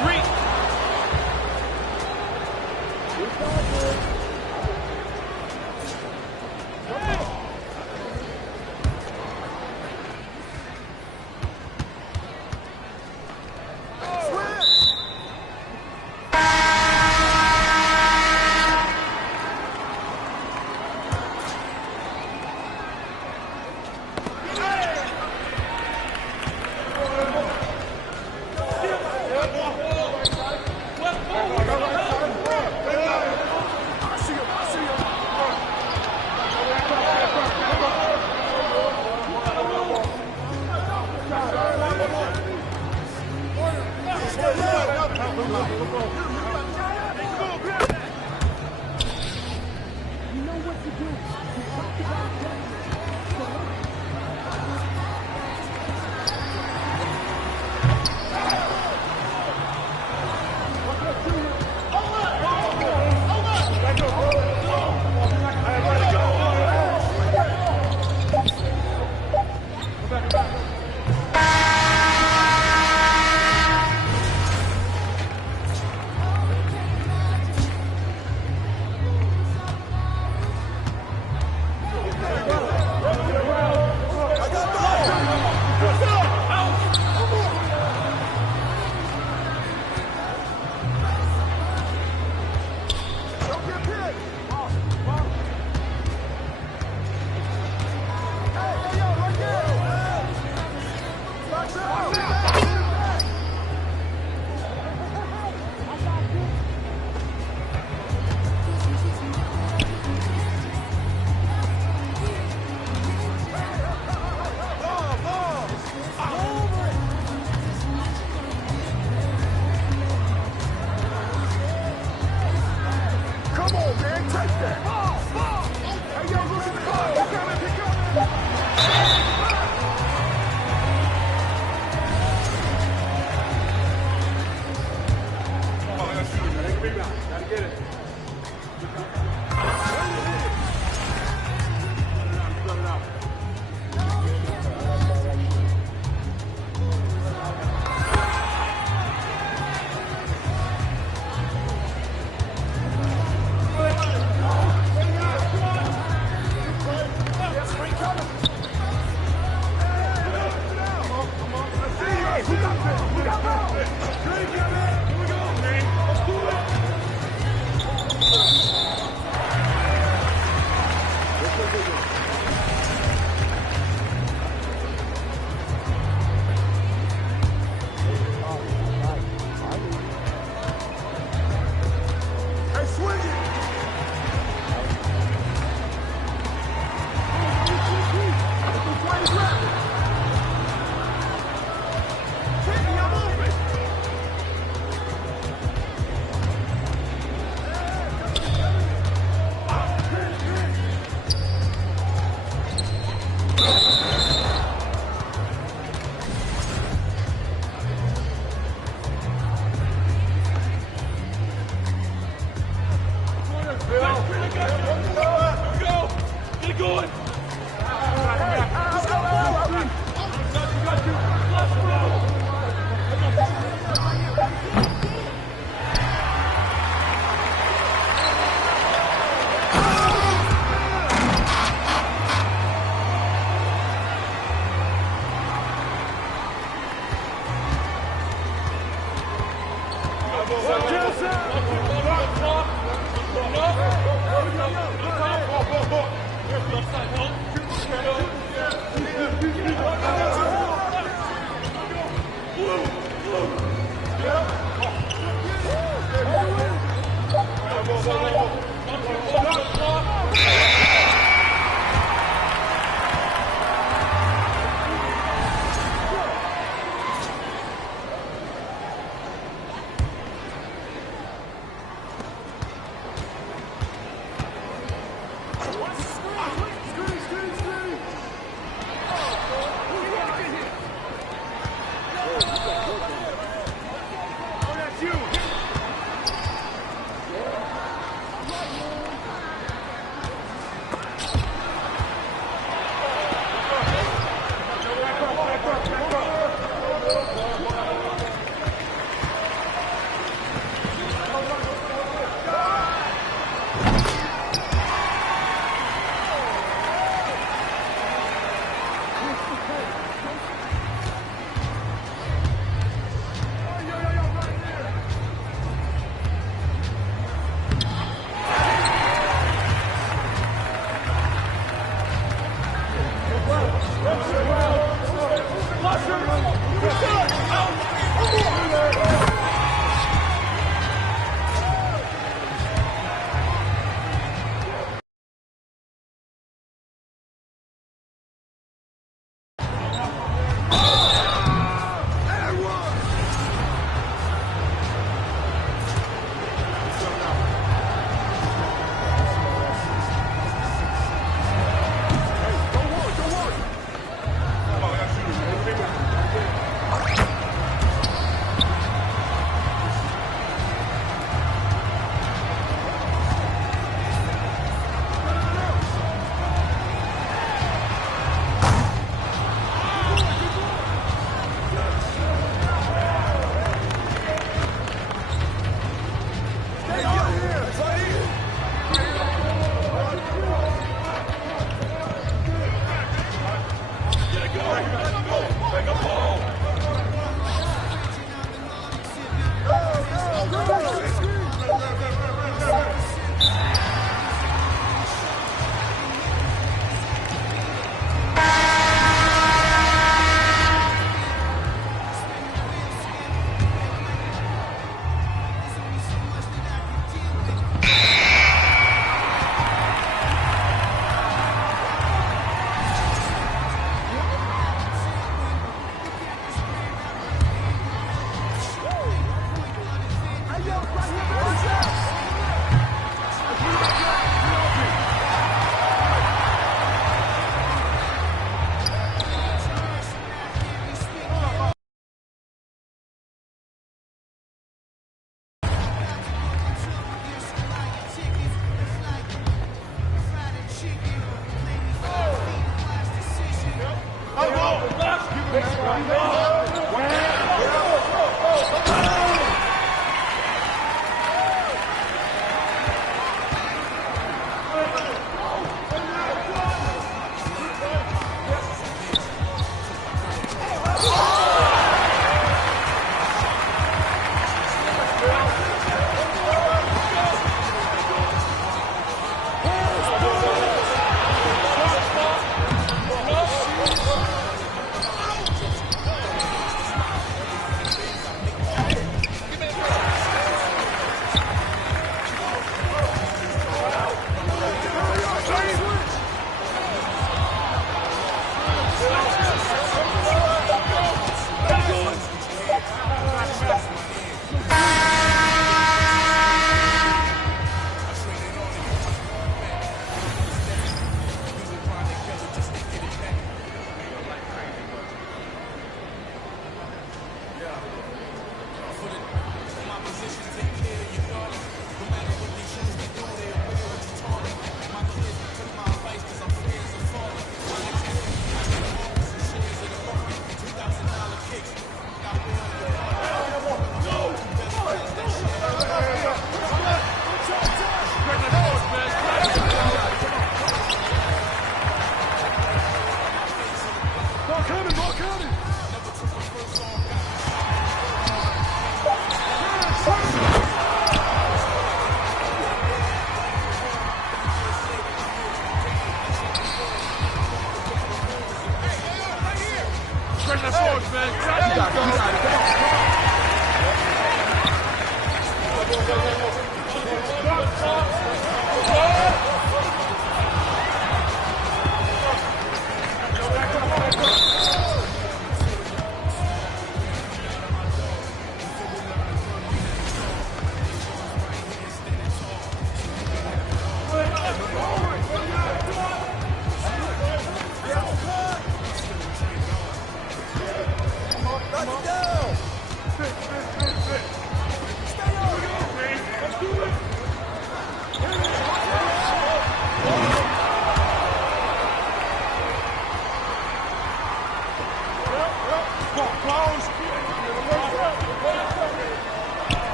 Three.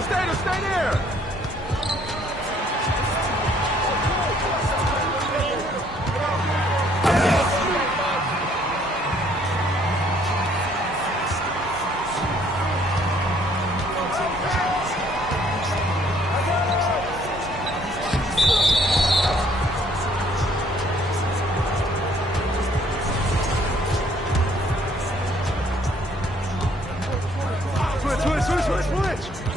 Stay there! Switch!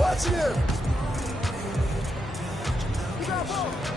watching him! You got ball!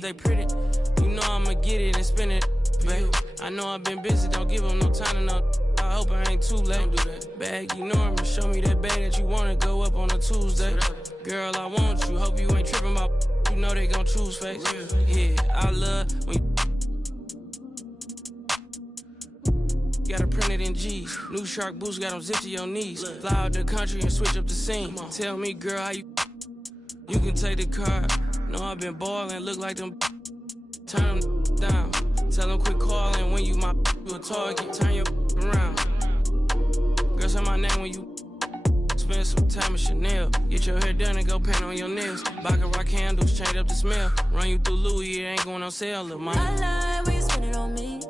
They pretty, you know I'ma get it and spin it, babe. I know I've been busy, don't give them no time to know. I hope I ain't too late. Don't do that. Bag, you know I'ma show me that bag that you wanna go up on a Tuesday. Girl, I want you, hope you ain't tripping my. You know they gon' choose face. Yeah, I love when you got to print it in G's. New Shark boots got them zipped to your knees. Fly out the country and switch up the scene. Tell me, girl, how you can take the car. Know I've been ballin', look like them. Turn them down. Tell them quit calling when you my you a target. Turn your around. Girl, say my name when you spend some time at Chanel. Get your hair done and go paint on your nails. Baccarat candles, change up the smell. Run you through Louis, it ain't going on sale, little mama. I like when you spend it on me.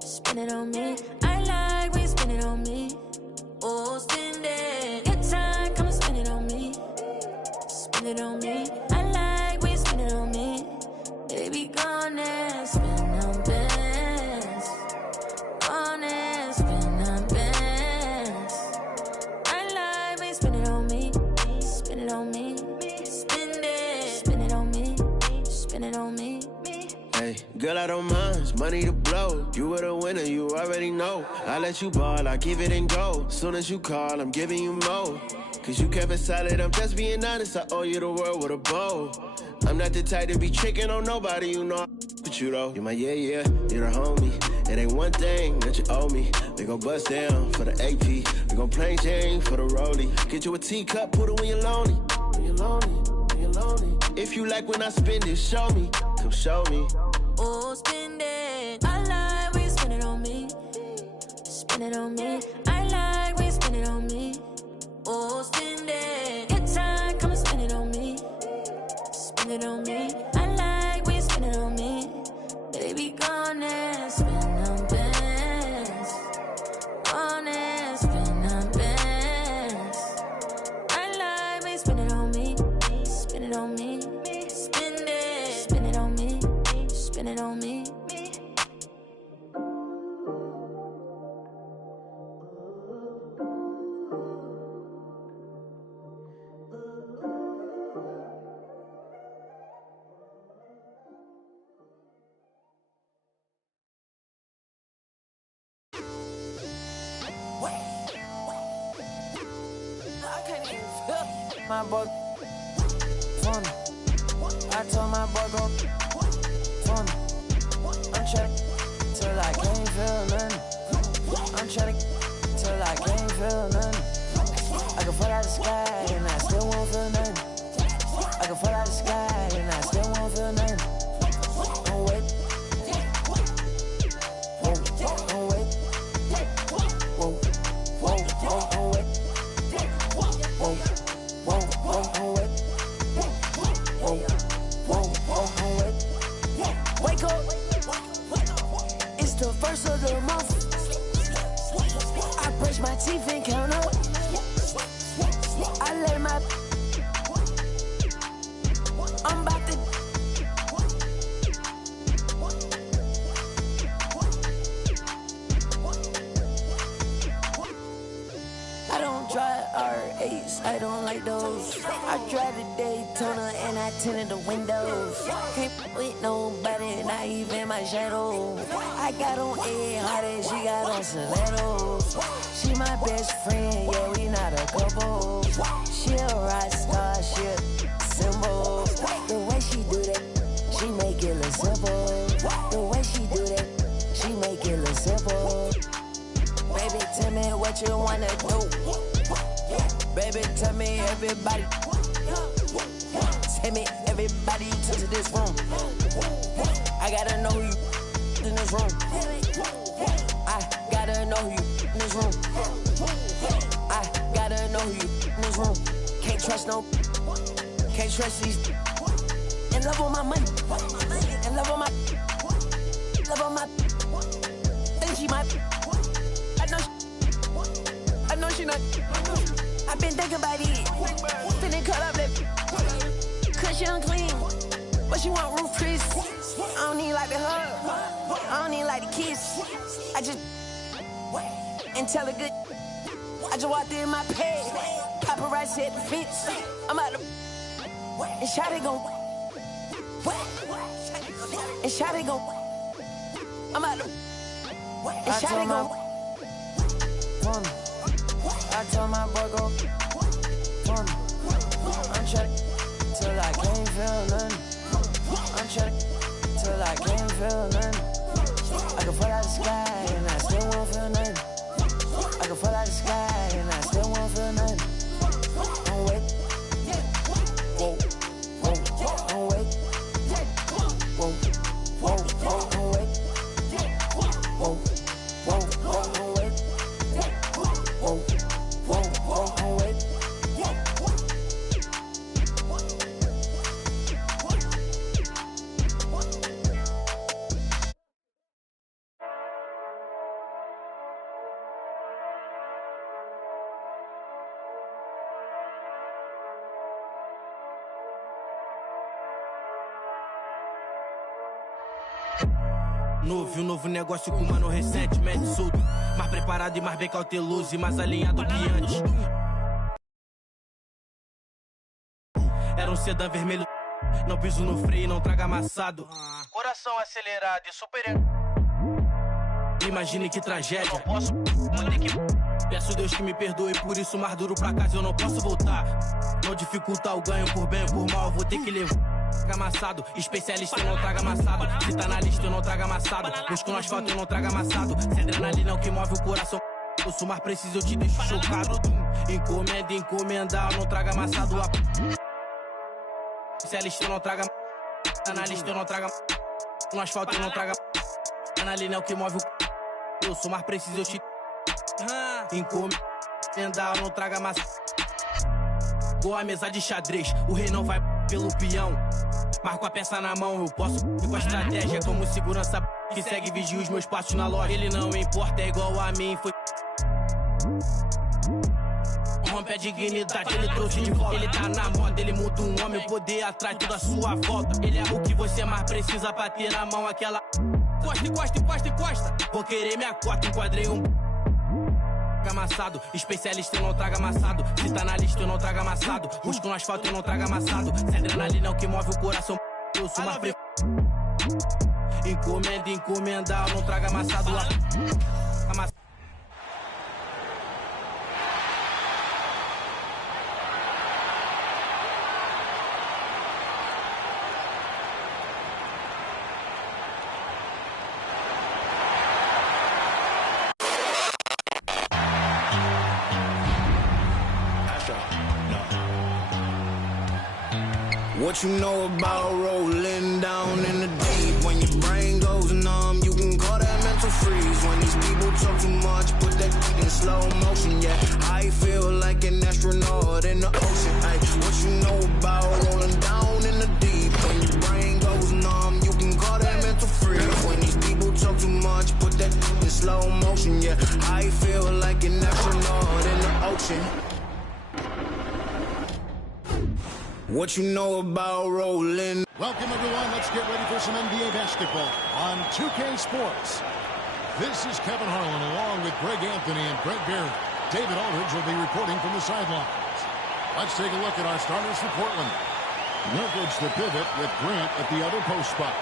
Spend it on me. I like when you spend it on me. Oh, spend it. Good time, come and spend it on me. Spend it on me. I like when you spend it on me. Baby, gone and spend on bands. Gone and spend on bands. I like when you spend it on me. Spend it on me. Spend it. Spend it on me. Spend it on me. Hey, girl, I don't mind. It's money to blow. You were the winner, you already know. I let you ball, I give it and go. Soon as you call, I'm giving you more. Cause you kept it solid, I'm just being honest. I owe you the world with a bow. I'm not the type to be tricking on nobody, you know I with you though. You my yeah, you're the homie. It ain't one thing that you owe me. We gon' bust down for the AP. We gon' plain Jane for the rollie. Get you a teacup, put it when you're lonely. When you're lonely, when you're lonely. If you like when I spend it, show me. Come show me. Oh, spend it. I like when you spend it on me. Spend it on me. I like when you spend it on me. Oh, spend it. Good time, come and spend it on me. Spend it on me. I like when you spend it on me. Baby, gone and spend on bands. Gone and spend on bands. I like when you spend it on me. Spend it on me. Spend it. Spend it on me. Spend it on me. My boy, fun. I told my boy go fun. I'm trying till I can't feel nothing. I'm trying till I can't feel nothing. I can fall out the sky and I still won't feel nothing. I can fall out the sky and I still won't feel nothing. Don't wait. Whoa, don't wait. Whoa, whoa, whoa, don't wait. Whoa. Whoa, whoa, wait. Whoa, whoa, wait. Wake up. It's the first of the month. I brush my teeth and count up. I let my I'm about to I don't drive R8s, I don't like those. I drive the Daytona and I tinted the windows. Can't with nobody, not even my shadow. I got on Ed Hart and she got on stilettos. She my best friend, yeah, we not a couple. She a rock star, she a symbol. The way she do that, she make it look simple. The way she do that, she make it look simple. Baby, tell me what you wanna do. Baby, tell me everybody. Tell me everybody to this room. I gotta know you in this room. I gotta know you in this room. I gotta know you in this room. Can't trust no. Can't trust these. In love with my money. In love with my. Love with my. Think she might. I know she not. I've been thinking about it. Finna cut up that. Cause she unclean. But she want roof Chris. I don't need like the hug. I don't need like the kiss. I just. And tell her good. I just walked in my pad. Paparazzi at the fence. I'm out of. And Shawty gon'. And Shawty gon'. I'm out of. And Shawty gon'. Fun. I told my boy go fun. I'm trying till I can't feel nothing. I'm trying till I can't feel nothing. I can fall out the sky and I still won't feel nothing. I can fall out the sky and I still won't feel nothing. Don't wait. Whoa, whoa, don't wait. Whoa, whoa, whoa, don't wait. Whoa, whoa, whoa, don't wait. Whoa, whoa, whoa, don't wait. Novo negócio com mano recentemente solto. Mais preparado e mais bem cauteloso e mais alinhado que antes. Era um sedã vermelho, não piso no freio, não traga amassado. Coração acelerado e super. Imagine que tragédia. Não posso, vou ter que. Peço Deus que me perdoe, por isso mais duro pra casa eu não posso voltar. Não dificultar o ganho por bem ou por mal, vou ter que levar. amassado, especialista eu não trago amassado. Se tá na lista eu não trago amassado. Busco no asfalto eu não trago amassado. Se adrenalina é o que move o coração. Eu sou mais preciso, eu te deixo chocado. Encomenda, encomendar, eu não trago amassado. Especialista eu não trago amassado. Tá na lista eu não trago amassado. No asfalto eu não trago amassado. Adrenalina é o que move o. Eu sou mais preciso, eu te encomendar, eu não trago amassado. Boa a mesa de xadrez, o rei não vai pelo peão. Marco a peça na mão, eu posso com a estratégia. Como segurança que segue e vigia os meus passos na loja. Ele não importa, é igual a mim, foi. Rompe a dignidade, ele trouxe de volta. Ele tá na moda, ele muda um homem, o poder atrás toda a sua volta. Ele é o que você mais precisa pra ter na mão aquela. Encosta, encosta, encosta, encosta. Vou querer minha cota, enquadrei um. Amassado, especialista eu não trago amassado. Se tá na lista eu não trago amassado. Busco no asfalto eu não trago amassado. Se adrenalina é o que move o coração. Eu sou mais pre... Encomenda, encomendar, eu não trago amassado. Amassado. What you know about rolling down in the deep? When your brain goes numb, you can call that mental freeze. When these people talk too much, put that in slow motion, yeah. I feel like an astronaut in the ocean. Ay, what you know about rolling down in the deep? When your brain goes numb, you can call that mental freeze. When these people talk too much, put that in slow motion, yeah. I feel like an astronaut in the ocean. What you know about rolling? Welcome, everyone. Let's get ready for some NBA basketball on 2K Sports. This is Kevin Harlan along with Greg Anthony and Brent Barry. David Aldridge will be reporting from the sidelines. Let's take a look at our starters for Portland. Nurkic the pivot with Grant at the other post spot.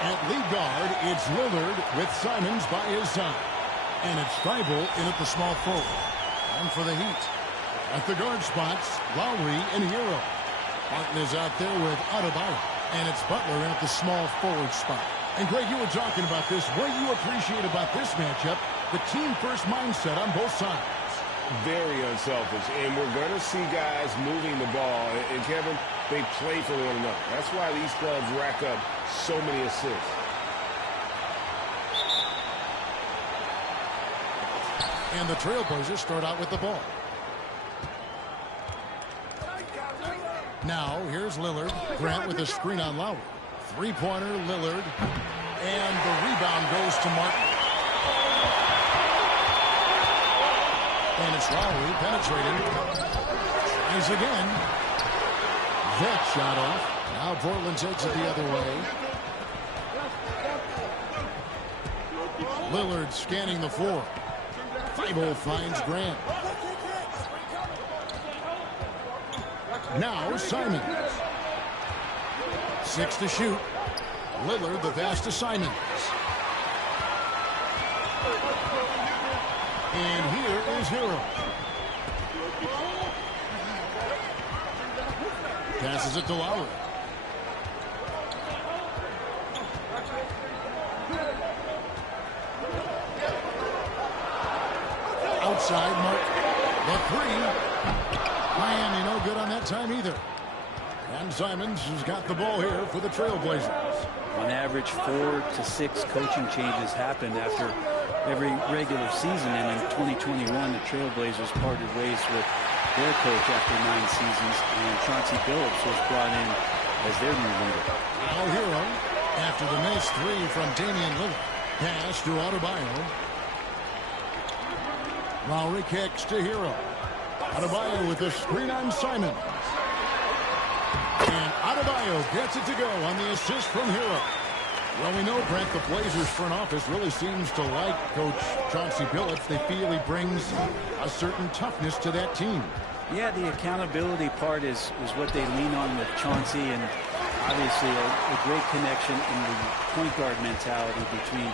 At lead guard, it's Lillard with Simons by his side. And it's Thybulle in at the small forward. And for the Heat, at the guard spots, Lowry and Hero. Martin is out there with Adebayo, and it's Butler in at the small forward spot. And Greg, you were talking about this. What you appreciate about this matchup, the team-first mindset on both sides. Very unselfish, and we're going to see guys moving the ball. And Kevin, they play for one another. That's why these clubs rack up so many assists. And the Trailblazers start out with the ball. Now, here's Lillard. Grant with a screen on Lowry. Three-pointer, Lillard. And the rebound goes to Martin. And it's Lowry penetrating. Tries again. That shot off. Now Portland takes it the other way. Lillard scanning the floor. Thybulle finds Grant. Now Simons. 6 to shoot. Lillard the pass to Simons. And here is Hero. Passes it to Lowry. Outside mark. The three. Miami no good on that time either. And Simons has got the ball here for the Trailblazers. On average, 4 to 6 coaching changes happened after every regular season. And in 2021, the Trailblazers parted ways with their coach after 9 seasons. And Chauncey Billups was brought in as their new leader. Now Hero, after the missed three from Damian Lillard. Pass to Adebayo. Lowry kicks to Hero. Adebayo with a screen on Simons. And Adebayo gets it to go on the assist from Hero. Well, we know, Brent, the Blazers front office really seems to like Coach Chauncey Billups. They feel he brings a certain toughness to that team. Yeah, the accountability part is what they lean on with Chauncey, and obviously a great connection in the point guard mentality between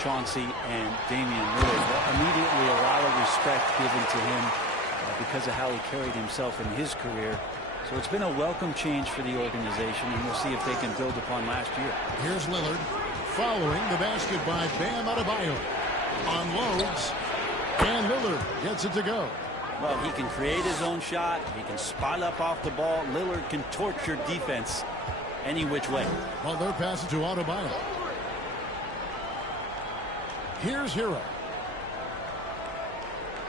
Chauncey and Damian Lillard. Immediately a lot of respect given to him because of how he carried himself in his career. So it's been a welcome change for the organization, and we'll see if they can build upon last year. Here's Lillard following the basket by Bam Adebayo. Unloads, and Lillard gets it to go. Well, he can create his own shot. He can spot up off the ball. Lillard can torch your defense any which way. Butler passes to Adebayo. Here's Hero.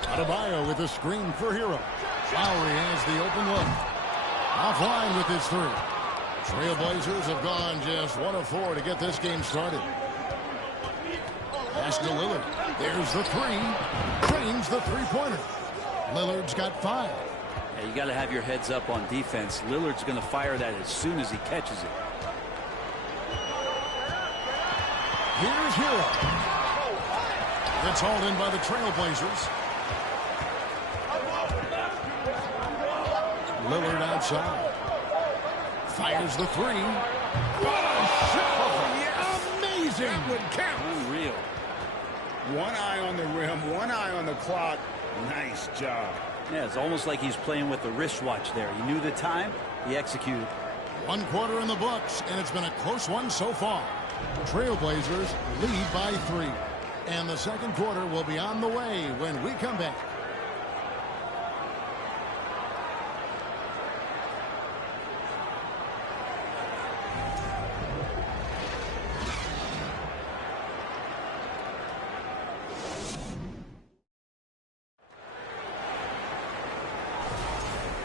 Adebayo with a screen for Hero. Lowry has the open look. Offline with his three. Trailblazers have gone just 1 of 4 to get this game started. Pass to Lillard. There's the three. Drains the three-pointer. Lillard's got 5. Yeah, you got to have your heads up on defense. Lillard's going to fire that as soon as he catches it. Here's Hero. It's hauled in by the Trailblazers. Lillard outside. Fires the three. What a shot! Amazing! That would count. Unreal. One eye on the rim, one eye on the clock. Nice job. Yeah, it's almost like he's playing with the wristwatch there. He knew the time, he executed. 1 quarter in the books, and it's been a close one so far. Trailblazers lead by 3. And the second quarter will be on the way when we come back.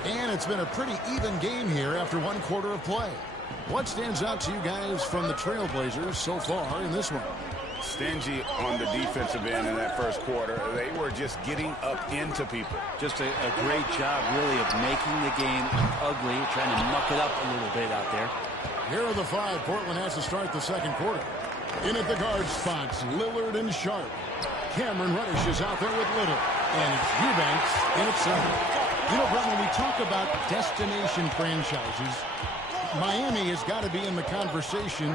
And it's been a pretty even game here after 1 quarter of play. What stands out to you guys from the Trailblazers so far in this one? Stingy on the defensive end in that first quarter. They were just getting up into people. Just a great job, really, of making the game ugly, trying to muck it up a little bit out there. Here are the 5 Portland has to start the second quarter. In at the guard spots, Lillard and Sharp. Cameron Reddish is out there with Lillard. And it's Eubanks in at center. You know, Brett, when we talk about destination franchises, Miami has got to be in the conversation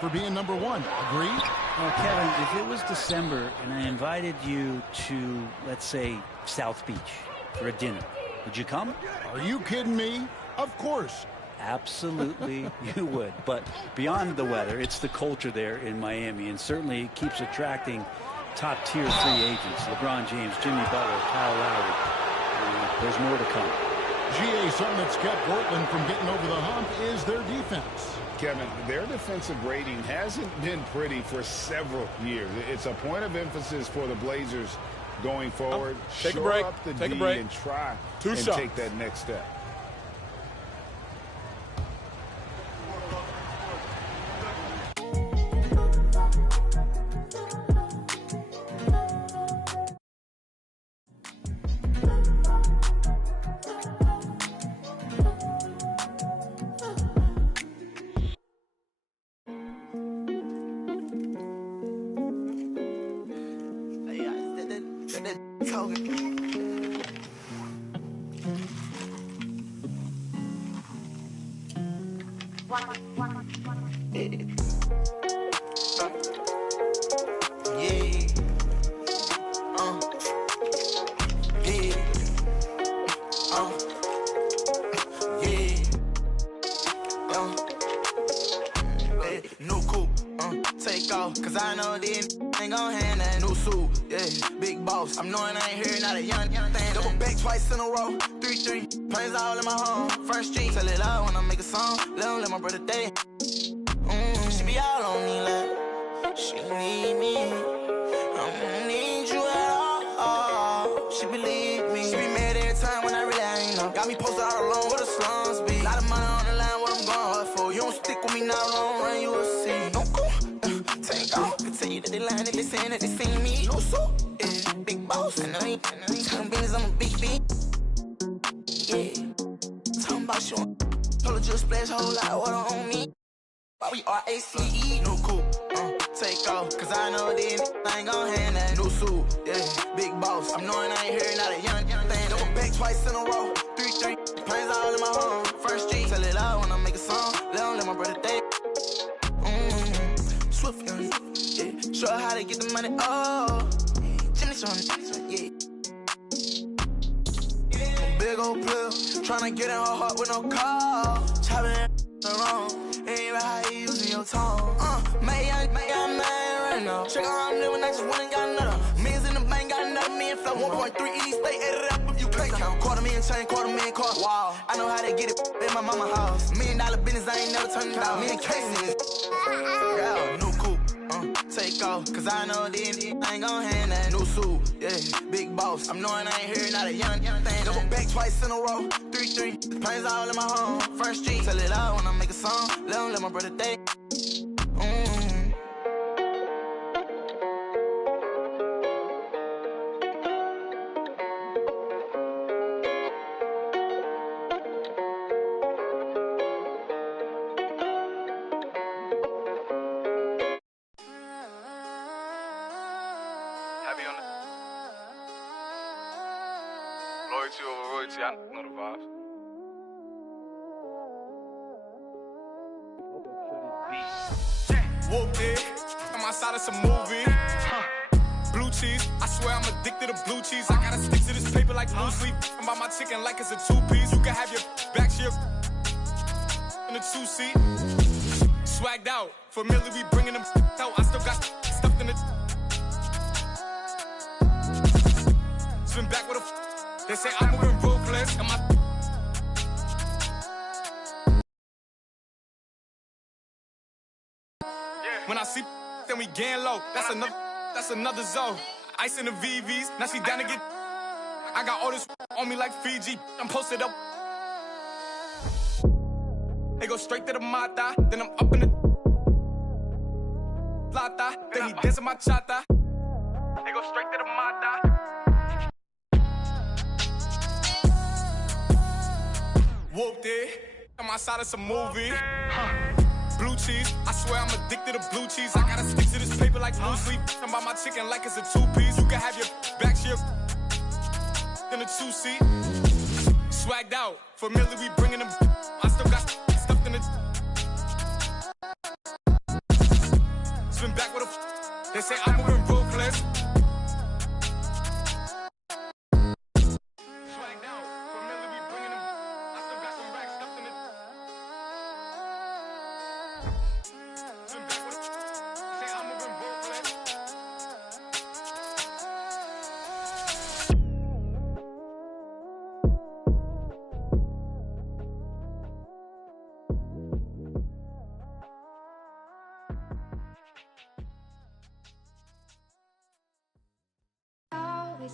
for being number 1. Agree? Well, Kevin, if it was December and I invited you to, let's say, South Beach for a dinner, would you come? Are you kidding me? Of course. Absolutely, you would. But beyond the weather, it's the culture there in Miami, and certainly it keeps attracting top-tier free agents. LeBron James, Jimmy Butler, Kyle Lowry. There's more to come. GA, something that's kept Portland from getting over the hump is their defense. Kevin, their defensive rating hasn't been pretty for several years. It's a point of emphasis for the Blazers going forward. Take a break. Up the Take D a break. and try 2 and shots. take that next step. I'm knowing I ain't here, not a young thing. Double back twice in a row, 3-3. Planes all in my home, First Street. Tell it loud when I make a song. Let my brother day. She be all on me like she need me. I don't need you at all. She believe me. She be mad every time when I really ain't know. Got me posted all alone where the slums be. Lot of money on the line, what I'm going hard for. You don't stick with me now, long run, you will see. Don't go, take off. Continue that they lying, that they saying that they seen me. No so. Big boss, and I ain't talking business, I'm a big B. Yeah, talking about you. Told her just splash a whole lot of water on me. Why we RACE, no coupe, take off, cause I know then I ain't gon' hand that. No suit, yeah, big boss. I'm knowing I ain't here, not a young thing. Double back twice in a row, 3-3. Planes all in my home, First Street. Tell it loud when I make a song, let my brother day. Swift, yeah, show her how to get the money, oh. Yeah. Big old pill, Tryna get in her heart with no call. Chopping wrong. Ain't right how you using your tongue. May I man right now. Check around living, I just went and got another. Millions in the bank, got another million flow. 1.3 in each state, add it up if you can't count. $250,000 chain, $250,000 car. Wow, I know how to get it in my mama house. $1 million business, I ain't never turned down. Me and Casey, yeah, new coupe. Take off, cause I know then I ain't gon' hand that new suit. Yeah, big boss. I'm knowing I ain't here, not a young thing. Double back twice in a row. 3-3. Planes all in my home. First street. Tell it out when I make a song. Let my brother think. Loyalty over royalty, I know the vibes. Whooped it, I'm outside of some movie. Blue cheese, I swear I'm addicted to blue cheese. I gotta stick to this paper like blue sleep. I'm by my chicken like it's a two-piece. You can have your back shit in a two-seat. Swagged out, familiar, we bringing them out. I still got stuffed in the. Swim back with a. They say I'm moving ruthless, and my. When I see, then we gang low. That's another zone. Ice in the VVs, now she down to get. I got all this on me like Fiji. I'm posted up. They go straight to the mata, then I'm up in the plata. Then he dancing my chata. They go straight to the mata. Whooped it, I'm outside of some movie. Blue cheese, I swear I'm addicted to blue cheese. I gotta stick to this paper like blue sleep. I'm by my chicken like it's a two-piece. You can have your back shit in a two-seat. Swagged out, familiar, we bringing them. I still got stuffed in the. Swim back with a. They say I'm moving ruthless.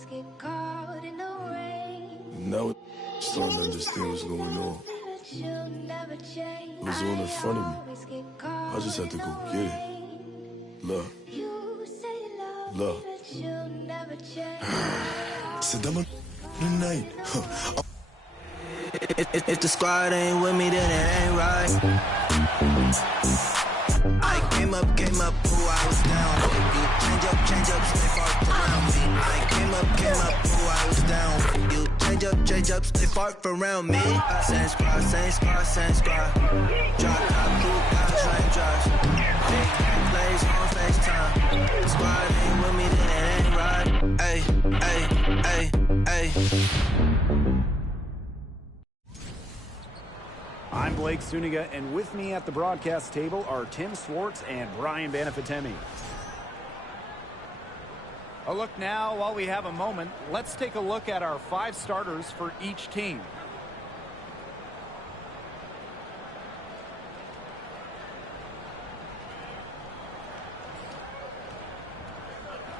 Get caught in the rain. No, just don't understand what's going on. It was all in front of me. I just had to go get it. Look. Look. It's a double night. If the squad ain't with me, then it ain't right. I came up, who I was down. You change up, stay far around me. I came up, who I was down. You change up, stay far around me. Same squad. Drop top, blue guys, raindrops. Big plays on FaceTime. Squad ain't with me, then it ain't right. Ay. I'm Blake Suniga, and with me at the broadcast table are Tim Swartz and Brian Banafitemi. A look now, while we have a moment, let's take a look at our 5 starters for each team.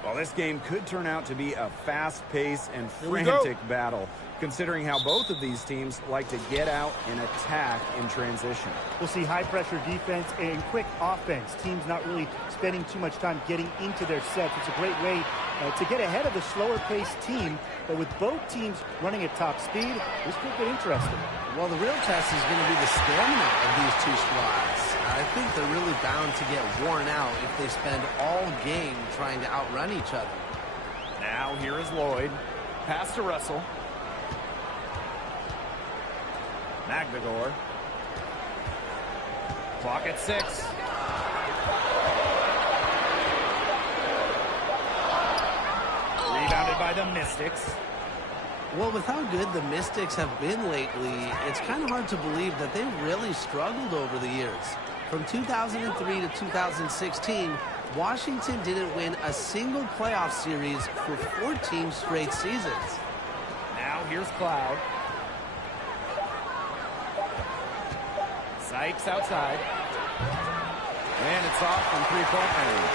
Well, this game could turn out to be a fast-paced and frantic battle, considering how both of these teams like to get out and attack in transition. We'll see high-pressure defense and quick offense. Teams not really spending too much time getting into their sets. It's a great way to get ahead of the slower-paced team, but with both teams running at top speed, this could get interesting. Well, the real test is going to be the stamina of these two squads. I think they're really bound to get worn out if they spend all game trying to outrun each other. Now here is Lloyd. Pass to Russell. Magdagor. Clock at 6. Rebounded by the Mystics. Well, with how good the Mystics have been lately, it's kind of hard to believe that they really struggled over the years. From 2003 to 2016, Washington didn't win a single playoff series for 14 straight seasons. Now here's Cloud. Sykes outside. And it's off from three-point range.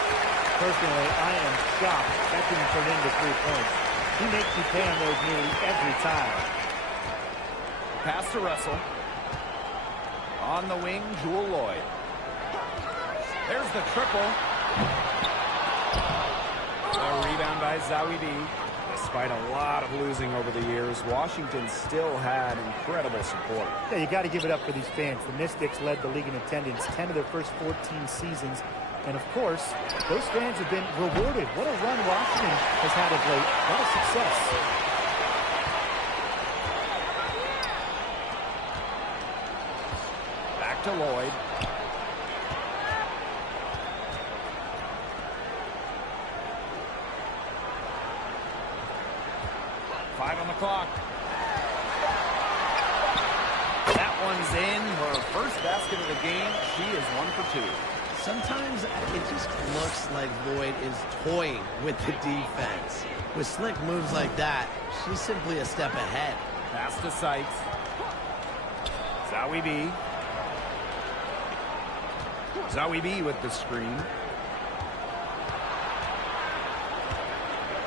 Personally, I am shocked that didn't turn into 3 points. He makes you pay on those nearly every time. Pass to Russell. On the wing, Jewel Lloyd. There's the triple. A rebound by Zawi B. Despite a lot of losing over the years, Washington still had incredible support. Yeah, you got to give it up for these fans. The Mystics led the league in attendance 10 of their first 14 seasons. And, of course, those fans have been rewarded. What a run Washington has had of late. What a success. Back to Lloyd. Five on the clock. That one's in. Her first basket of the game. She is 1 for 2. Sometimes it just looks like Lloyd is toying with the defense. With slick moves like that, she's simply a step ahead. Pass to Sykes. Zawi B. Zawi B with the screen.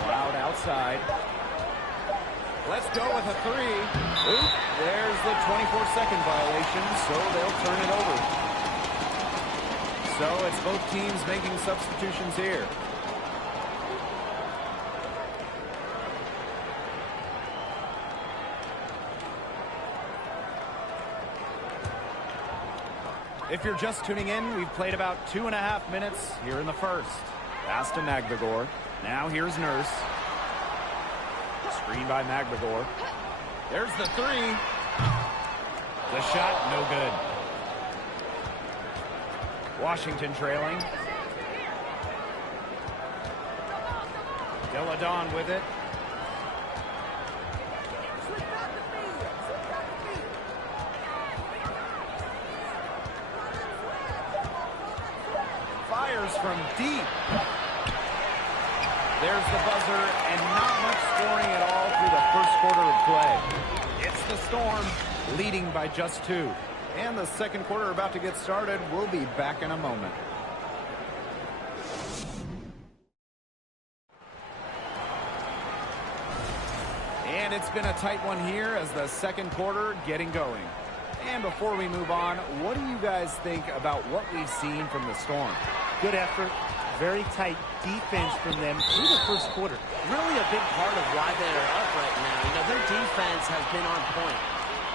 Loud outside. Let's go with a three. Oop, there's the 24-second violation, so they'll turn it over. So it's both teams making substitutions here. If you're just tuning in, we've played about 2.5 minutes here in the first. Pass to Magdagor. Now here's Nurse. Screen by Magdagor. There's the three. The shot, no good. Washington trailing. Deladon with it. Fires from deep. There's the buzzer, and not much scoring at all through the first quarter of play. It's the Storm, leading by just 2. And the second quarter about to get started. We'll be back in a moment. And it's been a tight one here as the second quarter getting going. And before we move on, what do you guys think about what we've seen from the Storm? Good effort. Very tight defense from them through the first quarter. Really a big part of why they're up right now. You know, their defense has been on point.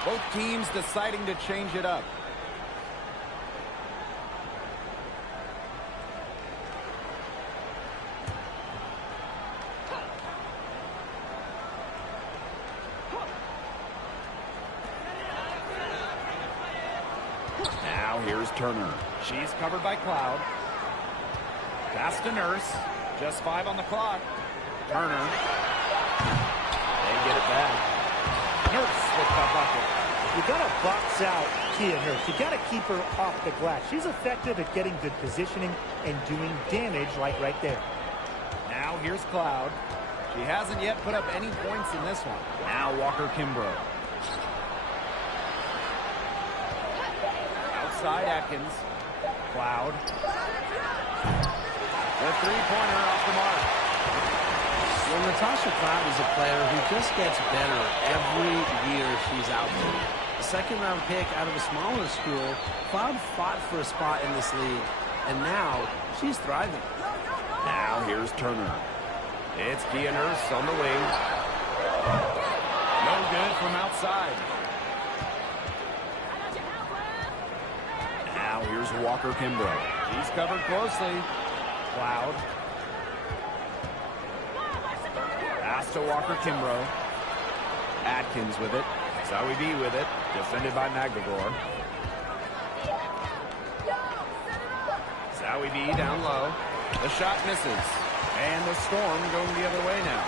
Both teams deciding to change it up. Now here's Turner. She's covered by Cloud. Pass to Nurse. Just 5 on the clock. Turner. They get it back. Nurse with the bucket. You got to box out Kia Nurse. You got to keep her off the glass. She's effective at getting good positioning and doing damage like right there. Now here's Cloud. She hasn't yet put up any points in this one. Now Walker Kimbrough. Outside Atkins. Cloud. The three-pointer off the mark. Well, Natasha Cloud is a player who just gets better every year she's out there. A second-round pick out of a smaller school, Cloud fought for a spot in this league, and now she's thriving. Now here's Turner. It's Kia Nurse on the wing. No good from outside. Now here's Walker Kimbrough. He's covered closely. Cloud. Pass to Walker Kimbrough. Atkins with it. Zawi B with it. Defended by Magdagor. Zawi B down low. The shot misses. And the Storm going the other way now.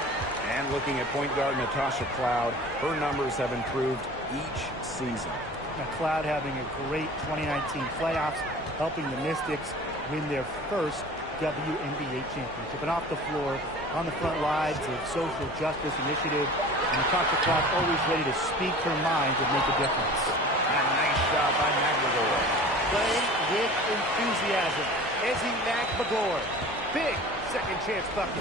And looking at point guard Natasha Cloud, her numbers have improved each season. Now, Cloud having a great 2019 playoffs, helping the Mystics win their first WNBA championship. And off the floor, on the front lines of social justice initiative, and Natasha Cloud always ready to speak her mind and make a difference. A nice shot by McBagor. Playing with enthusiasm. Ezi McBagor. Big second chance bucket.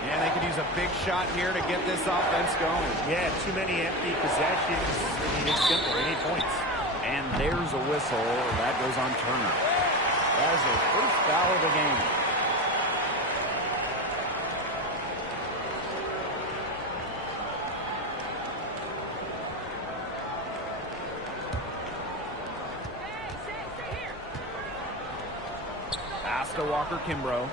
Yeah, they could use a big shot here to get this offense going. Yeah, too many empty possessions. I mean, it's simple. They need points. And there's a whistle. That goes on Turner. That is their first foul of the game. Pass to Walker-Kimbrough.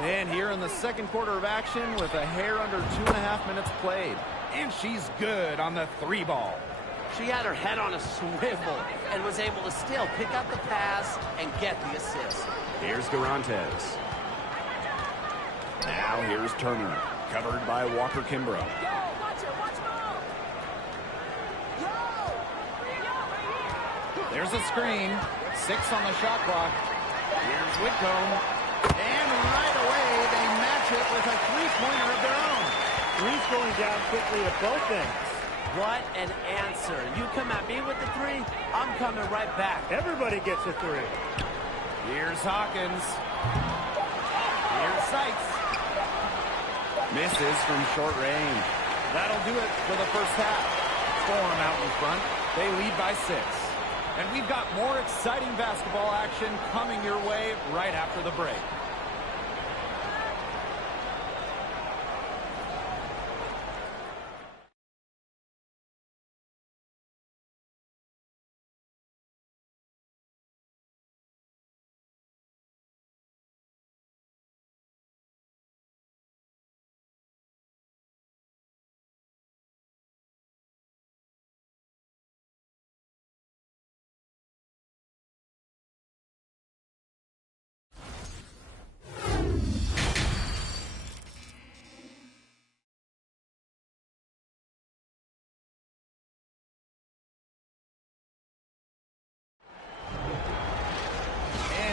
And here in the second quarter of action with a hair under 2.5 minutes played. And she's good on the 3 ball. She had her head on a swivel and was able to still pick up the pass and get the assist. Here's Garantes. Now here's Turner, covered by Walker-Kimbrough. There's a screen. 6 on the shot clock. Here's Whitcomb. And right away, they match it with a three-pointer of their own. Three's going down quickly at both ends. What an answer. You come at me with the 3, I'm coming right back. Everybody gets a 3. Here's Hawkins. Here's Sykes. Misses from short range. That'll do it for the first half. Storm out in front. They lead by 6. And we've got more exciting basketball action coming your way right after the break.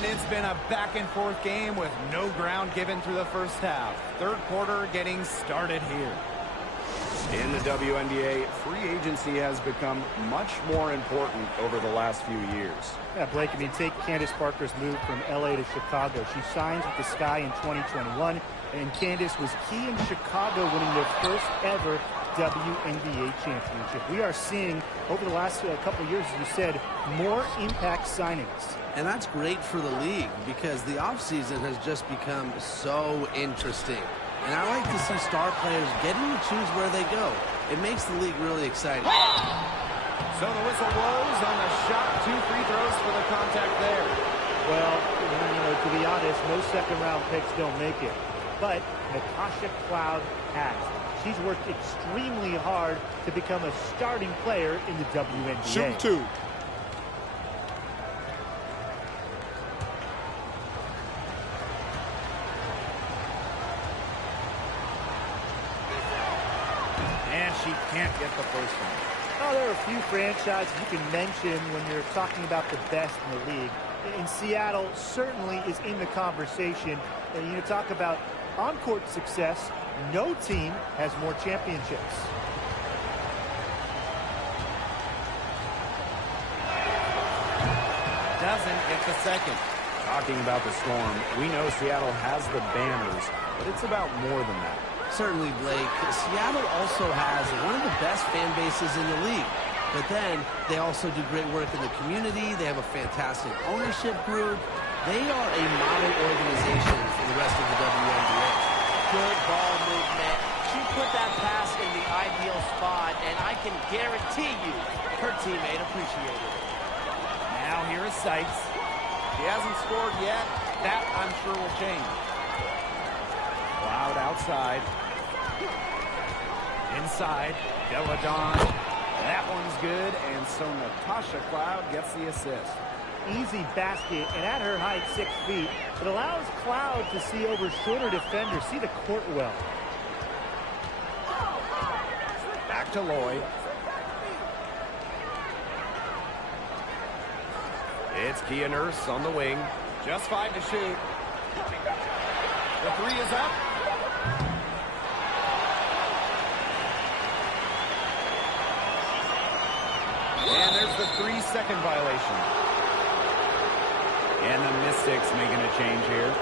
It's been a back-and-forth game with no ground given through the first half. Third quarter getting started here. In the WNBA, free agency has become much more important over the last few years. Yeah, Blake, I mean, take Candace Parker's move from L.A. to Chicago. She signs with the Sky in 2021, and Candace was key in Chicago winning their first ever WNBA championship. We are seeing, over the last couple of years, as you said, more impact signings. And that's great for the league because the offseason has just become so interesting. And I like to see star players getting to choose where they go. It makes the league really exciting. So the whistle blows on the shot. 2 free throws for the contact there. Well, you know, to be honest, most second-round picks don't make it. But Natasha Cloud has. She's worked extremely hard to become a starting player in the WNBA. Shoot 2. And she can't get the first one. Oh, there are a few franchises you can mention when you're talking about the best in the league. And Seattle certainly is in the conversation. And you talk about on-court success, no team has more championships. Doesn't get the second. Talking about the Storm, we know Seattle has the banners, but it's about more than that. Certainly, Blake. Seattle also has one of the best fan bases in the league. But then they also do great work in the community. They have a fantastic ownership group. They are a model organization for the rest of the WNBA. Good ball movement. She put that pass in the ideal spot, and I can guarantee you her teammate appreciated it. Now here is Sykes. She hasn't scored yet. That, I'm sure, will change. Cloud outside. Inside. Deladon. That one's good, and so Natasha Cloud gets the assist. easy basket, and at her height, 6 feet, it allows Cloud to see over shorter defenders, see the court well. Back to Lloyd. It's Kia Nurse on the wing. Just 5 to shoot. The 3 is up. And there's the 3-second violation. And the Mystics making a change here.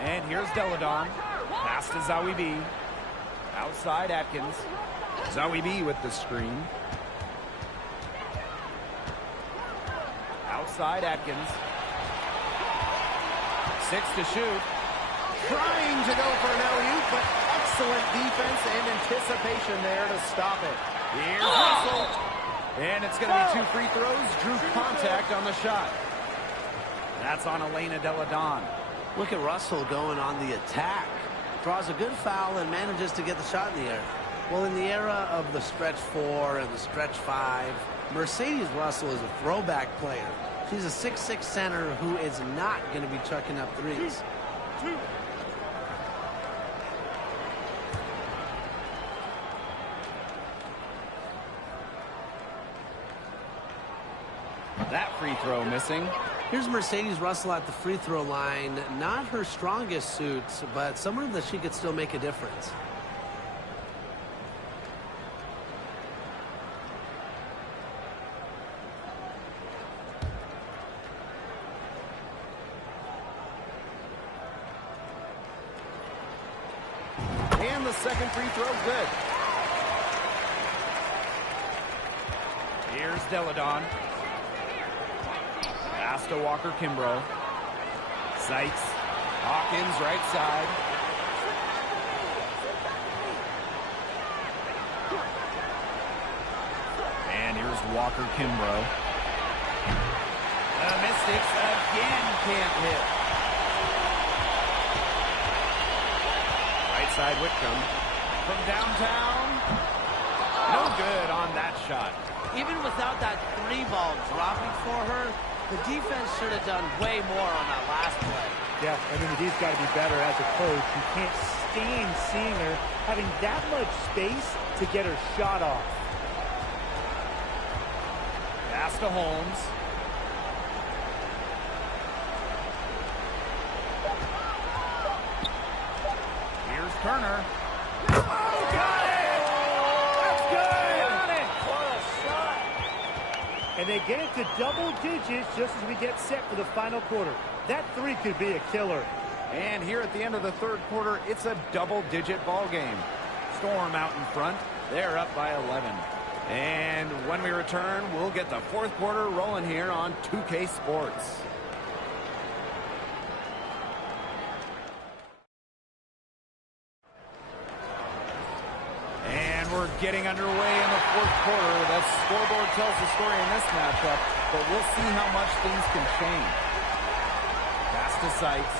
And here's Deladon. Pass to Zawi B. Outside Atkins. Zawi B with the screen. Outside Atkins. 6 to shoot. Trying to go for an alley-oop, but excellent defense and anticipation there to stop it. Here's Russell. And it's going to be 2 free throws. Drew contact on the shot. That's on Elena Deladon. Look at Russell going on the attack. Draws a good foul and manages to get the shot in the air. Well, in the era of the stretch 4 and the stretch 5, Mercedes Russell is a throwback player. She's a 6'6" center who is not going to be chucking up threes. That free throw missing. Here's Mercedes Russell at the free throw line. Not her strongest suits, but somewhere that she could still make a difference. And the second free throw good. Here's Deladon. Pass to Walker Kimbrough. Seitz. Hawkins right side. And here's Walker Kimbrough. The Mystics again can't hit. Right side Whitcomb. From downtown. No good on that shot. Even without that 3 ball dropping for her, the defense should have done way more on that last play. Yeah, I mean, the D's got to be better as a coach. You can't stand seeing her having that much space to get her shot off. Pass to Holmes. Here's Turner. Oh, got it! That's good! Got it! What a shot! And they get it to double digits just as we get set for the final quarter. That 3 could be a killer. And here at the end of the third quarter, it's a double-digit ball game. Storm out in front. They're up by 11. And when we return, we'll get the fourth quarter rolling here on 2K Sports. And we're getting underway in the fourth quarter. The scoreboard tells the story in this matchup, but we'll see how much things can change. Pass to Seitz.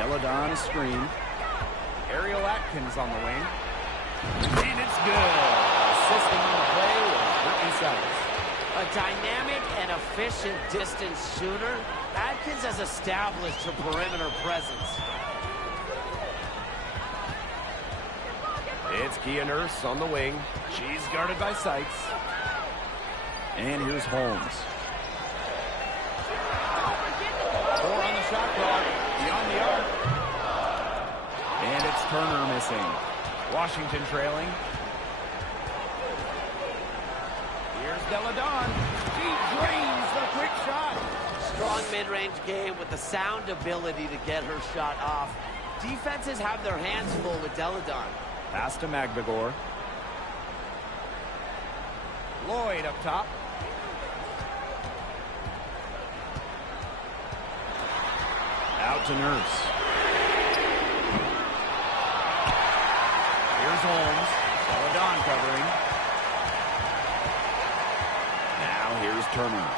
Deladon a screen. Ariel Atkins on the wing. And it's good. Assisting on the play was Brittany Seitz. A dynamic and efficient distance shooter, Atkins has established her perimeter presence. It's Kia Nurse on the wing. She's guarded by Seitz. And here's Holmes. 4 on the shot clock. Beyond the arc. And it's Turner missing. Washington trailing. Here's Deladon. She drains the quick shot. Strong mid-range game with the sound ability to get her shot off. Defenses have their hands full with Deladon. Pass to Magbegor. Lloyd up top. Out to Nurse. Here's Holmes. Deladon covering. Now here's Turner.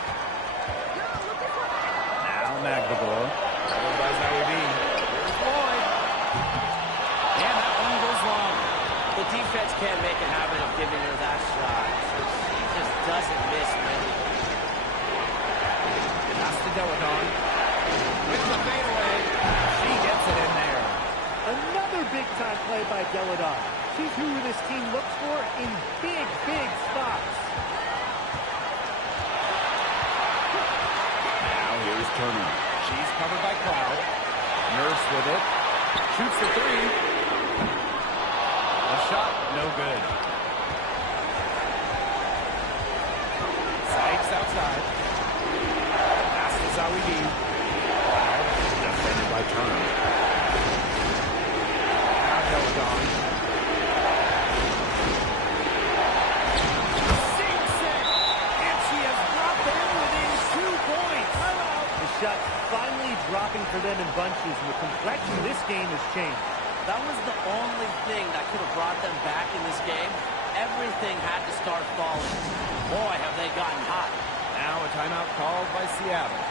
Now Magbegor. Followed by Zawi B. Deladon with the fadeaway. She gets it in there. Another big-time play by Deladon. She's who this team looks for in big, big spots. Now here's Turner. She's covered by Cloud. Nurse with it. Shoots the three. A shot, no good. Sykes outside. Pass to Zawidi. Cloud, defended by Turner. Now Deladon. Sinks it! And she has brought them within 2 points. The shot's finally dropping for them in bunches, and the complexion of this game has changed. That was the only thing that could have brought them back in this game. Everything had to start falling. Boy, have they gotten hot. Now a timeout called by Seattle.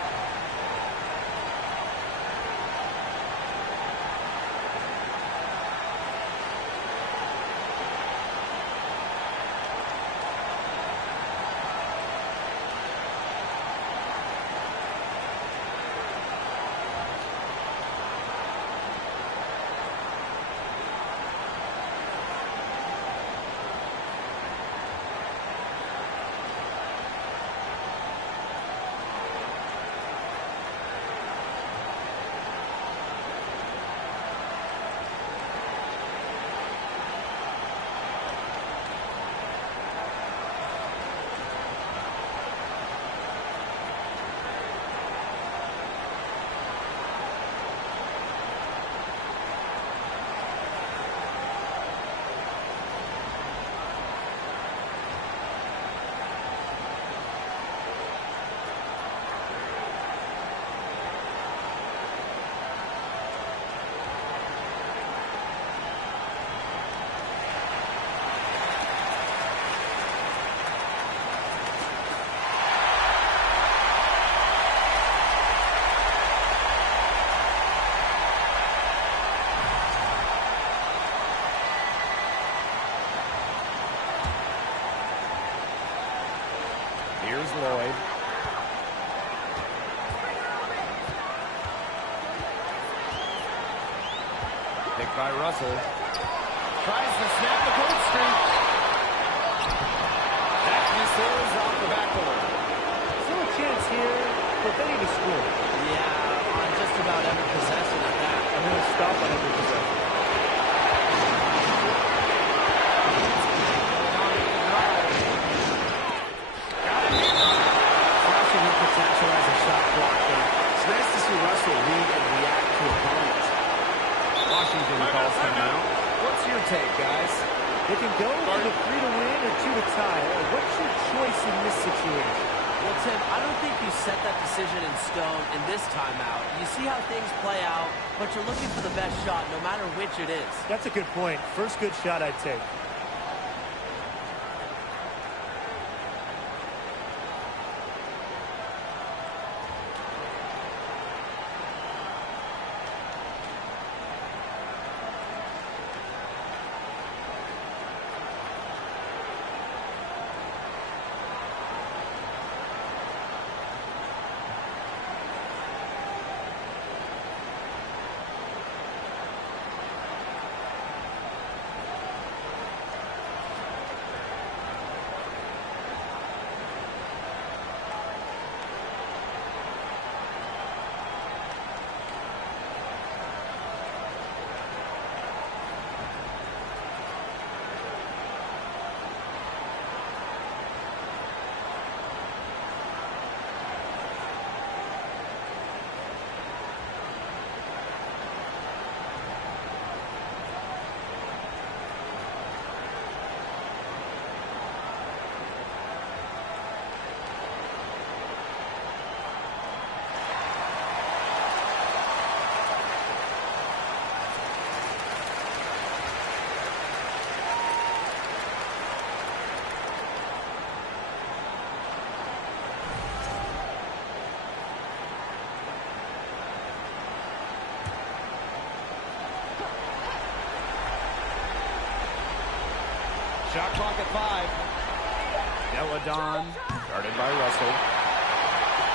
Here's Lloyd. Picked by Russell. Tries to snap the cold streak. That misses off the backboard. Still a chance here, but they need to score. Yeah, on just about every possession at that. I'm going to stop on every possession. Flashing her potential as a shot blocker. It's nice to see Russell read and react to opponents. Washington calls timeout. What's your take, guys? They can go for the 3 to win or 2 to tie. What's your choice in this situation? Well, Tim, I don't think you set that decision in stone in this timeout. You see how things play out, but you're looking for the best shot no matter which it is. That's a good point. First good shot I'd take. Shot clock at 5. Deladon, guarded by Russell.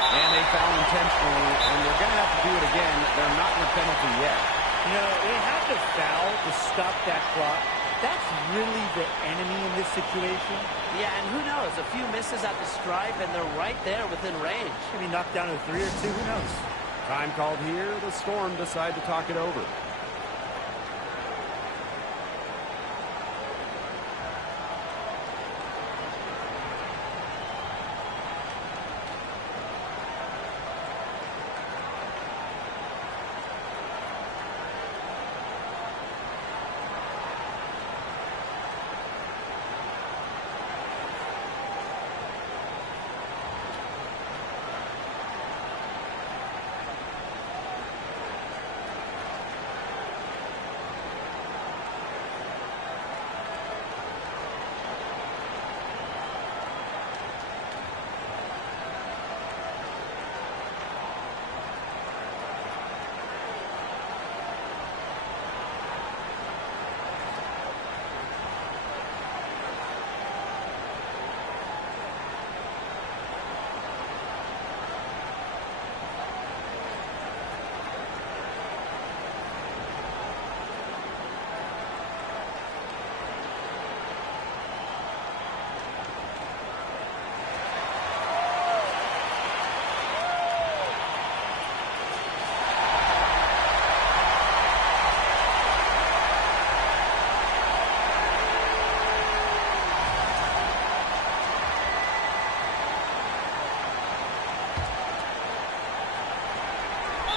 And they foul intentionally, and they're going to have to do it again. They're not in a penalty yet. You know, they have to foul to stop that clock. That's really the enemy in this situation. Yeah, and who knows? A few misses at the stripe, and they're right there within range. Maybe knocked down to 3 or 2. Who knows? Time called here. The Storm decide to talk it over.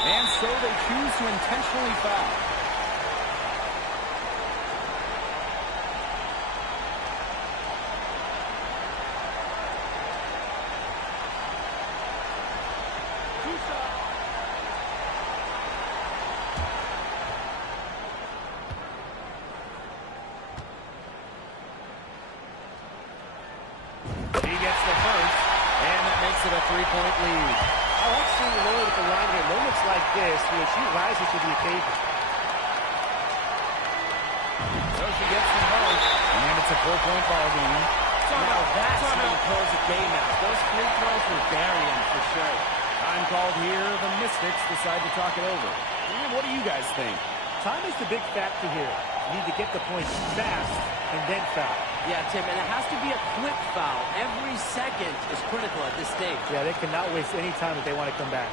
And so they choose to intentionally foul. He gets the first, and that makes it a 3-point lead. I like seeing Lloyd at the line here. Moments like this, she rises to the occasion. So she gets them both, and it's a 4-point ball game. Now that's how you close a game out. Those free throws were burying for sure. Time called here. The Mystics decide to talk it over. What do you guys think? Time is the big factor here. You need to get the points fast and then foul. Yeah, Tim, and it has to be a quick foul. Every second is critical at this stage. Yeah, they cannot waste any time if they want to come back.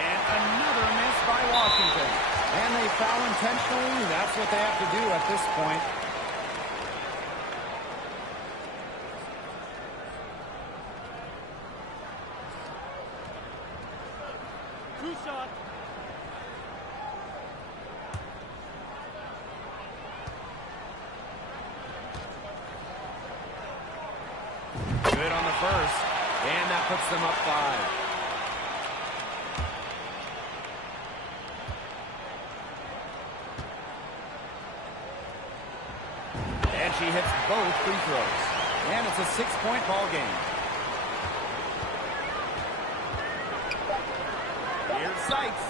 And another miss by Washington. And they foul intentionally. That's what they have to do at this point. True shot. Good on the first. And that puts them up 5. And she hits both free throws. And it's a 6-point ball game. Here's Seitz.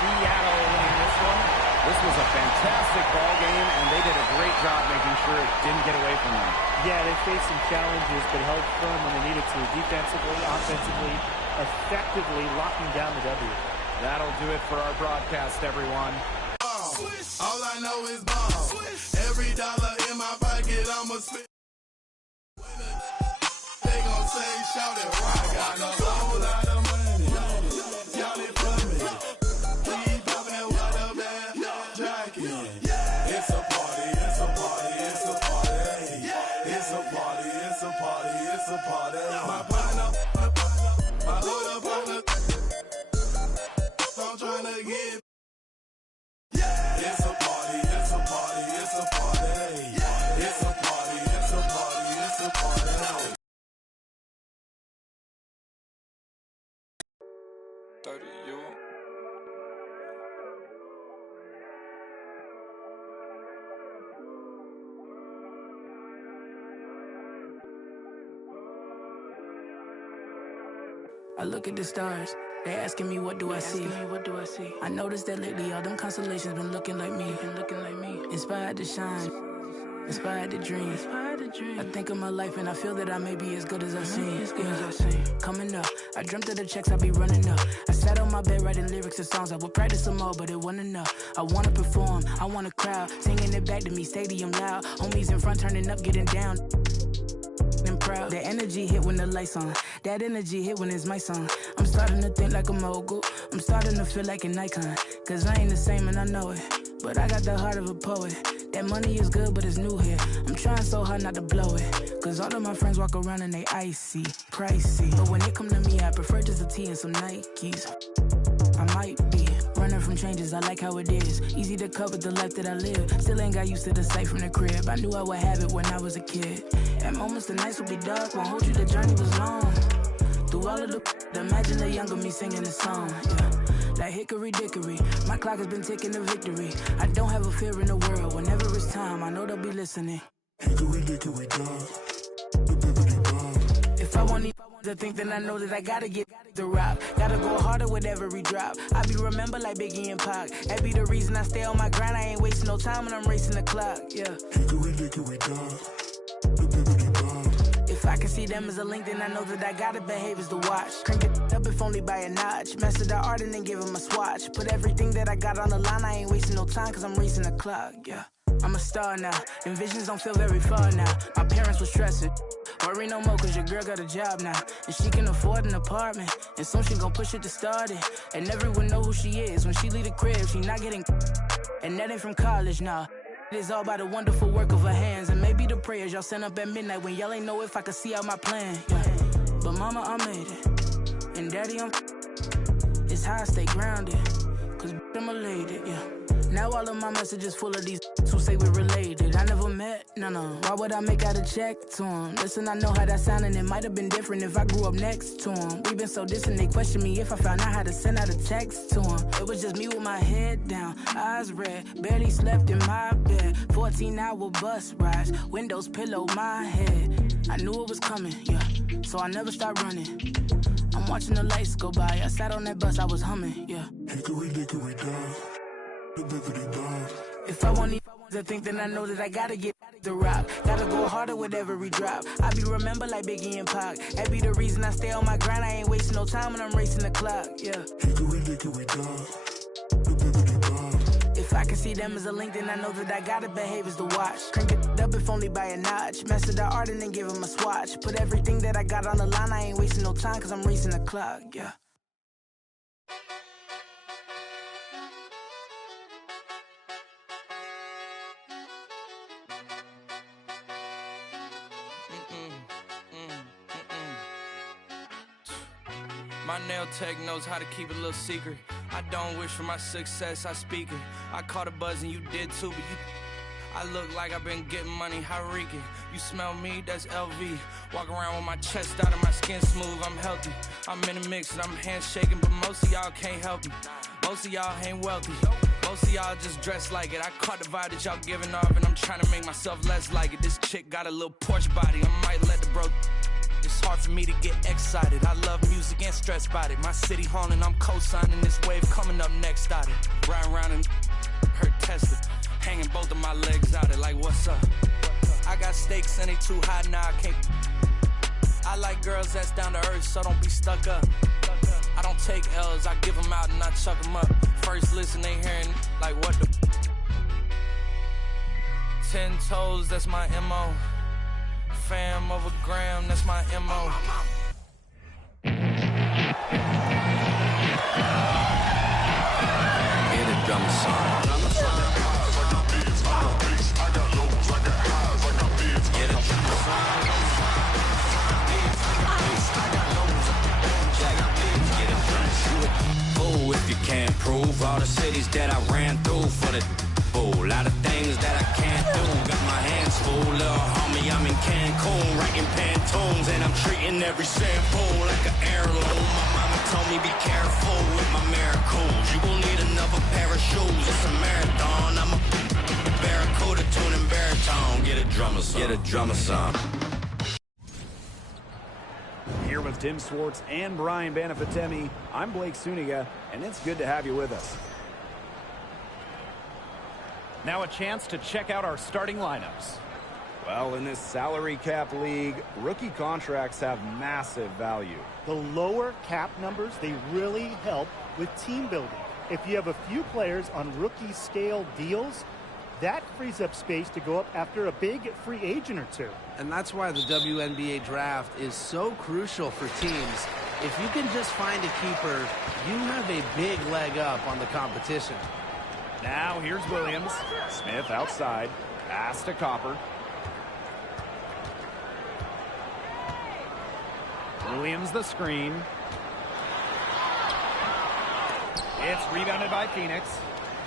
Seattle winning this one. This was a fantastic ball game, and they did a great job making sure it didn't get away from them. Yeah, they faced some challenges, but held firm when they needed to. Defensively, offensively, effectively locking down the W. That'll do it for our broadcast, everyone. All I know is ball. Every dollar in my pocket, I'ma spend. They gon' say, shout it, I got a whole lot of money. Y'all it for me. Keep poppin' with a bad jacket. It's a party, it's a party, it's a party. It's a party, it's a party, it's a party. My partner, my little partner. I'm tryna get. It's a party, it's a party, it's a party. It's a party, it's a party, it's a party. 30 you. I look at the stars. They asking me what do I see? I noticed that lately all them constellations been looking like me. Inspired to shine, inspired to dream. I think of my life and I feel that I may be as good as I seem. Coming up, I dreamt of the checks I be running up. I sat on my bed writing lyrics and songs. I would practice some more, but it wasn't enough. I wanna perform, I want a crowd singing it back to me, stadium loud. Homies in front turning up, getting down. Proud. The energy hit when the lights on. That energy hit when it's my song. I'm starting to think like a mogul. I'm starting to feel like an icon. Cause I ain't the same and I know it. But I got the heart of a poet. That money is good but it's new here. I'm trying so hard not to blow it. Cause all of my friends walk around and they icy, pricey. But when it come to me I prefer just a tee and some Nikes. I might be running from changes, I like how it is. Easy to cope with the life that I live. Still ain't got used to the sight from the crib. I knew I would have it when I was a kid. At moments the nights would be dark, won't hold you, the journey was long. Through all of the imagine the younger me singing this song. Yeah. Like hickory dickory, my clock has been ticking to victory. I don't have a fear in the world, whenever it's time, I know they'll be listening. Hickory dickory dog. If I want to think, then I know that I gotta get the rock. Gotta go harder with every drop. I be remembered like Biggie and Pac. That be the reason I stay on my grind. I ain't wasting no time when I'm racing the clock. Yeah. Hickory dickory dog. If I can see them as a link, then I know that I gotta behave as the watch. Crank it up if only by a notch. Master the art and then give him a swatch. Put everything that I got on the line. I ain't wasting no time cause I'm racing the clock. Yeah. I'm a star now, and visions don't feel very far now. My parents was stressing. Worry no more cause your girl got a job now. And she can afford an apartment. And soon she gon' push it to start it. And everyone know who she is. When she leave the crib, she not getting. And that ain't from college, nah. It is all by the wonderful work of her hands. And maybe the prayers y'all send up at midnight when y'all ain't know if I could see out my plan. Yeah. But mama, I made it. And daddy, it's how I stay grounded. Cause I'm a lady, yeah. Now all of my messages full of these who say we're related. I never met, no. Why would I make out a check to him? Listen, I know how that sound and it might have been different if I grew up next to him. We been so distant, they question me if I found out how to send out a text to him. It was just me with my head down, eyes red, barely slept in my bed. 14-hour bus rides, windows pillow my head. I knew it was coming, yeah, so I never stopped running. I'm watching the lights go by, I sat on that bus, I was humming, yeah. Hickory dickory dog. If I want to think, then I know that I gotta get the rock. Gotta go harder with every drop. I be remembered like Biggie and Pac. That be the reason I stay on my grind. I ain't wasting no time when I'm racing the clock. Yeah. Hickory dickory dog. If I can see them as a link, then I know that I gotta behave as the watch. Crank it up if only by a notch. Master the art and then give him a swatch. Put everything that I got on the line. I ain't wasting no time cause I'm racing the clock. Yeah. My nail tech knows how to keep it a little secret. I don't wish for my success, I speak it. I caught a buzz and you did too, but I look like I've been getting money, how reeking. You smell me, that's LV. Walk around with my chest out and my skin smooth, I'm healthy. I'm in a mix and I'm handshaking, but most of y'all can't help me. Most of y'all ain't wealthy. Most of y'all just dress like it. I caught the vibe that y'all giving off and I'm trying to make myself less like it. This chick got a little Porsche body, I might let the bro. It's hard. hard for me to get excited. I love music and stress about it. My city haunting, I'm co-signing this wave coming up next out it. Riding around and hurt Tesla, hanging both of my legs out it like what's up? I got stakes and they too high now, I can't. I like girls that's down to earth, so don't be stuck up. I don't take L's, I give them out and I chuck them up. First listen, they hearing like what the 10 toes, that's my MO. Fam over gram, that's my MO. Get a drum song. Oh, if you can't prove all the cities that I ran through for the a lot of things that I can't do. Got my hands full, little homie, I'm in Cancun, writing Pantones, and I'm treating every sample like an heirloom. My mama told me be careful with my miracles. You will need another pair of shoes. It's a marathon. I'm a barracuda tuning baritone. Get a drummer song. Get a drummer song. Here with Tim Swartz and Brian Banafitemi, I'm Blake Suniga, and it's good to have you with us. Now a chance to check out our starting lineups. Well, in this salary cap league, rookie contracts have massive value. The lower cap numbers, they really help with team building. If you have a few players on rookie scale deals, that frees up space to go up after a big free agent or two. And that's why the WNBA draft is so crucial for teams. If you can just find a keeper, you have a big leg up on the competition. Now here's Williams. Smith outside. Pass to Copper. Williams the screen. It's rebounded by Phoenix.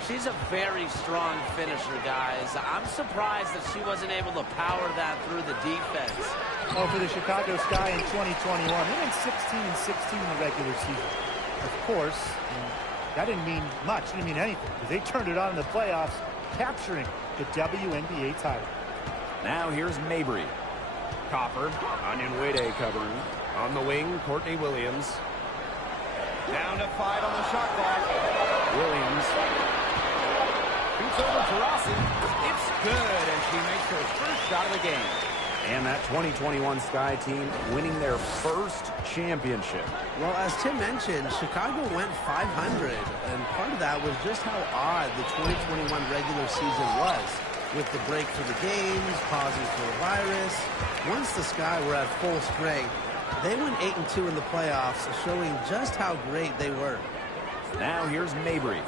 She's a very strong finisher, guys. I'm surprised that she wasn't able to power that through the defense. Oh, for the Chicago Sky in 2021, they went 16-16 in the regular season. Of course, that didn't mean much, didn't mean anything, because they turned it on in the playoffs, capturing the WNBA title. Now here's Mabry. Copper, Onyenwere covering. On the wing, Courtney Williams. Down to 5 on the shot clock. Williams. Shoots over Taurasi. It's good, and she makes her first shot of the game. And that 2021 Sky team winning their first championship. Well, as Tim mentioned, Chicago went 500, and part of that was just how odd the 2021 regular season was, with the break for the games, pausing for the virus. Once the Sky were at full strength, they went 8-2 in the playoffs, showing just how great they were. Now here's Mabry.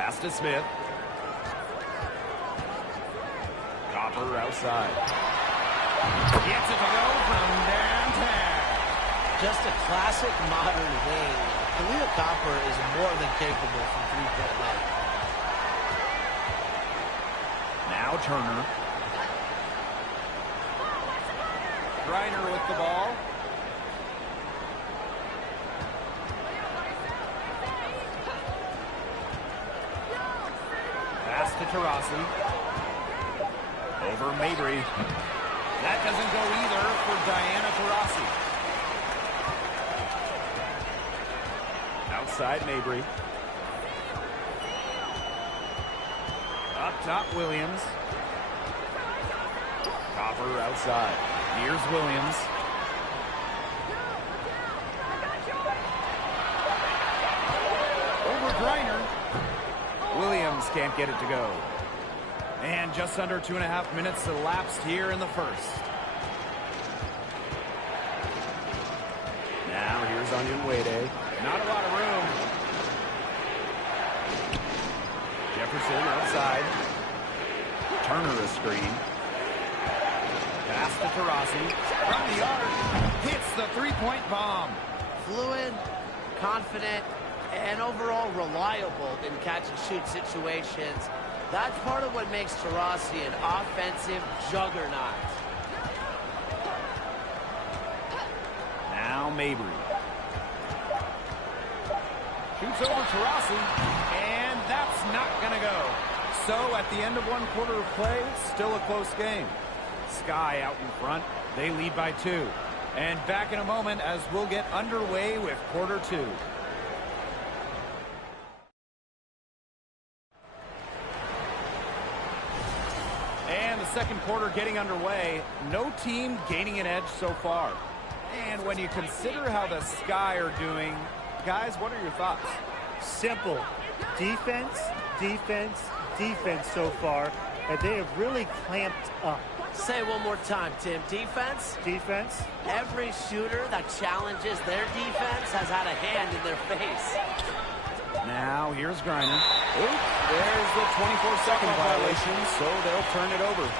Pass to Smith. Copper outside. Gets it to go from downtown. Just a classic modern wing. Kahleah Copper is more than capable from three-point line. Now Turner. Griner with the ball. Pass to Taurasi. Over Mabry. That doesn't go either for Diana Taurasi. Outside Mabry. Up top Williams. Copper outside. Here's Williams. Over Griner. Williams can't get it to go. And just under 2.5 minutes elapsed here in the first. Now here's Onyenwere. Not a lot of room. Jefferson outside. Turner a screen. Pass to Taurasi. From the arc. Hits the three-point bomb. Fluid, confident, and overall reliable in catch-and-shoot situations. That's part of what makes Taurasi an offensive juggernaut. Now Mabry. Shoots over Taurasi, and that's not going to go. So at the end of one quarter of play, still a close game. Sky out in front. They lead by 2. And back in a moment as we'll get underway with quarter 2. And the second quarter getting underway. No team gaining an edge so far. And when you consider how the Sky are doing, guys, what are your thoughts? Simple. Defense, defense, defense so far. And they have really clamped up. Say it one more time, Tim. Defense? Defense. Every shooter that challenges their defense has had a hand in their face. Now, here's Griner. Oop, there's the 24-second violation, so they'll turn it over.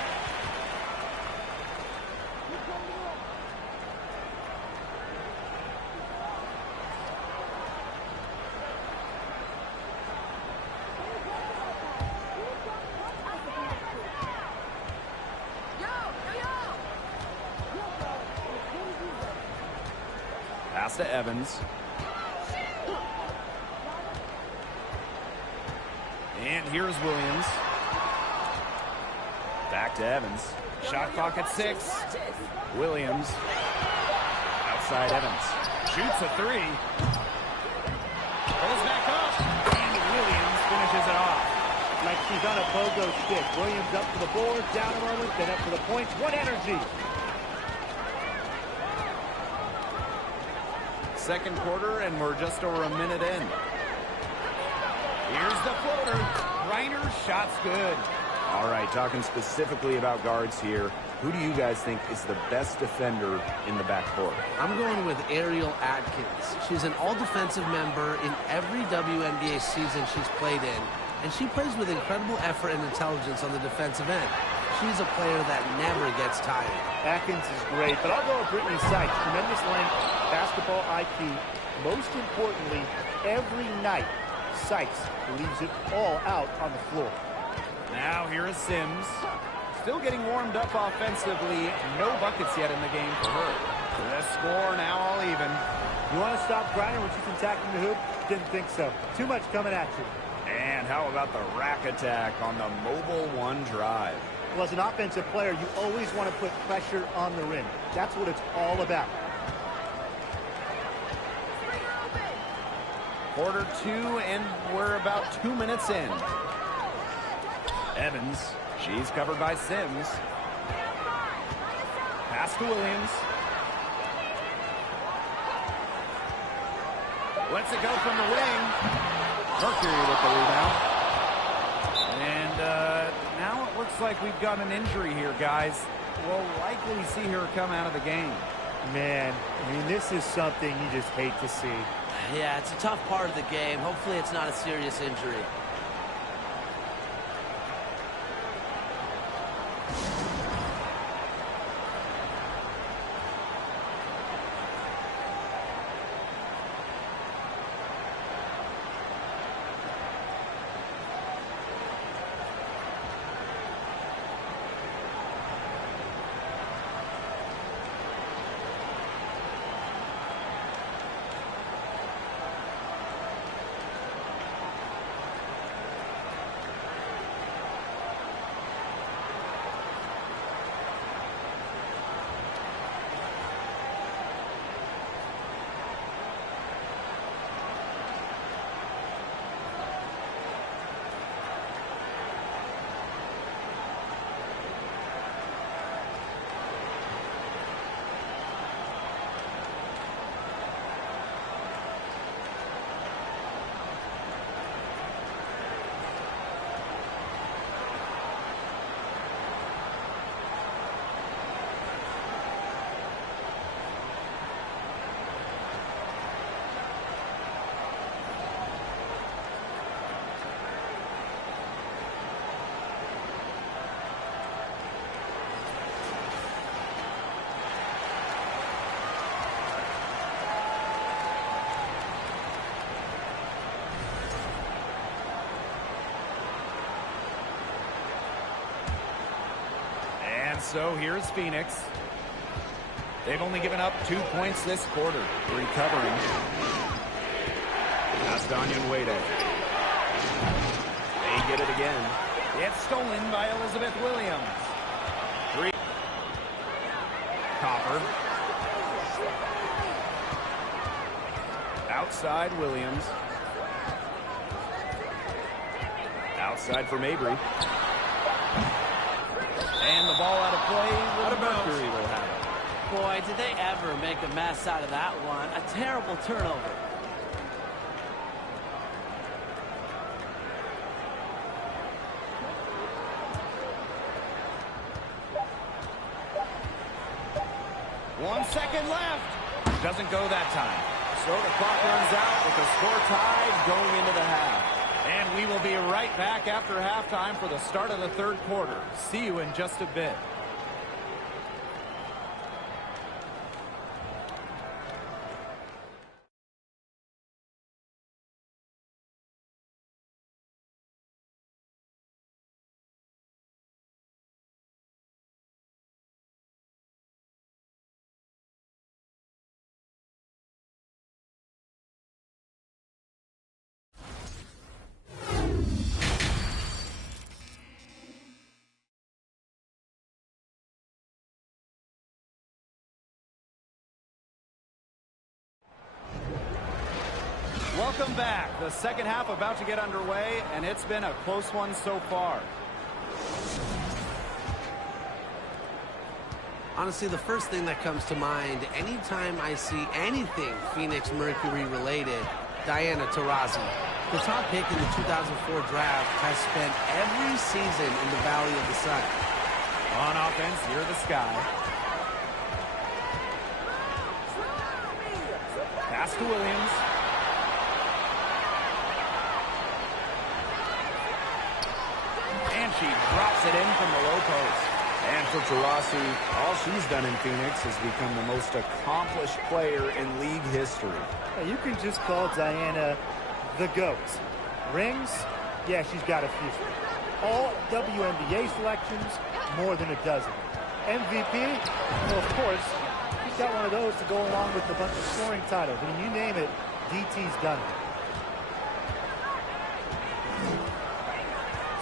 Pass to Evans. And here's Williams. Back to Evans. Shot clock at 6. Williams. Outside Evans. Shoots a 3. Goes back up. And Williams finishes it off. Like she's on a pogo stick. Williams up to the board, down a moment, then up to the points. What energy! Second quarter, and we're just over a minute in. Here's the floater. Griner's shot's good. All right, talking specifically about guards here. Who do you guys think is the best defender in the backcourt? I'm going with Ariel Atkins. She's an all-defensive member in every WNBA season she's played in, and she plays with incredible effort and intelligence on the defensive end. She's a player that never gets tired. Atkins is great, but I'll go with Brittany Sykes. Tremendous length, basketball IQ. Most importantly, every night, Sykes leaves it all out on the floor. Now here is Sims. Still getting warmed up offensively. No buckets yet in the game for her. The score now all even. You want to stop Griner when she's attacking the hoop? Didn't think so. Too much coming at you. And how about the rack attack on the mobile one drive? Well, as an offensive player, you always want to put pressure on the rim. That's what it's all about. Quarter 2, and we're about 2 minutes in. Evans, she's covered by Sims. Pass to Williams. Lets it go from the wing. Mercury with the rebound. And now it looks like we've got an injury here, guys. We'll likely see her come out of the game. Man, I mean, this is something you just hate to see. Yeah, it's a tough part of the game. Hopefully it's not a serious injury. So here's Phoenix. They've only given up 2 points this quarter. Recovering. That's Danya Wade. They get it again. It's stolen by Elizabeth Williams. Copper. Outside Williams. Outside for Mabry. And the ball out of play. What a Mercury will have it. Boy, did they ever make a mess out of that one. A terrible turnover. One second left. Doesn't go that time. So the clock runs out with the score tied going into the half. And we will be right back after halftime for the start of the third quarter. See you in just a bit. Welcome back. The second half about to get underway, and it's been a close one so far. Honestly, the first thing that comes to mind anytime I see anything Phoenix Mercury related, Diana Taurasi. The top pick in the 2004 draft has spent every season in the Valley of the Sun. On offense, you're the Sky. Pass to Williams. And she drops it in from the low post. And for Taurasi, all she's done in Phoenix has become the most accomplished player in league history. You can just call Diana the GOAT. Rings? Yeah, she's got a few. All WNBA selections, more than a dozen. MVP? Well, of course, she's got one of those to go along with a bunch of scoring titles. I mean, you name it, DT's done it.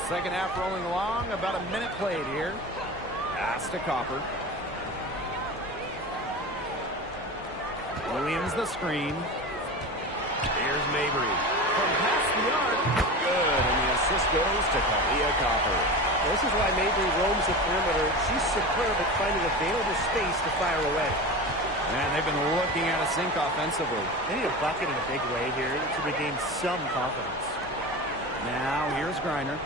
Second half rolling along, about a minute played here. Pass to Copper. Williams the screen. Here's Mabry. From past the arc. Good, and the assist goes to Kahleah Copper. This is why Mabry roams the perimeter. She's superb at finding available space to fire away. Man, they've been looking at a sink offensively. They need a bucket in a big way here to regain some confidence. Now, here's Griner.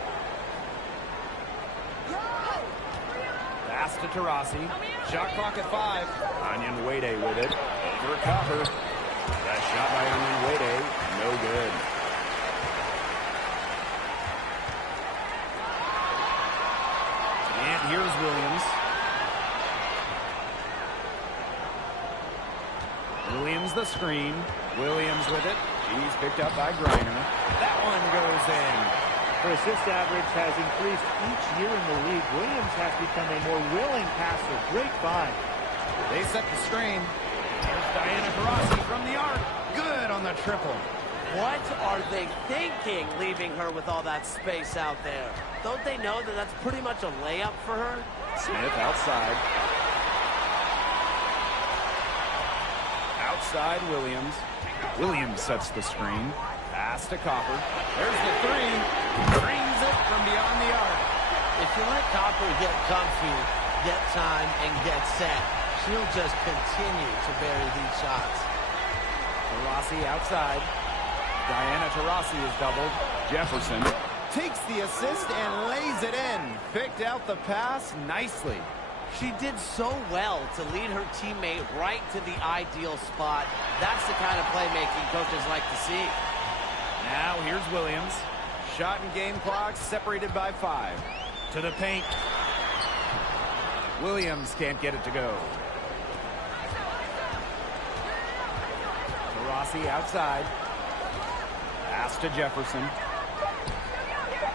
Pass to Taurasi. Shot clock at 5. Onion Wade with it. Over Copper. That shot by Onion Wade, no good. And here's Williams. Williams the screen. Williams with it. She's picked up by Griner. That one goes in. Her assist average has increased each year in the league. Williams has become a more willing passer. Great find. They set the screen. Here's Diana Taurasi from the arc. Good on the triple. What are they thinking, leaving her with all that space out there? Don't they know that that's pretty much a layup for her? Smith outside. Outside Williams. Williams sets the screen. Pass to Copper. There's the three. Brings it from beyond the arc. If you let Copper get comfy, get time, and get set, she'll just continue to bury these shots. Taurasi outside. Diana Taurasi is doubled. Jefferson takes the assist and lays it in. Picked out the pass nicely. She did so well to lead her teammate right to the ideal spot. That's the kind of playmaking coaches like to see. Now here's Williams. Shot and game clock separated by 5. To the paint. Williams can't get it to go. Taurasi outside. Pass to Jefferson.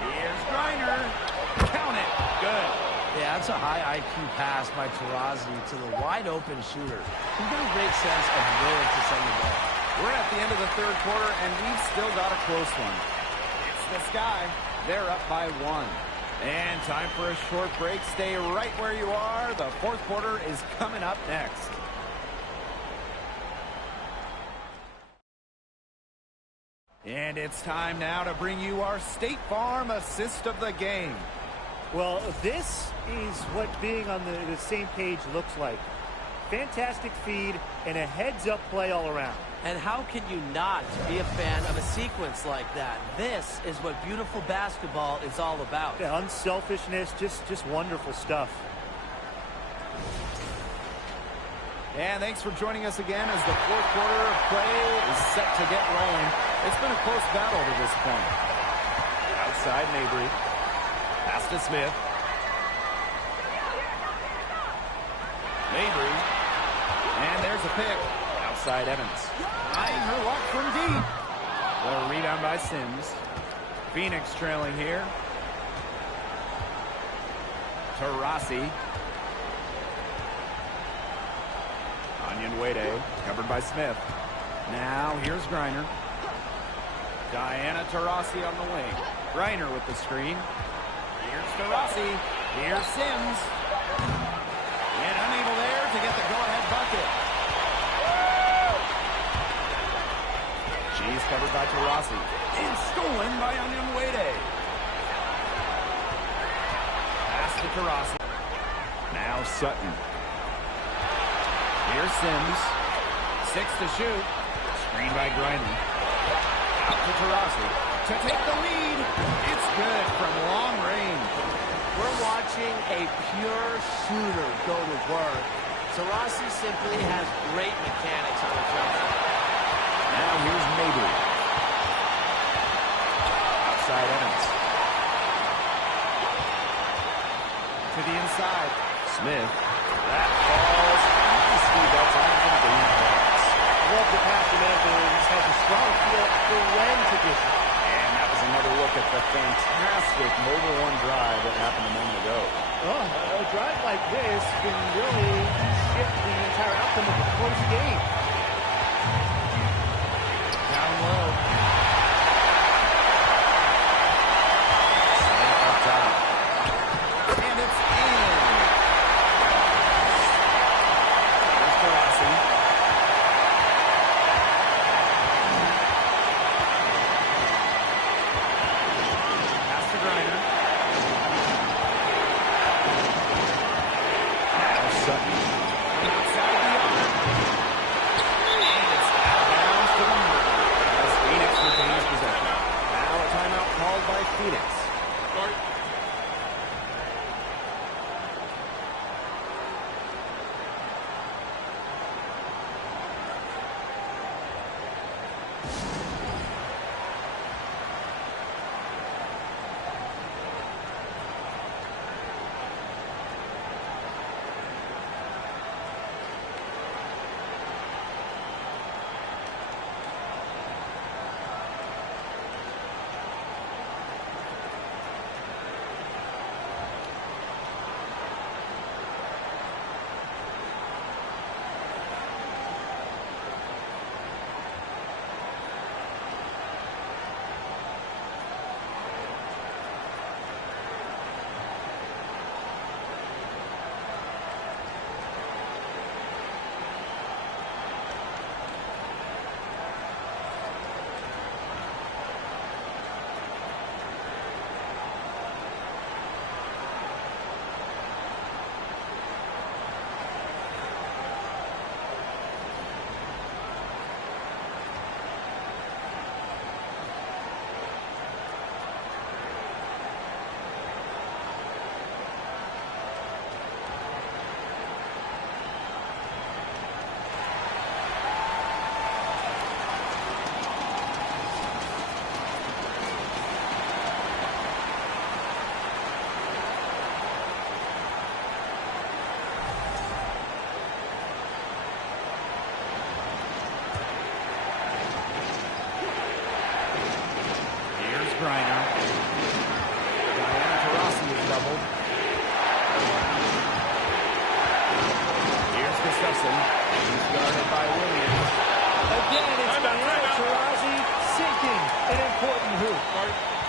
Here's Griner. Count it. Good. Yeah, that's a high IQ pass by Taurasi to the wide open shooter. He's got a great sense of where to send the ball. We're at the end of the third quarter, and we've still got a close one. It's the Sky. They're up by 1. And time for a short break. Stay right where you are. The fourth quarter is coming up next. And it's time now to bring you our State Farm assist of the game. Well, this is what being on the same page looks like. Fantastic feed and a heads-up play all around. And how can you not be a fan of a sequence like that? This is what beautiful basketball is all about. Yeah, unselfishness, just wonderful stuff. And thanks for joining us again as the fourth quarter of play is set to get rolling. It's been a close battle to this point. Outside Mabry. Pass to Smith. Mabry. And there's a pick. Outside Evans. Trying her luck from deep. The rebound by Sims. Phoenix trailing here. Taurasi. Onyenwere, covered by Smith. Now here's Griner. Diana Taurasi on the wing. Griner with the screen. Here's Taurasi. Here's Sims. And unable there to get the go-ahead bucket. She's covered by Taurasi. And stolen by Onyenwere. Pass to Taurasi. Now Sutton. Here's Sims. 6 to shoot. Screen by Griner. Out to Taurasi. To take the lead. It's good from long range. We're watching a pure shooter go to work. Taurasi simply has great mechanics on the jumper. Now here's Mabry. Outside Evans. To the inside. Smith. That falls. Nice feed that time from Dave Barnes. Love the pass from Evans. Has a strong feel for when to dish it. And that was another look at the fantastic mobile one drive that happened a moment ago. A drive like this can really shift the entire outcome of a close game. Down low. Smith up top. And it's in. There's Taurasi. Pass to Griner. Now Sutton. From outside the arc. And it's out of bounds to the mark as Phoenix retains possession. Now a timeout called by Phoenix. Griner. Diana Taurasi is doubled. Here's Gustafson. He's guarded by Williams. Again, it's Diana Taurasi sinking an important hoop.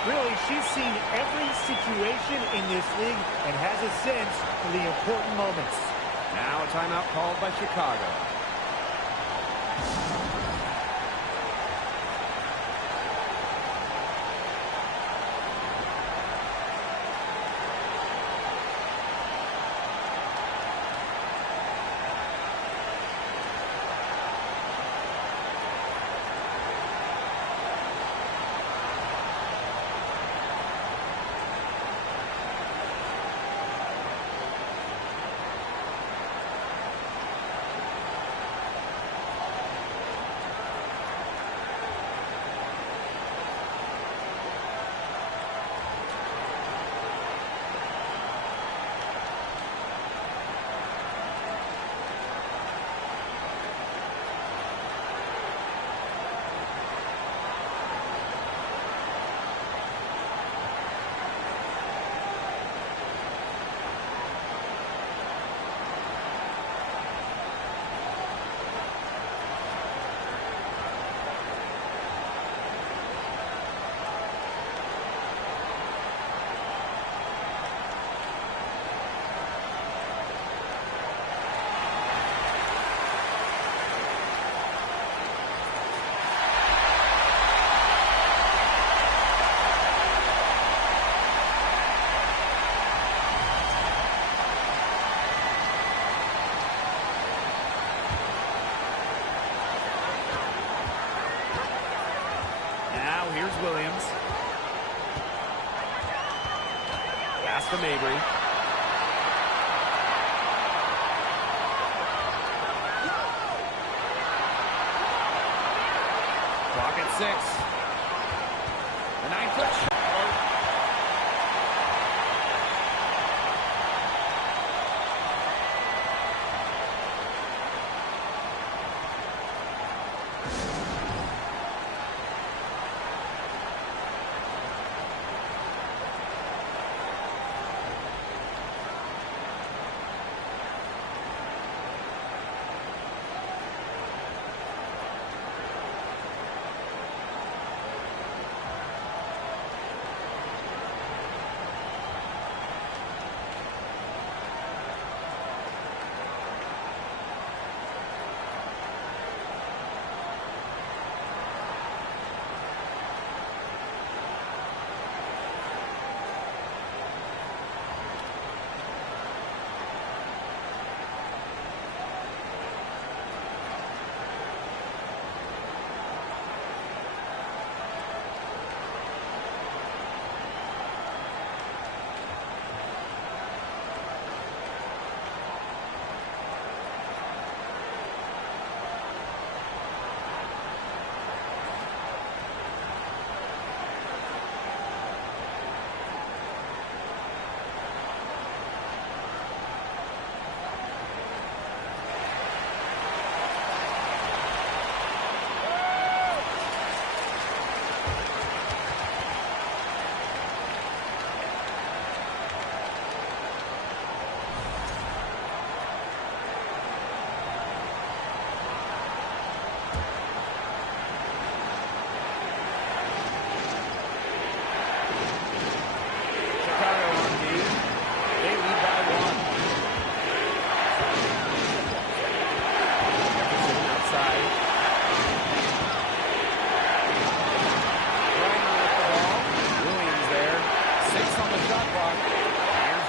Really, she's seen every situation in this league and has a sense for the important moments. Now a timeout called by Chicago. Here's Williams. Pass to Mabry. Clock at 6. The 9-foot shot.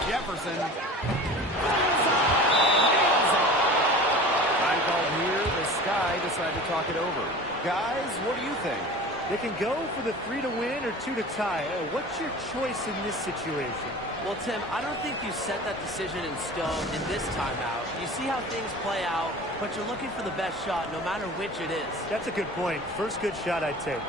Jefferson. Time called here. The Sky decided to talk it over. Guys, what do you think? They can go for the 3 to win or 2 to tie. What's your choice in this situation? Well, Tim, I don't think you set that decision in stone in this timeout. You see how things play out, but you're looking for the best shot no matter which it is. That's a good point. First good shot I'd take.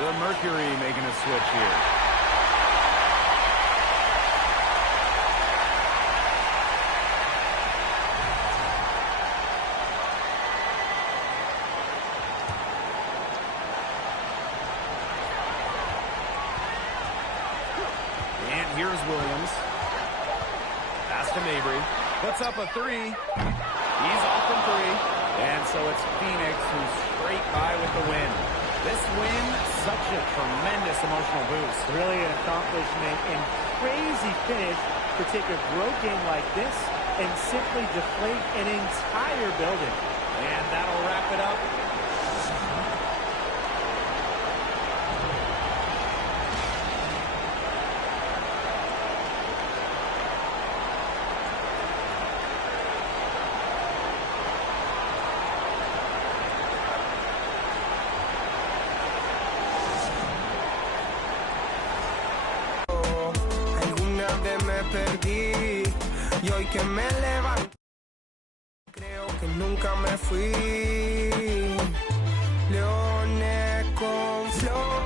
The Mercury making a switch here. And here's Williams. Pass to Mabry. Puts up a three. He's off from three. And so it's Phoenix who's straight by with the win. This win, such a tremendous emotional boost. Really an accomplishment and crazy finish to take a road game like this and simply deflate an entire building. And that'll wrap it up. Perdí y hoy que me levanto creo que nunca me fui. Leones con flor,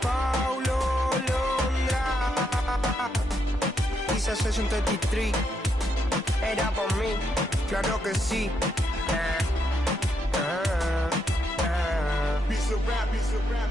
Paulo Londra, quizás 63 era por mí, claro que sí. Piece of rap, piece of rap.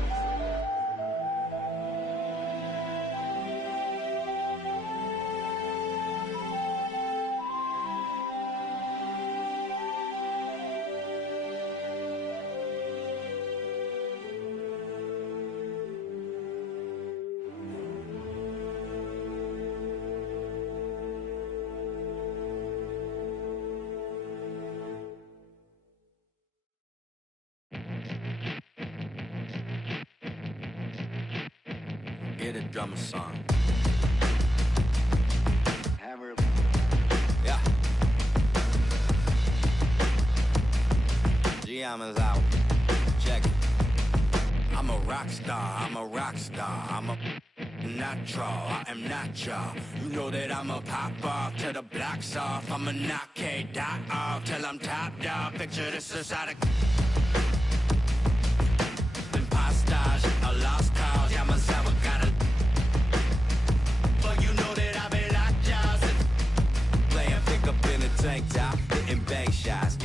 Get a drummer song. Hammer. Yeah. GM is out. Check it. I'm a rock star. I'm a rock star. I'm a natural. I am not y'all. You know that I'm a pop off till the block's off. I'm a knock K-Dot off till I'm top dog. Picture this inside a impostage, a lost cause. Yeah, myself, I gotta. But you know that I've been locked out. Playing pickup in a tank top, hitting bank shots.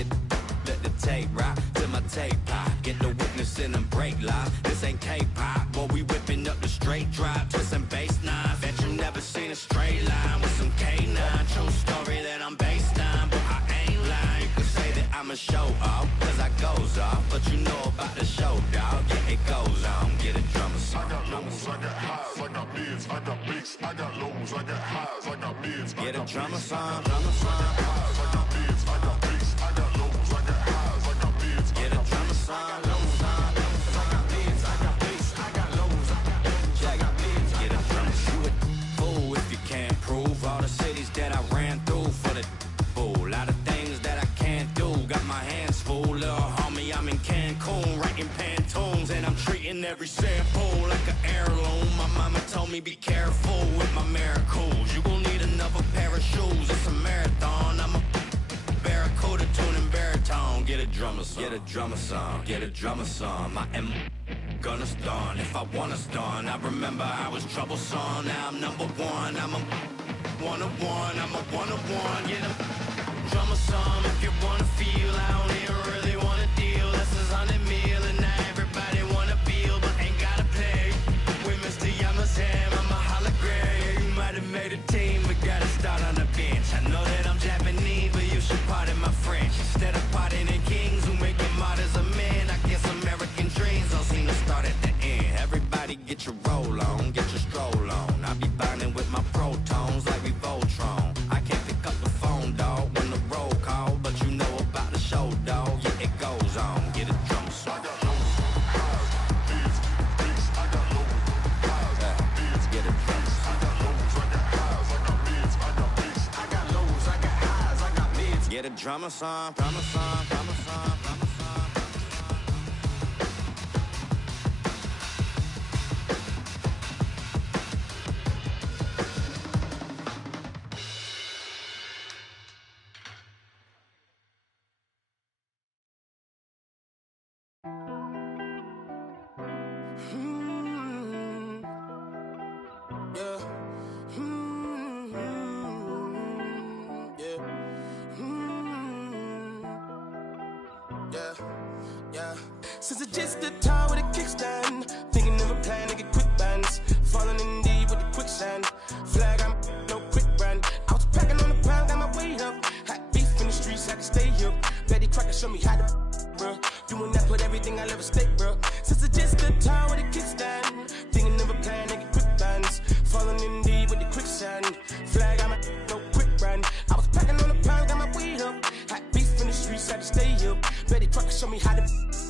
Let the tape rock till my tape pop. Get the witness in them break live. This ain't K-pop, boy, we whipping up the straight drop. Twisting bass nine. Bet you never seen a straight line with some K9. True story that I'm based on, but I ain't lying. You can say that I'm a show off, cause I goes off. But you know about the show, dog. Yeah, it goes on. Get a drummer song. I got lows, I got highs, I got mids, I got bass, I got lows, I got highs, I got mids. Get a drummer song, drummer song. I got highs, I got mids, I got bass, I got lows, I got highs, I got mids. Get a drummer song, drummer song. I got mids, I got bass, I got lows, I got mids. Get a drummer. You a fool if you can't prove all the cities that I ran through for the fool. Lot of things that I can't do. Got my hands full, little homie. I'm in Cancun, writing Pantones, and I'm treating every sample like an heirloom. My mama told me be careful with my miracles. You gon' need another pair of shoes. It's a marathon. I'm a barracuda tuning baritone. Get a drummer song. Get a drummer song. Get a drummer song. I am gonna stun if I wanna stun. I remember I was troublesome. Now I'm number one. I'm a one of one. I'm a one of one. Get a drummer song if you wanna feel. I don't even really wanna deal. This is 100 mil and now everybody wanna feel, but ain't gotta play. With Mr. Yamazam, I'm a hologram. You might have made a team, but gotta start on the bench. I know that I'm Japanese, but you should pardon my French. Instead of pardoning kings who make them martyrs of men, I guess American dreams don't seem to start at the end. Everybody get your roll on, get your stroll on. I be binding with my protons like we Voltron. I can't pick up the phone, dog, when the roll call, but you know about the show, dog. Yeah, it goes on. Get a drum song. I got lows, highs, mids, bass, I got lows, highs, mids. Get a drum song. I got lows, I got highs, I got mids, I got bass, I got lows, I got highs, I got mids. Get a drummer song, drummer song, drummer song, drummer song. Since it's just a time with a kickstand. Thinking of a plan to get quick bands. Falling in deep with the quicksand. Flag, I'm no quick brand. I was packing on the pound, got my weight up. Hot beef in the streets, I can stay here. Betty Crocker show me how to, bro. Doing that, put everything I'll ever stake, bro. Since it's just a time with a kickstand. Thinking of a plan to get quick bands. Falling in deep with the quicksand. Flag, I'm no quick brand. I was packing on the pound, got my weight up. Hot beef in the streets, I can stay here. Betty Crocker show me how to,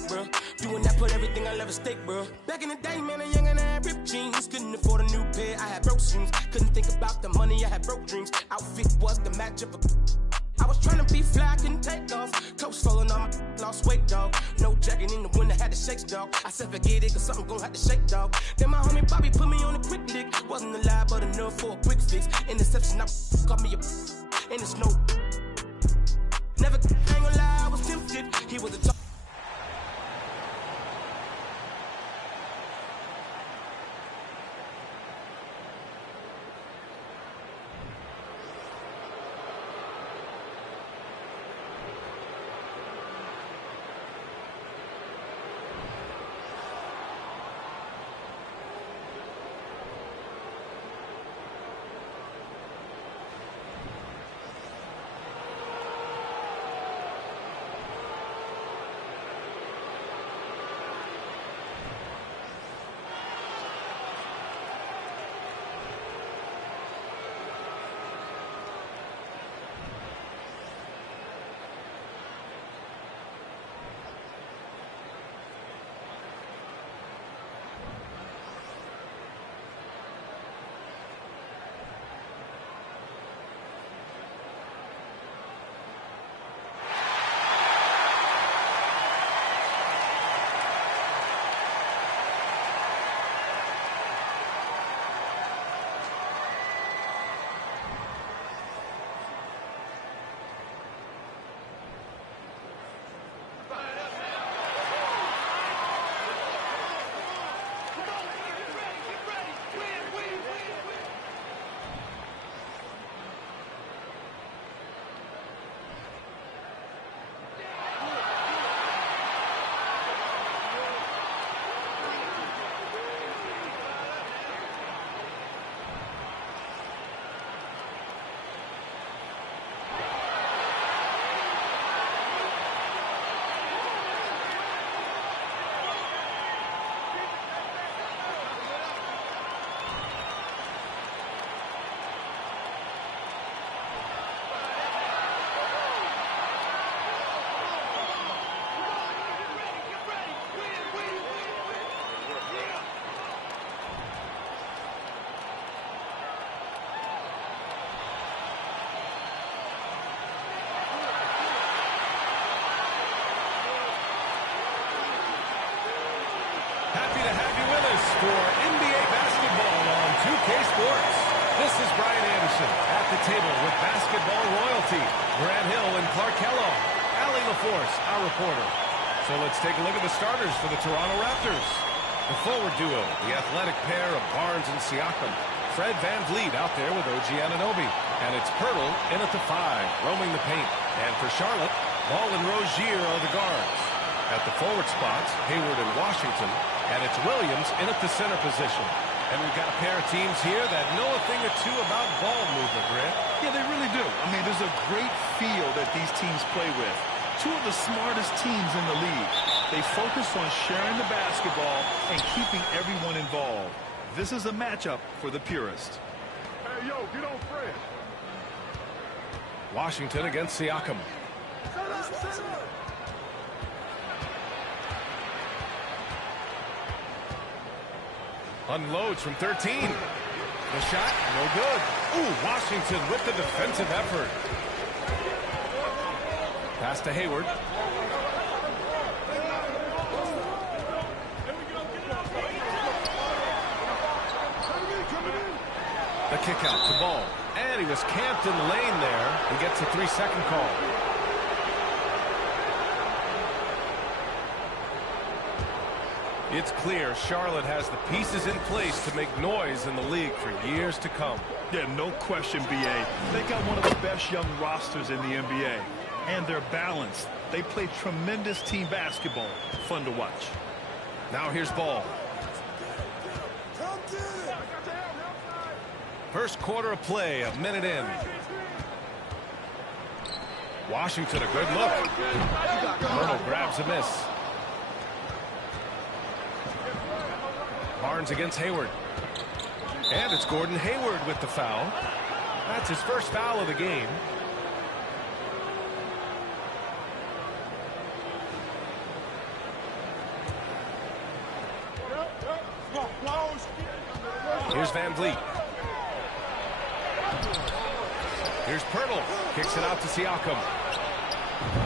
bro. Doing that, put everything I'll ever stake, bro. Back in the day, man, a young and I had ripped jeans. Couldn't afford a new pair, I had broke shoes. Couldn't think about the money, I had broke dreams. Outfit was the match of a... I was trying to be fly, couldn't take off. Coats falling on my lost weight, dog. No jacket in the winter, had to shake, dog. I said forget it, cause something gon' have to shake, dog. Then my homie Bobby put me on a quick lick. Wasn't alive, but enough for a quick fix. Interception, I got me a... And it's no... Never, I ain't gonna lie, I was tempted. He was a... Happy to have you with us for NBA basketball on 2K Sports. This is Brian Anderson at the table with basketball royalty. Grant Hill and Clark Kellogg. Allie LaForce, our reporter. So let's take a look at the starters for the Toronto Raptors. The forward duo, the athletic pair of Barnes and Siakam. Fred VanVleet out there with OG Anunoby. And it's Pirtle in at the 5, roaming the paint. And for Charlotte, Ball and Rozier are the guards. At the forward spots, Hayward and Washington. And it's Williams in at the center position. And we've got a pair of teams here that know a thing or two about ball movement, Grant. Yeah, they really do. I mean, there's a great feel that these teams play with. Two of the smartest teams in the league. They focus on sharing the basketball and keeping everyone involved. This is a matchup for the purist. Hey, yo, get on Fred. Washington against Siakam. Unloads from 13. The shot, no good. Ooh, Washington with the defensive effort. Pass to Hayward. The kick out to Ball. And he was camped in the lane there. He gets a 3-second call. It's clear Charlotte has the pieces in place to make noise in the league for years to come. Yeah, no question, B.A. They got one of the best young rosters in the NBA. And they're balanced. They play tremendous team basketball. Fun to watch. Now here's ball. First quarter of play, a minute in. Washington, a good look. Myrtle grabs a miss. Barnes against Hayward. And it's Gordon Hayward with the foul. That's his first foul of the game. Here's Van Vliet. Here's Pirtle. Kicks it out to Siakam.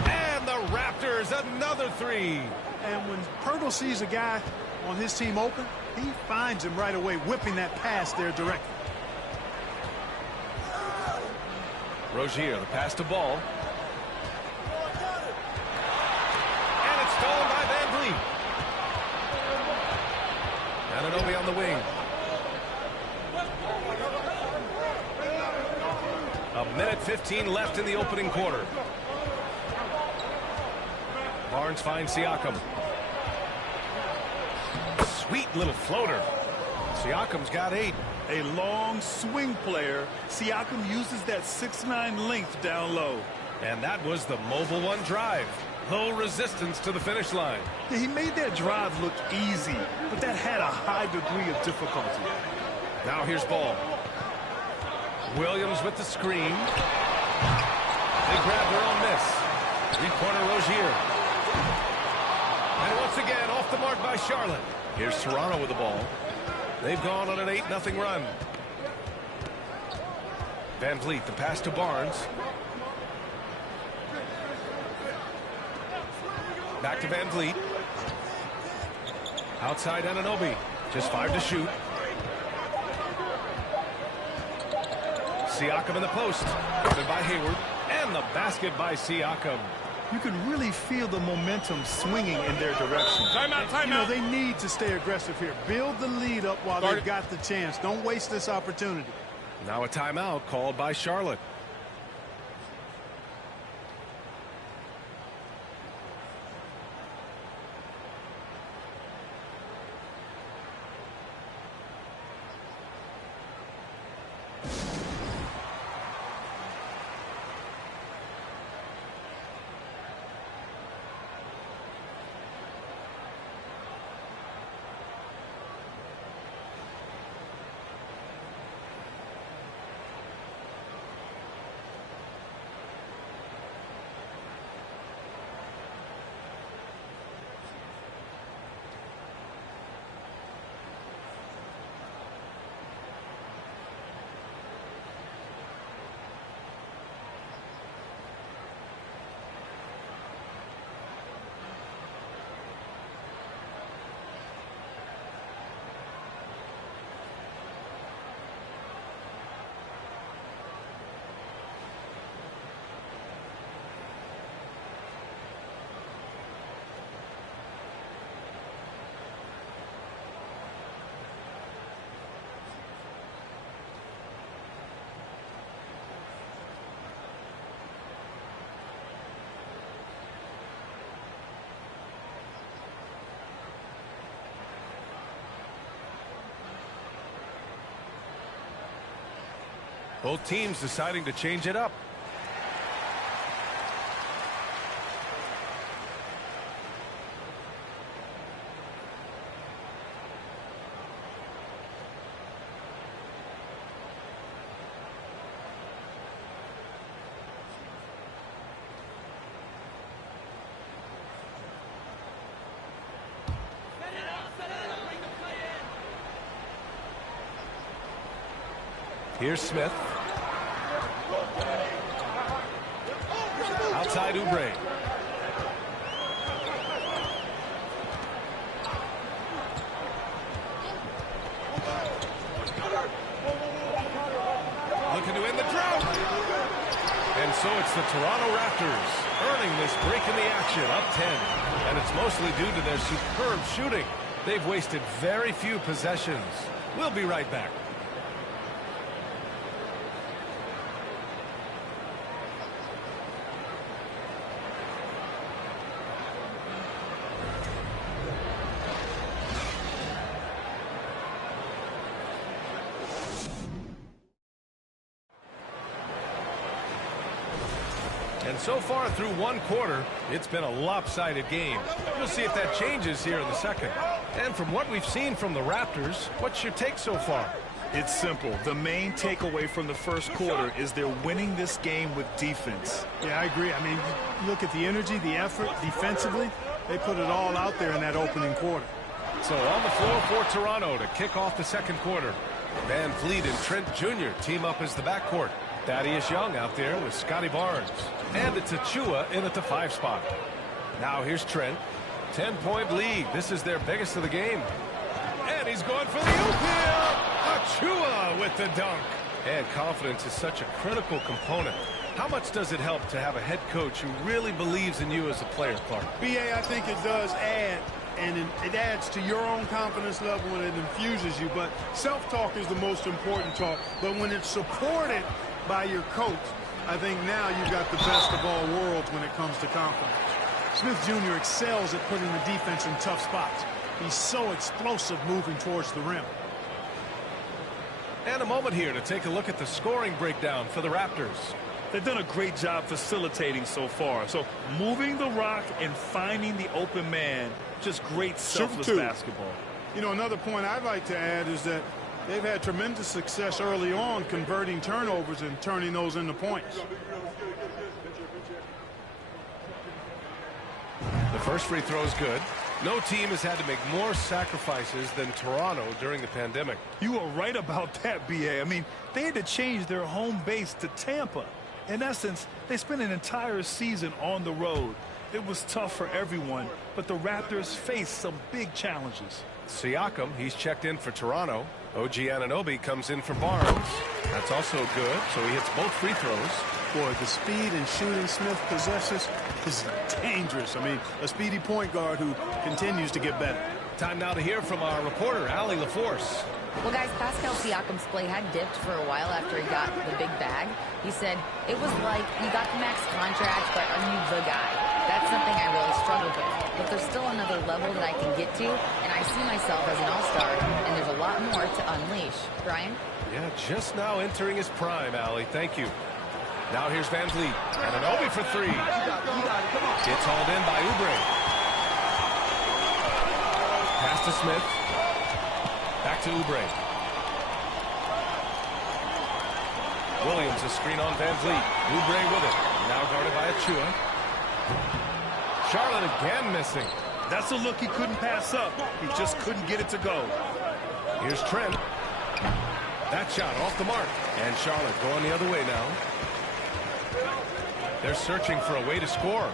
And the Raptors, another three. And when Pirtle sees a guy on his team open, he finds him right away, whipping that pass there directly. Rozier, the pass to Ball. And it's stolen by Van Vliet. Anunoby on the wing. A minute 15 left in the opening quarter. Barnes finds Siakam. Sweet little floater. Siakam's got 8. A long swing player. Siakam uses that 6'9" length down low. And that was the Mobile One drive. Low resistance to the finish line. Yeah, he made that drive look easy, but that had a high degree of difficulty. Now here's Ball. Williams with the screen. They grab their own miss. Three-corner Rozier. And once again, off the mark by Charlotte. Here's Toronto with the ball. They've gone on an 8-0 run. Van Vliet, the pass to Barnes. Back to Van Vliet. Outside Anunoby. Just 5 to shoot. Siakam in the post. Given by Hayward. And the basket by Siakam. You can really feel the momentum swinging in their direction. Timeout. They need to stay aggressive here. Build the lead up while they've got the chance. Don't waste this opportunity. Now a timeout called by Charlotte. Both teams deciding to change it up. Here's Smith. Outside Oubre. Looking to end the drought. And so it's the Toronto Raptors earning this break in the action, up 10. And it's mostly due to their superb shooting. They've wasted very few possessions. We'll be right back. And so far through one quarter, it's been a lopsided game. We'll see if that changes here in the second. And from what we've seen from the Raptors, what's your take so far? It's simple. The main takeaway from the first quarter is they're winning this game with defense. Yeah, I agree. I mean, look at the energy, the effort defensively. They put it all out there in that opening quarter. So on the floor for Toronto to kick off the second quarter. Van Vliet and Trent Jr. team up as the backcourt. Thaddeus Young out there with Scotty Barnes. And it's Achua in at the 5 spot. Now here's Trent. 10-point lead. This is their biggest of the game. And he's going for the oop here. Achua with the dunk. And confidence is such a critical component. How much does it help to have a head coach who really believes in you as a player, Clark? B.A., I think it does add, and it adds to your own confidence level and it infuses you. But self-talk is the most important talk. But when it's supported by your coach, I think now you've got the best of all worlds when it comes to confidence. Smith Jr. excels at putting the defense in tough spots. He's so explosive moving towards the rim. And a moment here to take a look at the scoring breakdown for the Raptors. They've done a great job facilitating so far. So moving the rock and finding the open man, just great selfless basketball. You know, another point I'd like to add is that they've had tremendous success early on converting turnovers and turning those into points. The first free throw is good. No team has had to make more sacrifices than Toronto during the pandemic. You are right about that, B.A. I mean, they had to change their home base to Tampa. In essence, they spent an entire season on the road. It was tough for everyone, but the Raptors faced some big challenges. Siakam, he's checked in for Toronto. OG Anunoby comes in for Barnes. That's also good, so he hits both free throws. Boy, the speed and shooting Smith possesses is dangerous. I mean, a speedy point guard who continues to get better. Time now to hear from our reporter, Allie LaForce. Well, guys, Pascal Siakam's play had dipped for a while after he got the big bag. He said, it was like, you got the max contract, but are you the guy? That's something I really struggled with. But there's still another level that I can get to, and I see myself as an all-star, and there's a lot more to unleash. Brian? Yeah, just now entering his prime, Allie. Thank you. Now here's Van Vliet. And Anunoby for 3. It's hauled in by Oubre. Pass to Smith. Back to Oubre. Williams, a screen on Van Vliet. Oubre with it. Now guarded by Achua. Charlotte again missing. That's a look he couldn't pass up. He just couldn't get it to go. Here's Trent. That shot off the mark. And Charlotte going the other way now. They're searching for a way to score.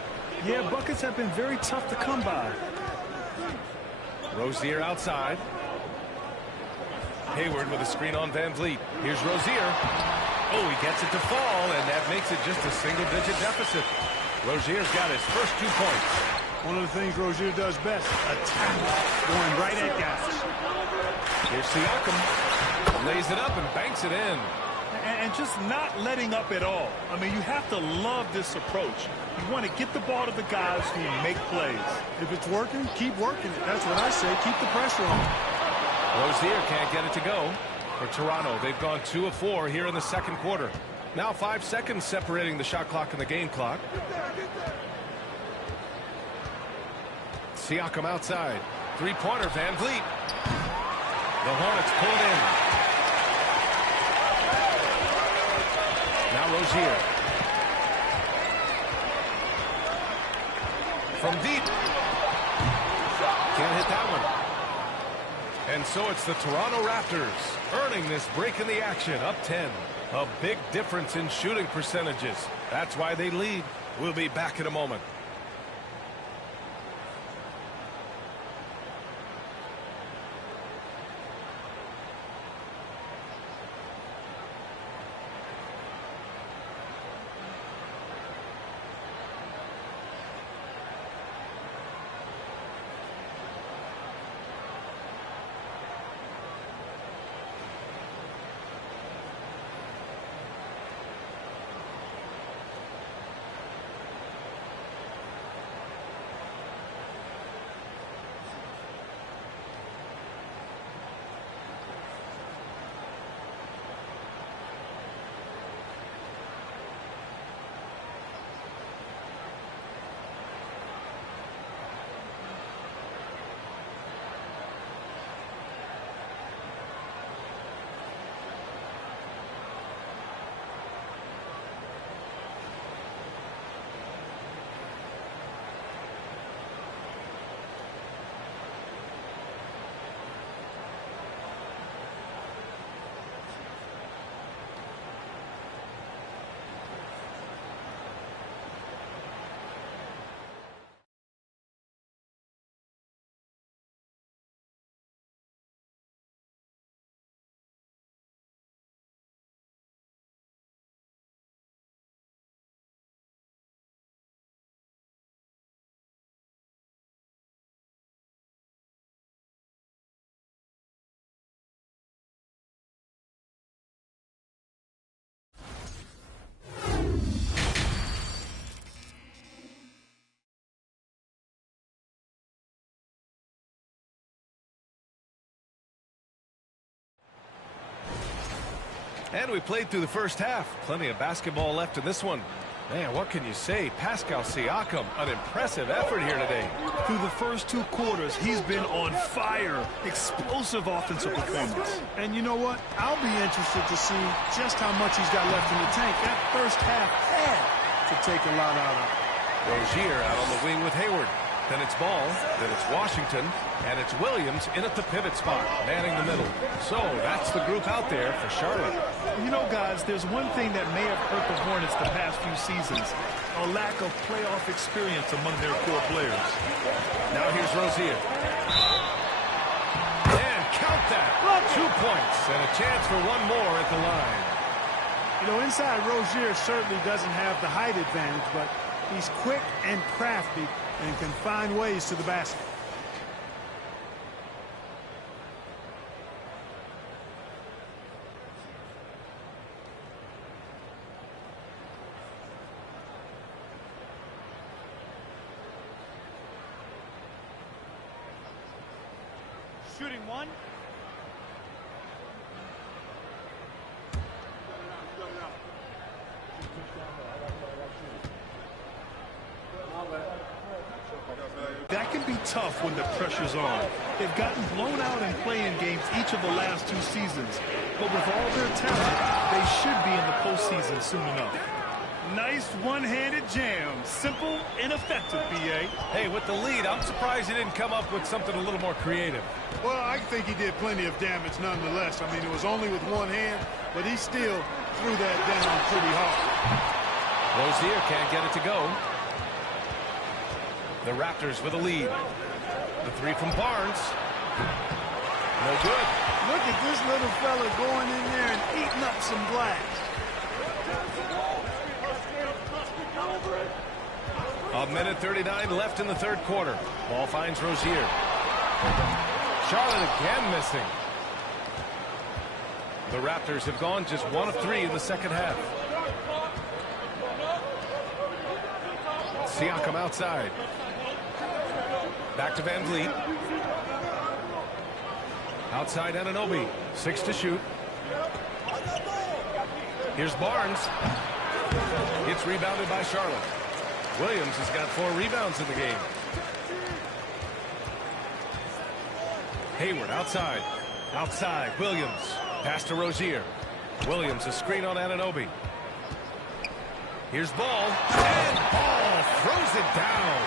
Yeah, buckets have been very tough to come by. Rozier outside. Hayward with a screen on Van Vliet. Here's Rozier. Oh, he gets it to fall, and that makes it just a single-digit deficit. Rozier's got his first 2 points. One of the things Rozier does best, attack, going right at guys. Here's Siakam. Lays it up and banks it in. And just not letting up at all. I mean, you have to love this approach. You want to get the ball to the guys who make plays. If it's working, keep working it. That's what I say. Keep the pressure on. Rozier can't get it to go. For Toronto, they've gone 2 of 4 here in the second quarter. Now 5 seconds separating the shot clock and the game clock. Siakam outside. 3-pointer, Van Vliet. The Hornets pulled in. Now Rozier. From deep. Can't hit that one. And so it's the Toronto Raptors earning this break in the action, up 10. A big difference in shooting percentages. That's why they lead. We'll be back in a moment. And we played through the first half. Plenty of basketball left in this one. Man, what can you say? Pascal Siakam, an impressive effort here today. Through the first 2 quarters, he's been on fire. Explosive offensive performance. And you know what? I'll be interested to see just how much he's got left in the tank. That first half had to take a lot out of him. Rozier out on the wing with Hayward. Then it's Ball, then it's Washington, and it's Williams in at the pivot spot, manning the middle. So that's the group out there for Charlotte. You know, guys, there's one thing that may have hurt the Hornets the past few seasons, a lack of playoff experience among their core players. Now here's Rozier. And count that. 2 points and a chance for one more at the line. You know, inside Rozier certainly doesn't have the height advantage, but he's quick and crafty and can find ways to the basket. Shooting one. That can be tough when the pressure's on. They've gotten blown out in play-in games each of the last 2 seasons. But with all their talent, they should be in the postseason soon enough. Nice one-handed jam. Simple and effective, B.A. Hey, with the lead, I'm surprised he didn't come up with something a little more creative. Well, I think he did plenty of damage nonetheless. I mean, it was only with one hand, but he still threw that down pretty hard. Rozier can't get it to go. The Raptors with a lead. The 3 from Barnes. No good. Look at this little fella going in there and eating up some glass. A minute 39 left in the 3rd quarter. Ball finds Rozier. Charlotte again missing. The Raptors have gone just 1 of 3 in the 2nd half. Siakam outside. Back to Van Vliet. Outside Anunoby. 6 to shoot. Here's Barnes. It's rebounded by Charlotte. Williams has got 4 rebounds in the game. Hayward outside. Outside. Williams. Pass to Rozier. Williams a screen on Anunoby. Here's Ball. And Ball throws it down.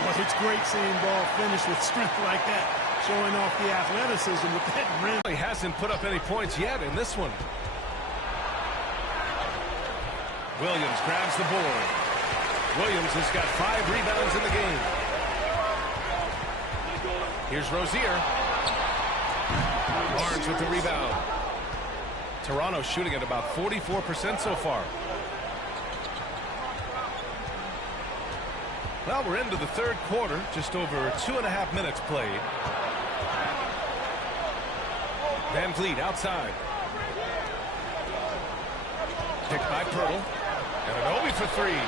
Well, it's great seeing Ball finish with strength like that, showing off the athleticism with that rim. He hasn't put up any points yet in this one. Williams grabs the board. Williams has got 5 rebounds in the game. Here's Rozier. Barnes with the rebound. Toronto shooting at about 44% so far. Well, we're into the 3rd quarter, just over 2.5 minutes played. Van Vliet outside. Picked by Pirtle. Anunoby for 3. Good.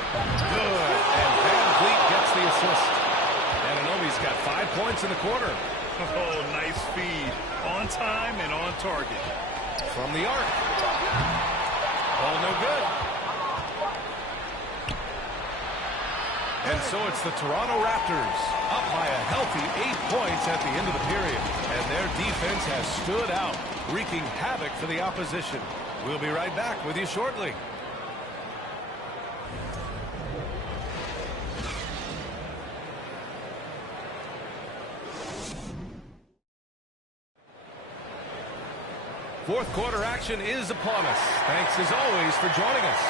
And Van Vliet gets the assist. Anunoby's got 5 points in the quarter. Oh, nice feed. On time and on target. From the arc. Ball no good. And so it's the Toronto Raptors up by a healthy 8 points at the end of the period. And their defense has stood out, wreaking havoc for the opposition. We'll be right back with you shortly. Fourth quarter action is upon us. Thanks as always for joining us.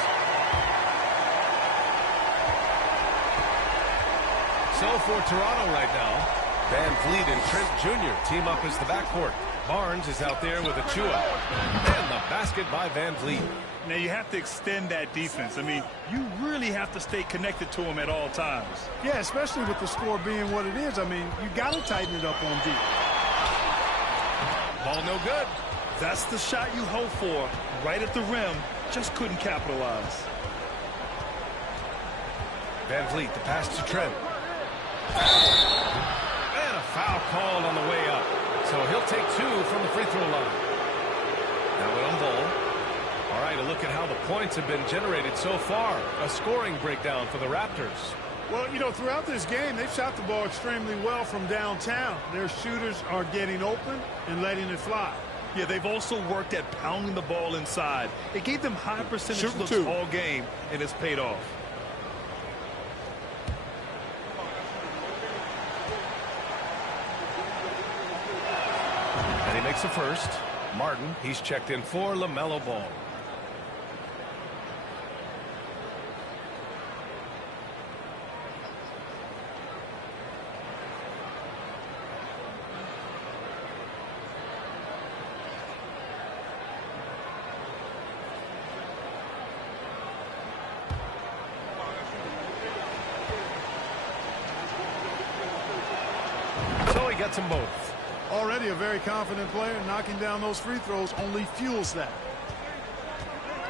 So for Toronto right now, Van Vliet and Trent Jr. team up as the backcourt. Barnes is out there with Achua. And the basket by Van Vliet. Now you have to extend that defense. I mean, you really have to stay connected to him at all times. Yeah, especially with the score being what it is. I mean, you got to tighten it up on deep. Ball no good. That's the shot you hope for. Right at the rim. Just couldn't capitalize. Van Vliet, the pass to Trent. And a foul called on the way up. So he'll take 2 from the free throw line. Now on Ball. look at how the points have been generated so far. A scoring breakdown for the Raptors. Well, you know, throughout this game, they've shot the ball extremely well from downtown. Their shooters are getting open and letting it fly. Yeah, they've also worked at pounding the ball inside. It gave them high percentage looks all game, and it's paid off. And he makes the first. Martin, he's checked in for LaMelo Ball. So he gets them both. Already a very confident player. Knocking down those free throws only fuels that.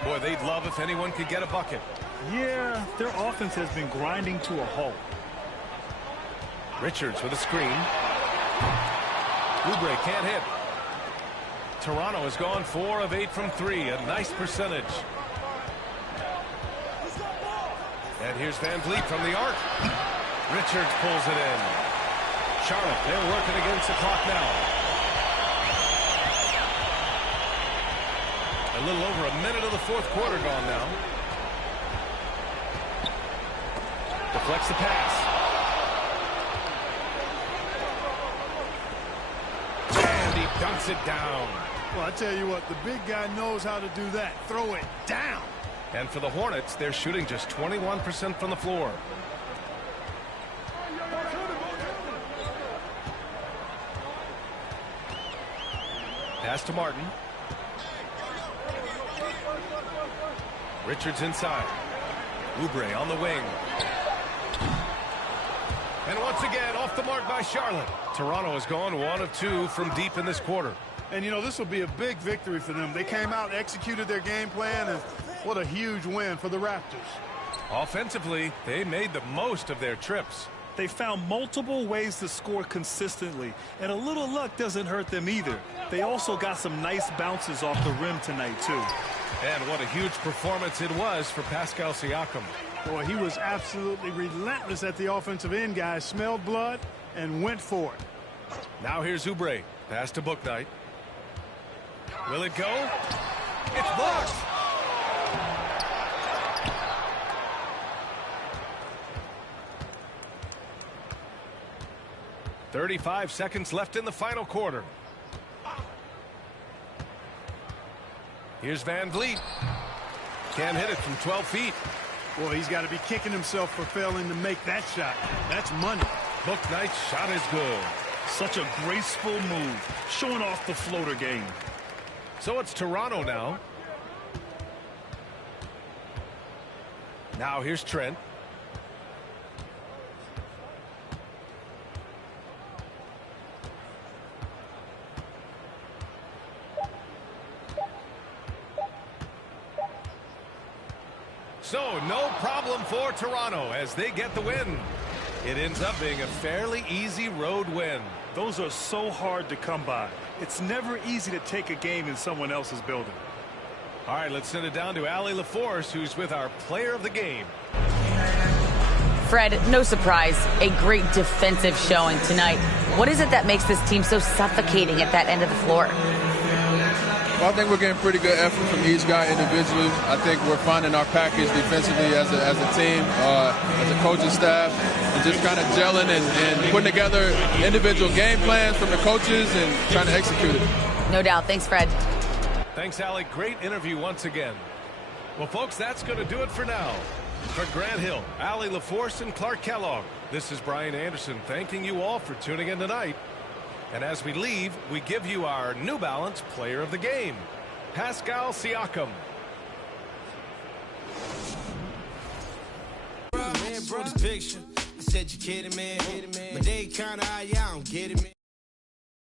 Boy, they'd love if anyone could get a bucket. Yeah, their offense has been grinding to a halt. Richards with a screen. Oubre can't hit. Toronto has gone 4 of 8 from 3. A nice percentage. And here's Van Vliet from the arc. Richards pulls it in. Charlotte, they're working against the clock now. A little over a minute of the fourth quarter gone now. Deflects the pass. And he dunks it down. Well, I tell you what, the big guy knows how to do that. Throw it down. And for the Hornets, they're shooting just 21% from the floor. Pass to Martin. Richards inside. Oubre on the wing. And once again, off the mark by Charlotte. Toronto has gone 1 of 2 from deep in this quarter. And, you know, this will be a big victory for them. They came out, executed their game plan, and what a huge win for the Raptors. Offensively, they made the most of their trips. They found multiple ways to score consistently, and a little luck doesn't hurt them either. They also got some nice bounces off the rim tonight, too. And what a huge performance it was for Pascal Siakam. Boy, he was absolutely relentless at the offensive end, guys. Smelled blood and went for it. Now here's Oubre. Pass to Bouknight. Will it go? It's blocked. "35 seconds left in the final quarter. Here's Van Vliet. Can't hit it from 12 feet. Well, he's got to be kicking himself for failing to make that shot. That's money. Bouknight's shot is good. Such a graceful move, showing off the floater game. So it's Toronto now. Now here's Trent. So no problem for Toronto as they get the win. It ends up being a fairly easy road win. Those are so hard to come by. It's never easy to take a game in someone else's building. All right, let's send it down to Allie LaForce, who's with our player of the game. Fred, no surprise, a great defensive showing tonight. What is it that makes this team so suffocating at that end of the floor? Well, I think we're getting pretty good effort from each guy individually. I think we're finding our package defensively as a team, as a coaching staff, and just kind of gelling and putting together individual game plans from the coaches and trying to execute it. No doubt. Thanks, Fred. Thanks, Allie. Great interview once again. Well, folks, that's going to do it for now. For Grant Hill, Allie LaForce, and Clark Kellogg, this is Brian Anderson thanking you all for tuning in tonight. And as we leave, we give you our New Balance player of the game, Pascal Siakam. Picture. I said you kidding, man. But they kind of I don't get it, man.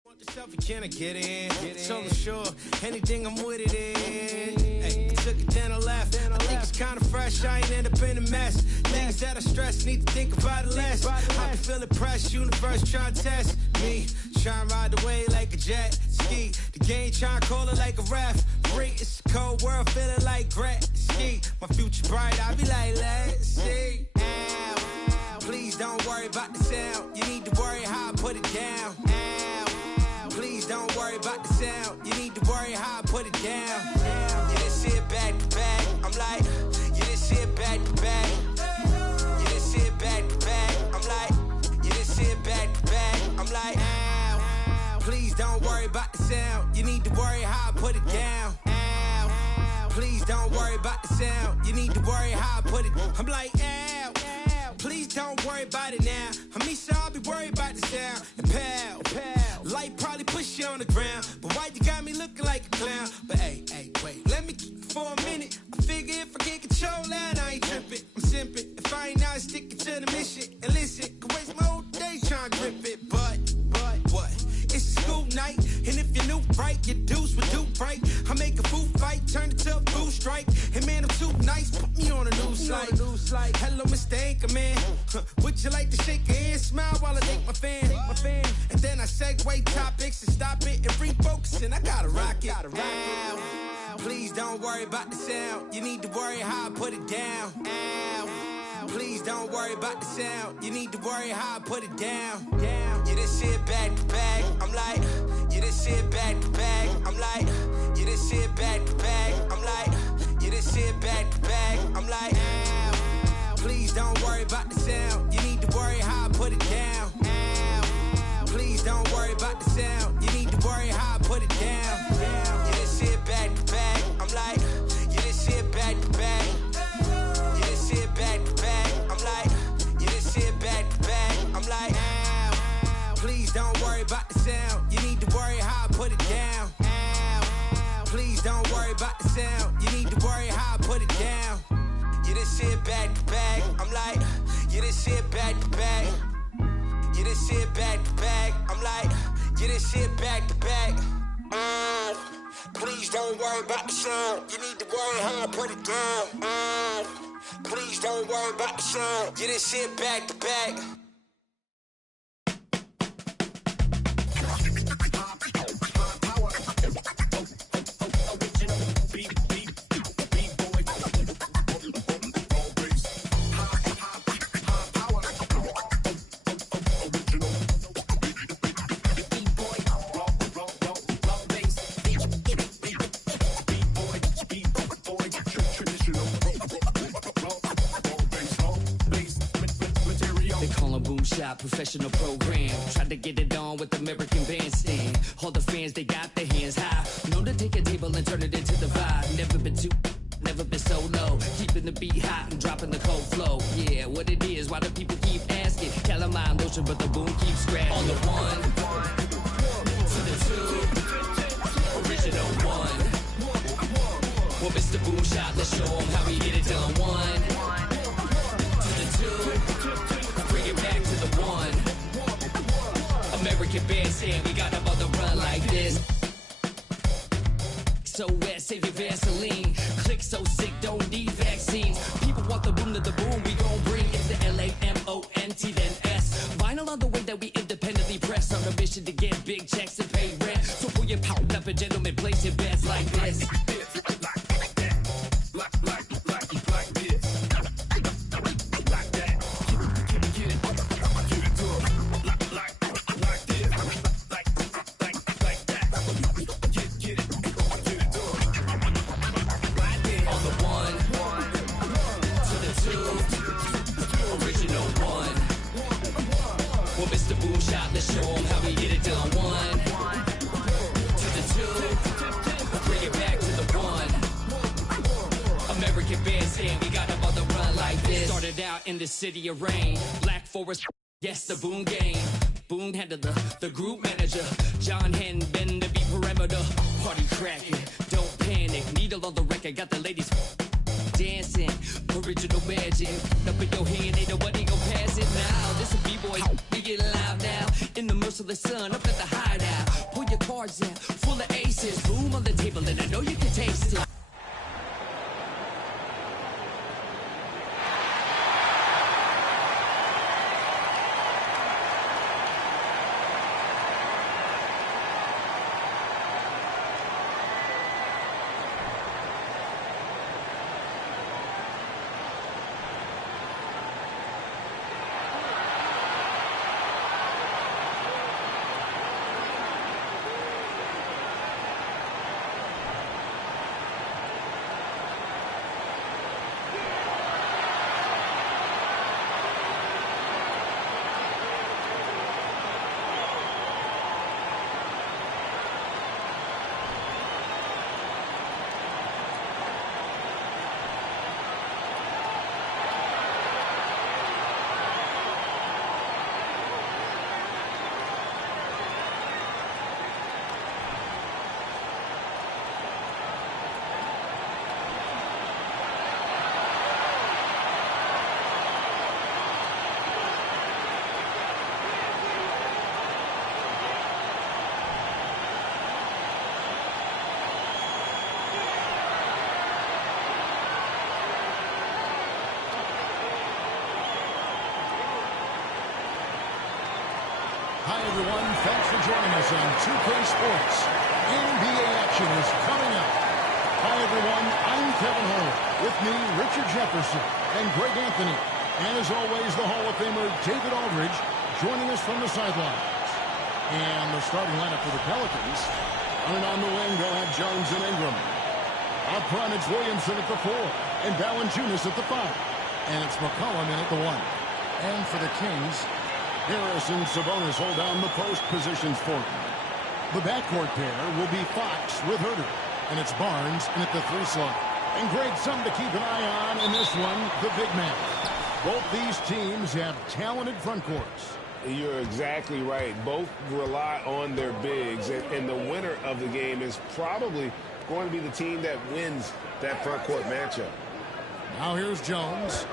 Want the selfie, can I get in? So I'm sure anything I'm with it in. Hey, took it then I left. I think it's kind of fresh. I ain't end up in a mess. Things that I stress, need to think about it less. I be feeling pressed. Universe trying to test me. Trying to ride the wave like a jet ski. The game trying to call it like a ref. breathe. It's a cold world, feeling like Gretzky. My future bright, I be like, let's see. Ow, please don't worry about the sound. You need to worry how I put it down. Ow, please don't worry about the sound. You need to worry how I put it down. Yeah, this shit back to back. I'm like, yeah, this shit back to back. Yeah, this shit back to back. I'm like, yeah, this shit back to back. I'm like, ow, please don't worry about the sound. You need to worry how I put it down. Ow, please don't worry about the sound. You need to worry how I put it. I'm like, ow, please don't worry about it now. I mean, so I'll be worried about the sound. And pal, light probably push you on the ground. But why you got me looking like a clown? But hey, wait, let me keep it for a minute. I figure if I can't control that, I ain't tripping. I'm simping. If I ain't out sticking to the mission. And listen, could waste my whole day trying to grip it. But what? It's a school night. And if you're new, right, your deuce would do right. I make a food fight, turn it to a food strike. And man, I'm too nice, put me on a news slide. Hello, Mr. Anchorman. Would you like to shake your hand, smile while I take my fan? And then I segue topics and stop it and refocus. And I gotta rock it. Ow, please don't worry about the sound. You need to worry how I put it down. Ow, please don't worry about the sound. You need to worry how I put it down. Yeah, this shit back to back. I'm like, yeah, this shit back to back. I'm like, yeah, this shit back to back. I'm like, yeah, this shit back to back. I'm like, ow, please don't worry about the sound. You need to worry how I put it down. Ow, please don't worry about the sound. You need to worry how I put it down. Yeah, this shit back to back. I'm like, yeah, this shit back to back. Yeah, this shit back to back. I'm like, yeah, this shit back to back. I'm like, ow, please don't worry about the sound. You need to worry how I put it down. Ow, please don't worry about the sound. You need to worry how I put it down. Yeah, this shit back to back. I'm like, yeah, this shit back to back. Yeah, this shit back to back. I'm like, yeah, this shit back to back. Please don't worry about the sound. You need to worry how I put it down. Please don't worry about the sound. Yeah, this shit back to back. Professional program, tried to get it on with American Bandstand. All the fans, they got their hands high. Known to take a table and turn it into the vibe. Never been too, never been so low. Keeping the beat hot and dropping the cold flow. Yeah, what it is, why do people keep asking? Calamine lotion, but the boom keeps scratching. On the one, to the two, original one. Well, Mr. Boom Shot, let's show him how we get it done. One, to the two. Bring it back to the one. American Bandstand, we got them on the run like this. So wet, save your Vaseline. Click so sick, don't need vaccines. People want the boom to the boom, we gon' bring it to LAMONT then S. Vinyl on the way that we independently press. On a mission to get big checks and pay rent. So pull your power up and gentlemen, place your bets like this. Let's show them how we get it done. One to the two, bring it back to the one. American Bandstand, we got them on the run like this. Started out in the city of rain, Black Forest, yes, the Boom Gang. Boom handled the group manager. John Henn, bend the beat perimeter. Party cracking, don't panic. Needle on the record, got the ladies dancing. Original magic, up in your hand, ain't nobody gon' pass it now. This a B-boy, we get live now. In the merciless sun, up at the hideout. Pull your cards out, full of aces. Boom on the table, and I know you can taste it. Hi, everyone. Thanks for joining us on 2K Sports. NBA action is coming up. Hi, everyone. I'm Kevin Holland. With me, Richard Jefferson and Greg Anthony. And as always, the Hall of Famer David Aldridge joining us from the sidelines. And the starting lineup for the Pelicans. Running on the wing, they'll have Jones and Ingram. Up front, it's Williamson at the 4. And Valanciunas at the 5. And it's McCollum in at the 1. And for the Kings, Harris and Sabonis hold down the post positions for them. The backcourt pair will be Fox with Herter. And it's Barnes in at the 3 slot. And Greg, something to keep an eye on in this one, the big man. Both these teams have talented front courts. You're exactly right. Both rely on their bigs, and the winner of the game is probably going to be the team that wins that front court matchup. Now here's Jones.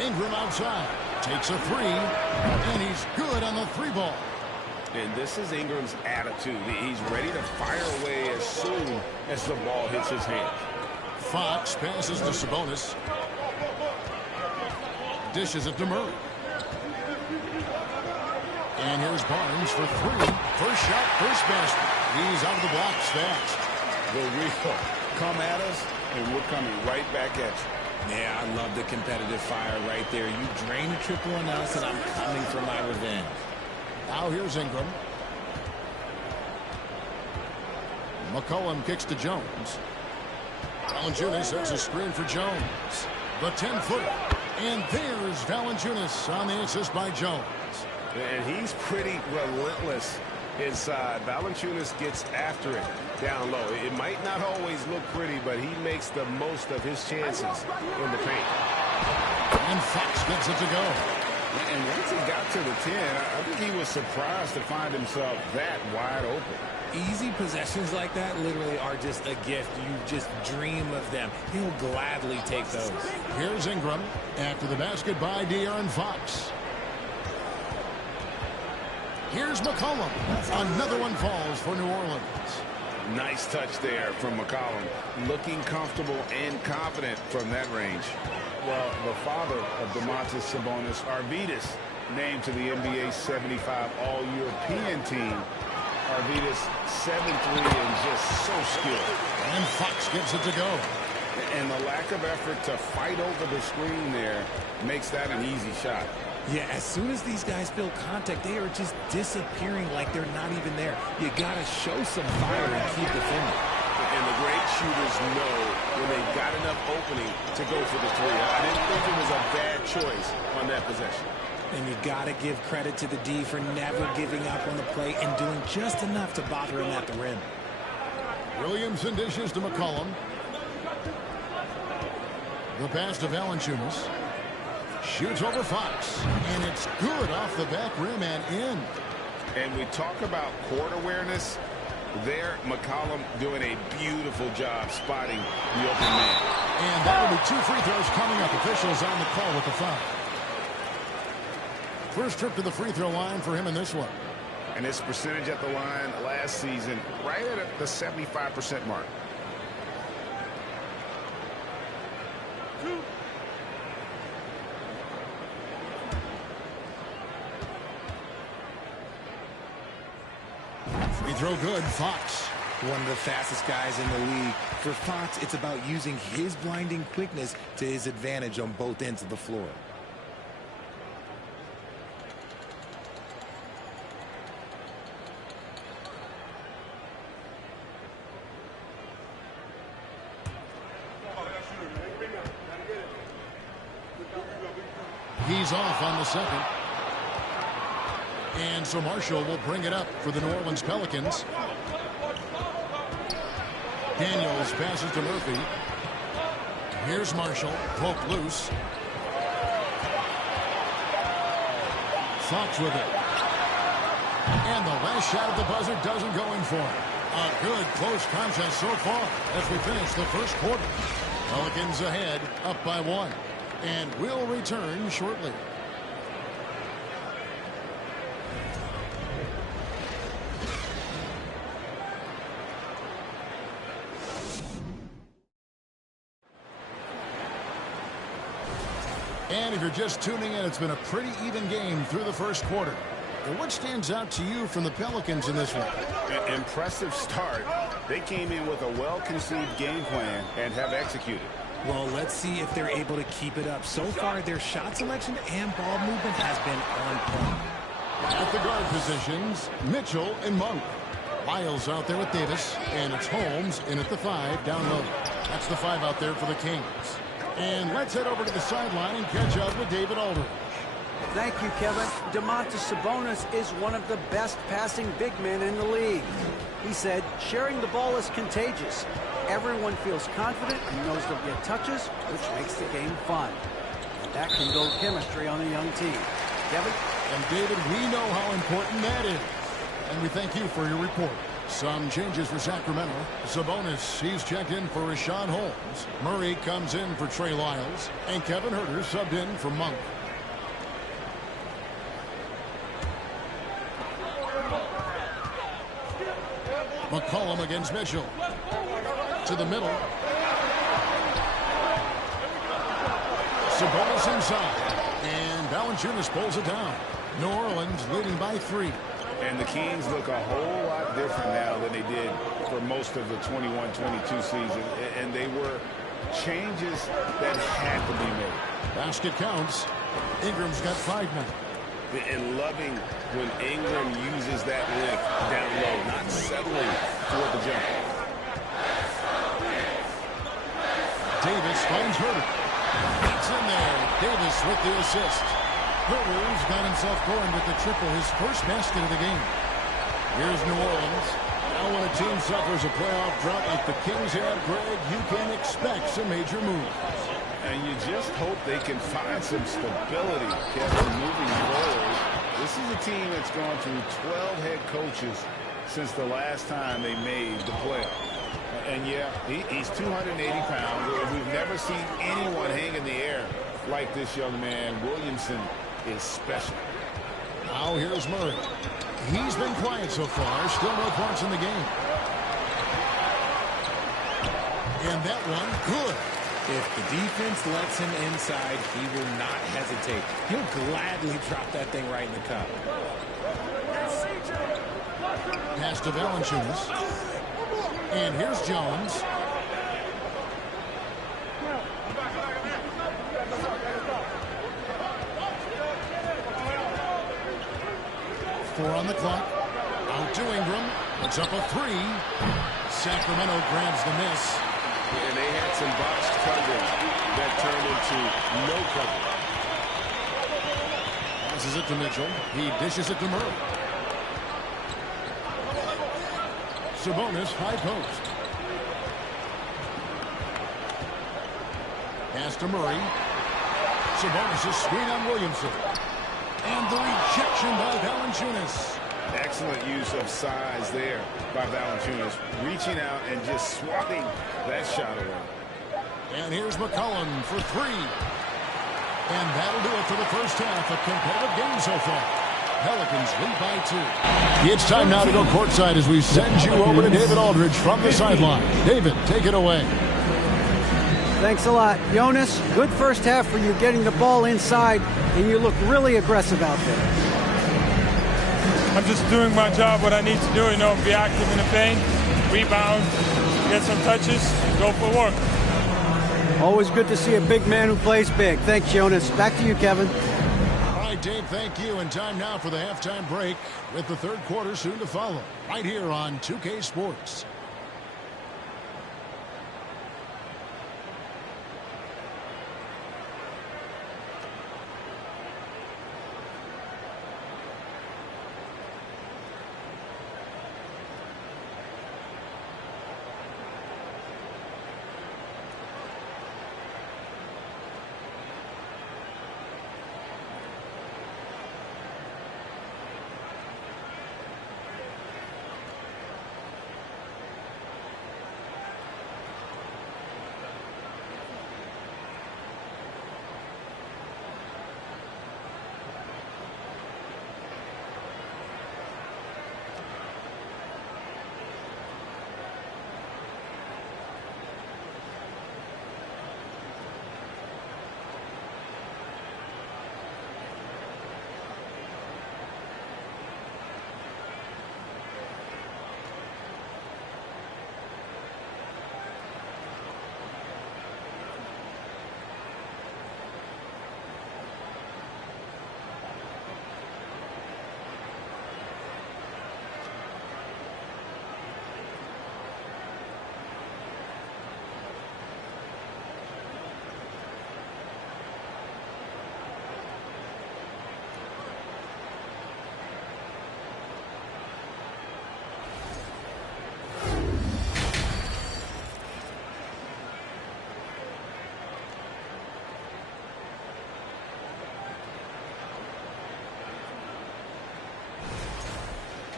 Ingram outside. Takes a 3, and he's good on the 3 ball. And this is Ingram's attitude. He's ready to fire away as soon as the ball hits his hand. Fox passes to Sabonis. Dishes it to Murray. And here's Barnes for 3. First shot, first basket. He's out of the blocks fast. The real come at us, and we're coming right back at you. Yeah, I love the competitive fire right there. You drain a triple on us, and I'm coming for my revenge. Now here's Ingram. McCollum kicks to Jones. Valanciunas sets a screen for Jones. The 10-footer. And there's Valanciunas on the assist by Jones. And he's pretty relentless inside. Valanciunas gets after it down low. It might not always look pretty, but he makes the most of his chances in the paint. And Fox gets it to go. And once he got to the 10, I think he was surprised to find himself that wide open. Easy possessions like that literally are just a gift. You just dream of them. He'll gladly take those. Here's Ingram after the basket by De'Aaron Fox. Here's McCollum. Another one falls for New Orleans. Nice touch there from McCollum. Looking comfortable and confident from that range. Well, the father of Domantas Sabonis, Arvydas, named to the NBA 75 All-European team. Arvydas 7'3" and just so skilled. And Fox gets it to go. And the lack of effort to fight over the screen there makes that an easy shot. Yeah, as soon as these guys feel contact, they are just disappearing like they're not even there. You got to show some fire and keep defending. And the great shooters know when they've got enough opening to go for the 3. I didn't think it was a bad choice on that possession. And you got to give credit to the D for never giving up on the play and doing just enough to bother him at the rim. Williamson dishes to McCollum. The pass to Valanciunas. Shoots over Fox. And it's good off the back rim and in. And we talk about court awareness. There, McCollum doing a beautiful job spotting the open man. And that will be 2 free throws coming up. Officials on the call with the foul. First trip to the free throw line for him in this one. And his percentage at the line last season, right at the 75% mark. Free throw good, Fox. One of the fastest guys in the league. For Fox, it's about using his blinding quickness to his advantage on both ends of the floor. He's off on the second. And so Marshall will bring it up for the New Orleans Pelicans. Daniels passes to Murphy. Here's Marshall. Poke loose. Fox with it. And the last shot at the buzzer doesn't go in for him. A good close contest so far as we finish the first quarter. Pelicans ahead, up by 1. And will return shortly. And if you're just tuning in, it's been a pretty even game through the first quarter. And what stands out to you from the Pelicans in this one? An impressive start. They came in with a well-conceived game plan and have executed. Well, let's see if they're able to keep it up. So far, their shot selection and ball movement has been on point. At the guard positions, Mitchell and Monk. Lyles out there with Davis, and it's Holmes in at the 5 down low. That's the 5 out there for the Kings. And let's head over to the sideline and catch up with David Aldridge. Thank you, Kevin. Domantas Sabonis is one of the best passing big men in the league. He said, sharing the ball is contagious. Everyone feels confident and knows they'll get touches, which makes the game fun. And that can build chemistry on a young team. Kevin? And David, we know how important that is. And we thank you for your report. Some changes for Sacramento. Sabonis, he's checked in for Rashawn Holmes. Murray comes in for Trey Lyles. And Kevin Huerter subbed in for Monk. McCollum against Mitchell. To the middle. Sabonis inside. And Valanciunas pulls it down. New Orleans leading by 3. And the Kings look a whole lot different now than they did for most of the 21-22 season. And they were changes that had to be made. Basket counts. Ingram's got 5 now. And loving when Ingram uses that lift down low, not settling toward the jump. Davis finds Huerter. It's in there. Davis with the assist. Huerter's got himself going with the triple, his first basket of the game. Here's New Orleans. Now when a team suffers a playoff drought like the Kings have, Greg, you can expect some major moves. And you just hope they can find some stability, Kevin, moving forward. This is a team that's gone through 12 head coaches since the last time they made the playoff. And yeah, he's 280 pounds. We've never seen anyone hang in the air like this young man. Williamson is special. Now here's Murray. He's been quiet so far. Still no points in the game. And that one, good. If the defense lets him inside, he will not hesitate. He'll gladly drop that thing right in the cup. Pass to Valanciunas. And here's Jones. Four on the clock. Out to Ingram. It's up a 3. Sacramento grabs the miss. And they had some box coverage that turned into no coverage. Passes it to Mitchell. He dishes it to Murray. Sabonis, high post. Pass to Murray. Sabonis is screen on Williamson. And the rejection by Valanciunas. Excellent use of size there by Valanciunas, reaching out and just swatting that shot away. And here's McCollum for 3. And that'll do it for the first half. A competitive game so far. Pelicans lead by 2. It's time now to go courtside as we send you over to David Aldridge from the sideline. David, take it away. Thanks a lot. Jonas, good first half for you getting the ball inside, and you look really aggressive out there. I'm just doing my job, what I need to do, be active in the paint, rebound, get some touches, go for work. Always good to see a big man who plays big. Thanks, Jonas. Back to you, Kevin. All right, Dave, thank you. And time now for the halftime break with the third quarter soon to follow right here on 2K Sports.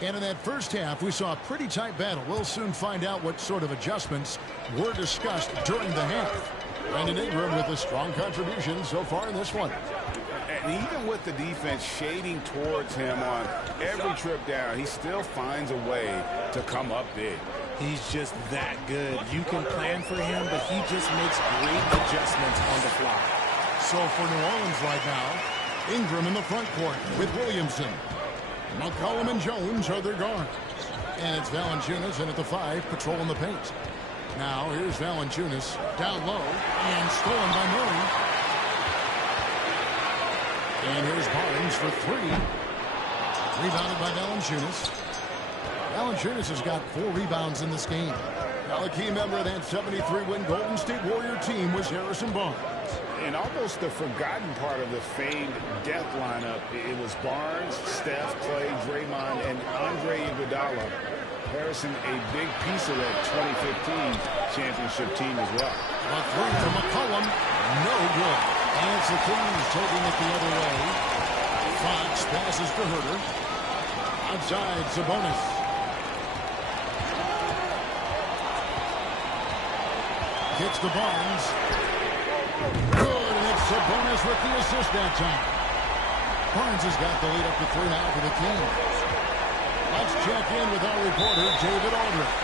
And in that first half, we saw a pretty tight battle. We'll soon find out what sort of adjustments were discussed during the half. Brandon Ingram with a strong contribution so far in this one. And even with the defense shading towards him on every trip down, he still finds a way to come up big. He's just that good. You can plan for him, but he just makes great adjustments on the fly. So for New Orleans right now, Ingram in the front court with Williamson. McCollum and Jones are their guards. And it's Valanciunas in at the 5, patrolling the paint. Now here's Valanciunas down low and stolen by Murray. And here's Barnes for 3. Rebounded by Valanciunas. Valanciunas has got 4 rebounds in this game. Now a key member of that 73-win Golden State Warrior team was Harrison Barnes. And almost the forgotten part of the famed death lineup, it was Barnes, Steph, Clay, Draymond, and Andre Iguodala. Harrison, a big piece of that 2015 championship team as well. A 3 from McCollum, no good. And it's the Kings taking it the other way. Fox passes to Herter. Outside, Sabonis. Gets to Barnes. Good, and it's Sabonis with the assist that time. Barnes has got the lead up to 3 now for the Kings. Let's check in with our reporter, David Aldridge.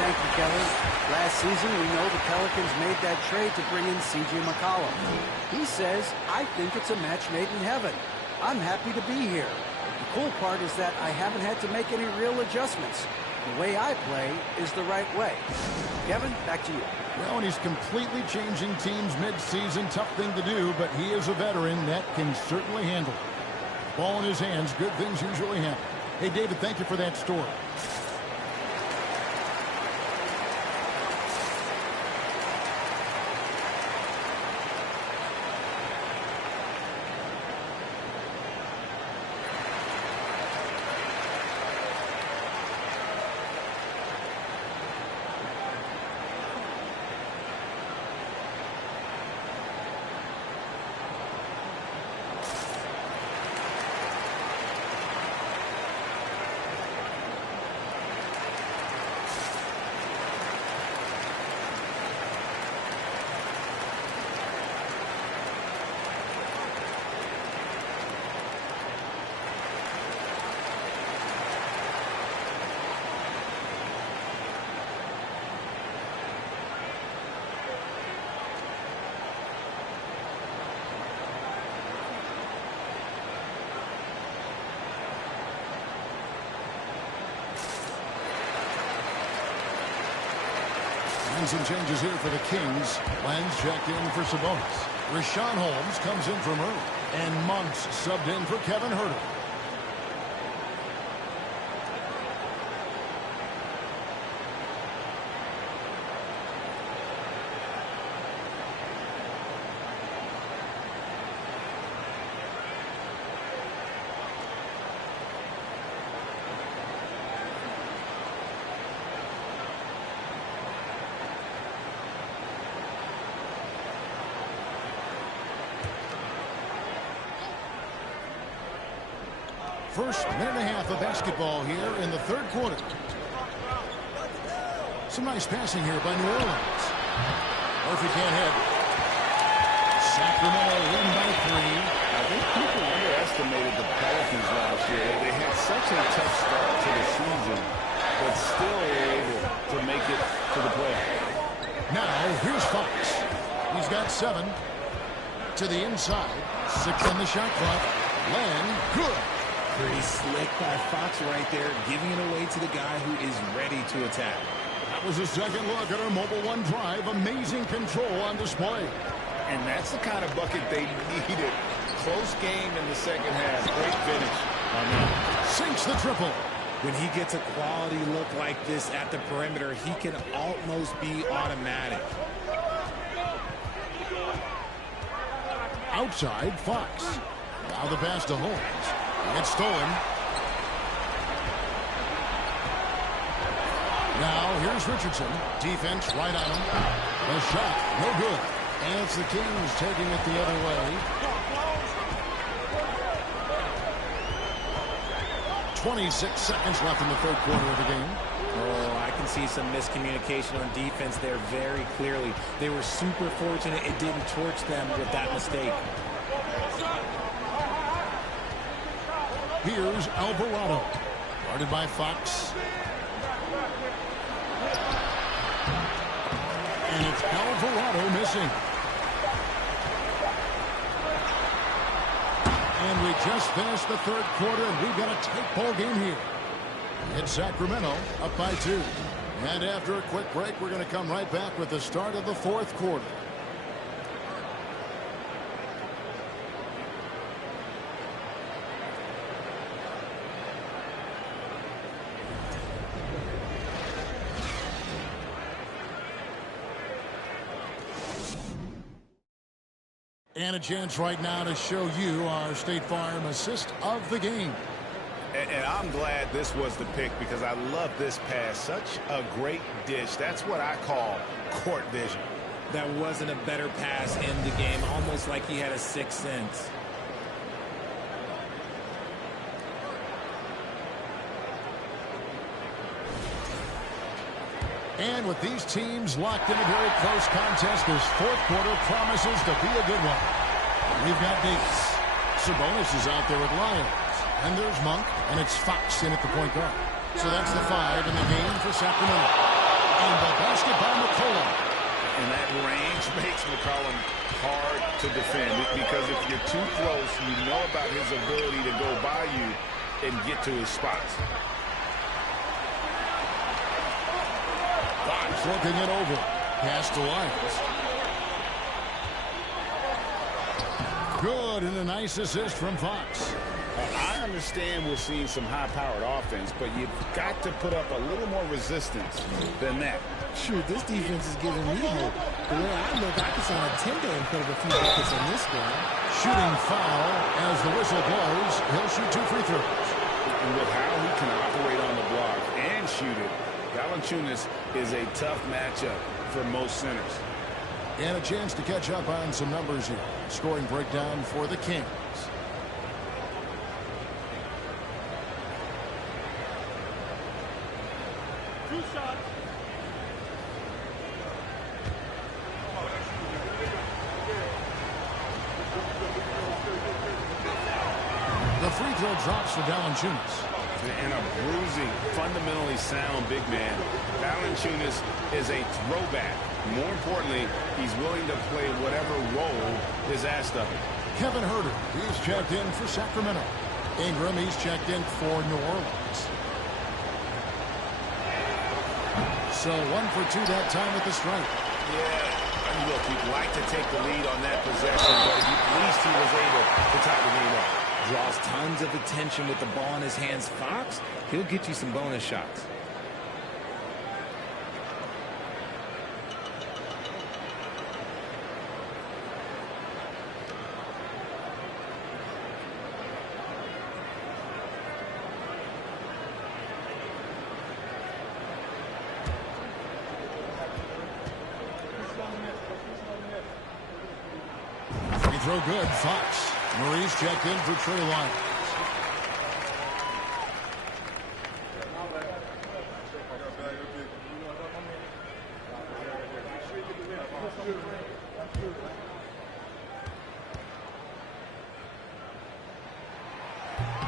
Thank you, Kevin. Last season, we know the Pelicans made that trade to bring in C.J. McCollum. He says, I think it's a match made in heaven. I'm happy to be here. The cool part is that I haven't had to make any real adjustments. The way I play is the right way. Kevin, back to you. Well, and he's completely changing teams mid-season. Tough thing to do, but he is a veteran that can certainly handle it. Ball in his hands, good things usually happen. Hey, David, thank you for that story. Some changes here for the Kings. Lenz checked in for Sabonis. Rashawn Holmes comes in from early. And Monks subbed in for Kevin Herter. First minute and a half of basketball here in the third quarter. Some nice passing here by New Orleans. Murphy can't hit. Sacramento win by 3. I think people underestimated the Pelicans last year. They had such a tough start to the season, but still were able to make it to the playoffs. Now, here's Fox. He's got 7 to the inside. 6 on the shot clock. Len, good. Pretty slick by Fox right there, giving it away to the guy who is ready to attack. That was a second look at our Mobile One drive. Amazing control on display. And that's the kind of bucket they needed. Close game in the second half. Great finish. Sinks the triple. When he gets a quality look like this at the perimeter, he can almost be automatic. Outside, Fox. Now the pass to Holmes. It's stolen. Now here's Richardson. Defense right on him. The shot, no good. And it's the Kings taking it the other way. 26 seconds left in the third quarter of the game. Oh, I can see some miscommunication on defense there very clearly. They were super fortunate it didn't torch them with that mistake. Here's Alvarado, guarded by Fox. And it's Alvarado missing. And we just finished the third quarter, and we've got a tight ball game here. It's Sacramento up by 2. And after a quick break, we're going to come right back with the start of the fourth quarter. And a chance right now to show you our State Farm assist of the game. And I'm glad this was the pick because I love this pass. Such a great dish. That's what I call court vision. That wasn't a better pass in the game, almost like he had a sixth sense. And with these teams locked in a very close contest, this fourth quarter promises to be a good one. We've got Davis. Sabonis is out there with Lyons. And there's Monk, and it's Fox in at the point guard. So that's the 5 in the game for Sacramento. And the basket by McCollum. And that range makes McCollum hard to defend because if you're too close, you know about his ability to go by you and get to his spots. Fox looking it over. Pass to Lyons. Good, and a nice assist from Fox. I understand we're seeing some high-powered offense, but you've got to put up a little more resistance than that. Shoot, this defense is giving me hope. The way I look, I can sign a 10-day and put up a few buckets in this game. Shooting foul as the whistle blows. He'll shoot 2 free throws. And with how he can operate on the block and shoot it, Valanciunas is a tough matchup for most centers. And a chance to catch up on some numbers here. Scoring breakdown for the Kings. Two shots. The free throw drops for Valanciunas. And a bruising, fundamentally sound big man. Valanciunas is a throwback. More importantly, he's willing to play whatever role is asked of him. Kevin Huerter, he's checked in for Sacramento. Ingram, he's checked in for New Orleans. So 1 for 2 that time with the strike. Yeah, look, you'd like to take the lead on that possession, but at least he was able to tie the game up. Draws tons of attention with the ball in his hands. Fox, he'll get you some bonus shots. Free throw good, Fox. Maurice checked in for Trey Lyons.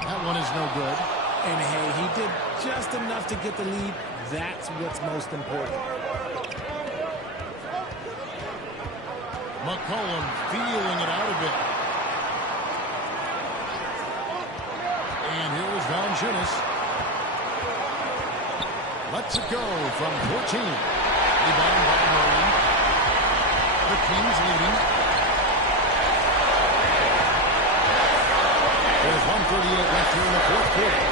That one is no good. And hey, he did just enough to get the lead. That's what's most important. McCollum feeling it out a bit. And here is Valanciunas. Lets it go from 14. Rebound by Murray. The Kings leading. There's 1:38 left here in the fourth quarter.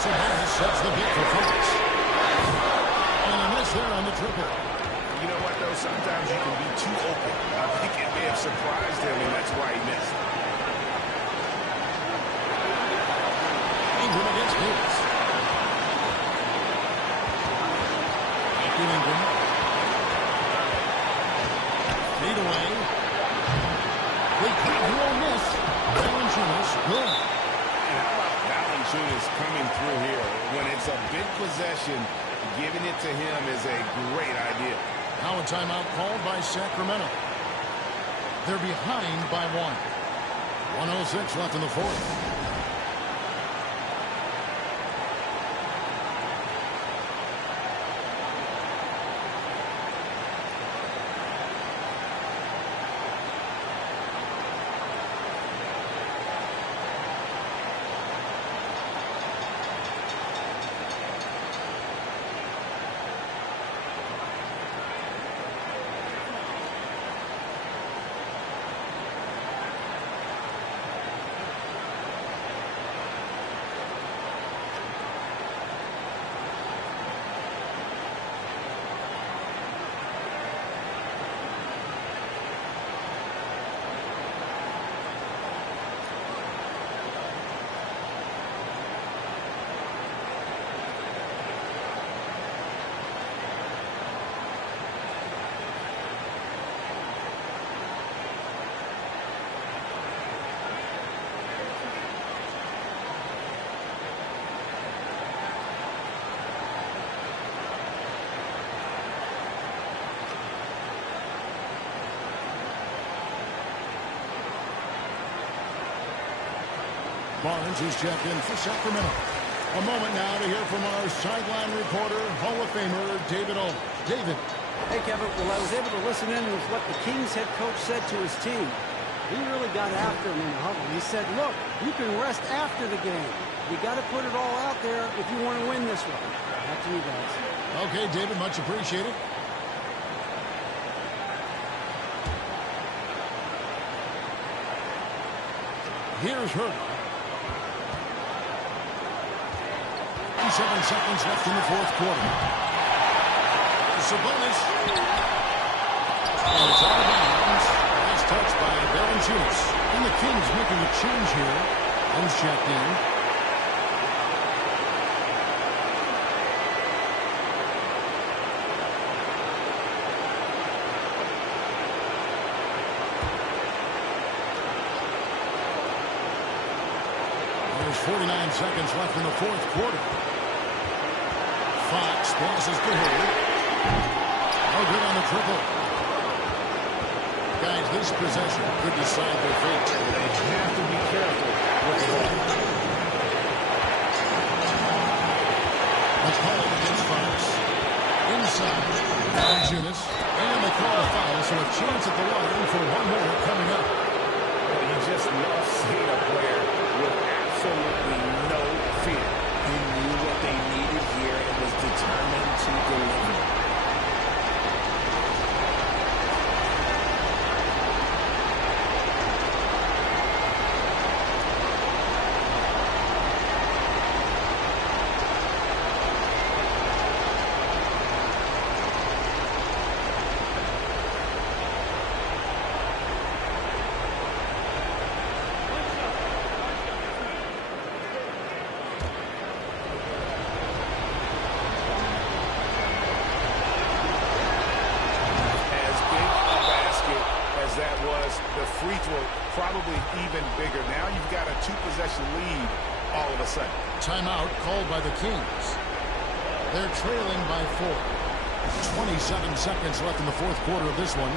Sabonis sets the beat for Fox. And a miss there on the triple. You know what, though? Sometimes you can be too open. I think it may have surprised him, and that's why he missed. Ingram against Davis. Back to Ingram. Fade away. They can't miss. Valanciunas, good. Valanciunas coming through here. When it's a big possession, giving it to him is a great idea. Now a timeout called by Sacramento. They're behind by 1. 1:06 left in the fourth. Barnes is checked in for Sacramento. A moment now to hear from our sideline reporter, Hall of Famer David Auld. David. Hey, Kevin. Well, I was able to listen in with what the Kings head coach said to his team. He really got after him in the huddle. He said, look, you can rest after the game. You got to put it all out there if you want to win this one. Back to you guys. Okay, David, much appreciated. Here's Hurd. 7 seconds left in the fourth quarter. Sabonis. And it's out of bounds. Last touch by Valanciunas. And the Kings making a change here. And checked in. There's 49 seconds left in the fourth quarter. Fox passes to Hurd. No good on the triple. Guys, this possession could decide their fate. They have to be careful with the ball. McCollum against Fox. Inside. Valanciunas. And they call a foul, so a chance at the line for one more coming up. You just love seeing a player with absolutely no fear. He knew what they needed here and was determined to deliver. Free throw probably even bigger. Now you've got a two-possession lead all of a sudden. Timeout called by the Kings. They're trailing by 4. 27 seconds left in the fourth quarter of this one.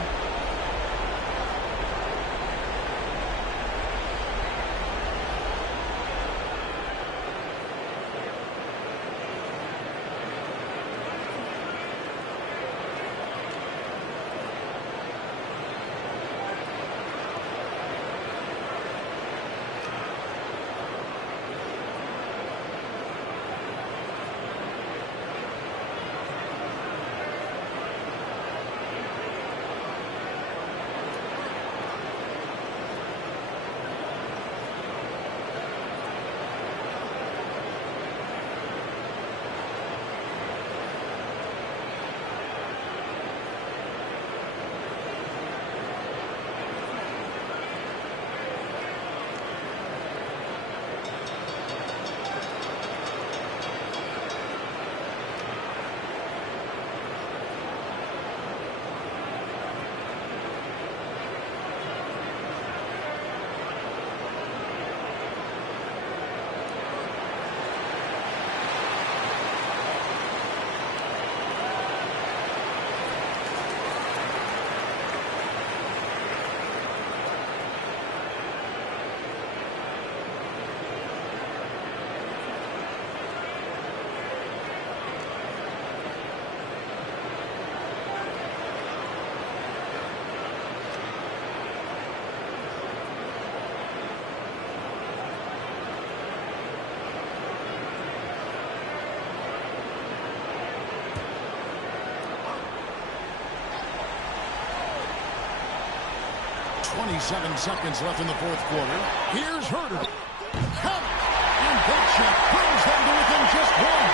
27 seconds left in the fourth quarter. Here's Herter. And that shot brings them to within just one.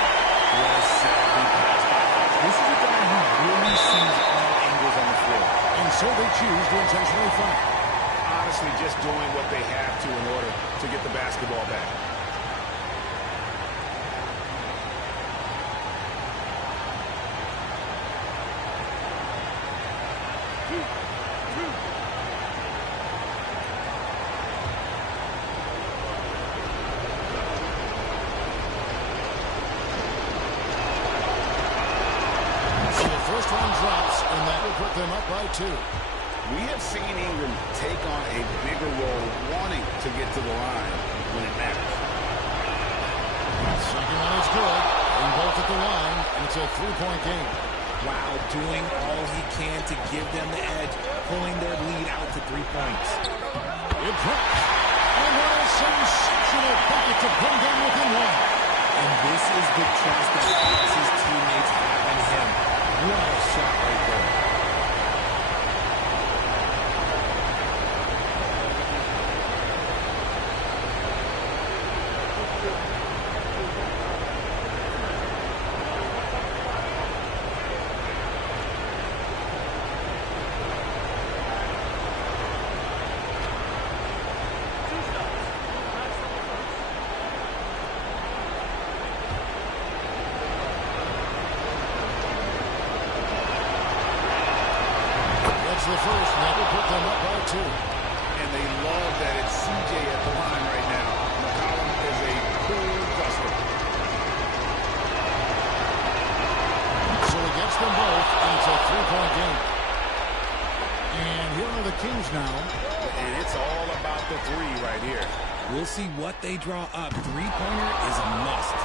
What a savvy pass by Fox. This is a guy who really sees all angles on the floor. And so they choose to intentionally foul. Honestly, just doing what they have to in order to get the basketball back. So the first one drops, and that will put them up by 2. We have seen Ingram take on a bigger role, wanting to get to the line when it matters. Second one is good. And both at the line, and it's a 3-point game. Wow, doing all he can to give them the edge, pulling their lead out to 3 points. It drops. And what a sensational bucket to bring them within 1. And this is the trust that Fox's teammates have in him. What a shot right there. The first, and that will put them up by 2. And they love that it's CJ at the line right now. McCollum is a cool duster. So he gets them both, and it's a 3-point game. And here are the Kings now. And it's all about the 3 right here. We'll see what they draw up. Three-pointer is a must.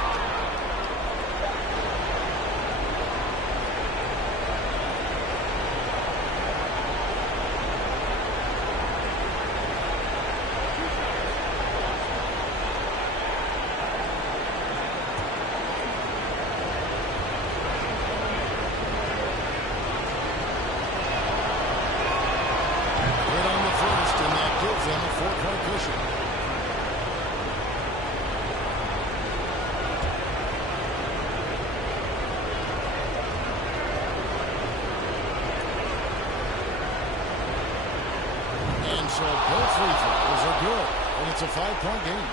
So both free throws are good, and it's a 5-point game.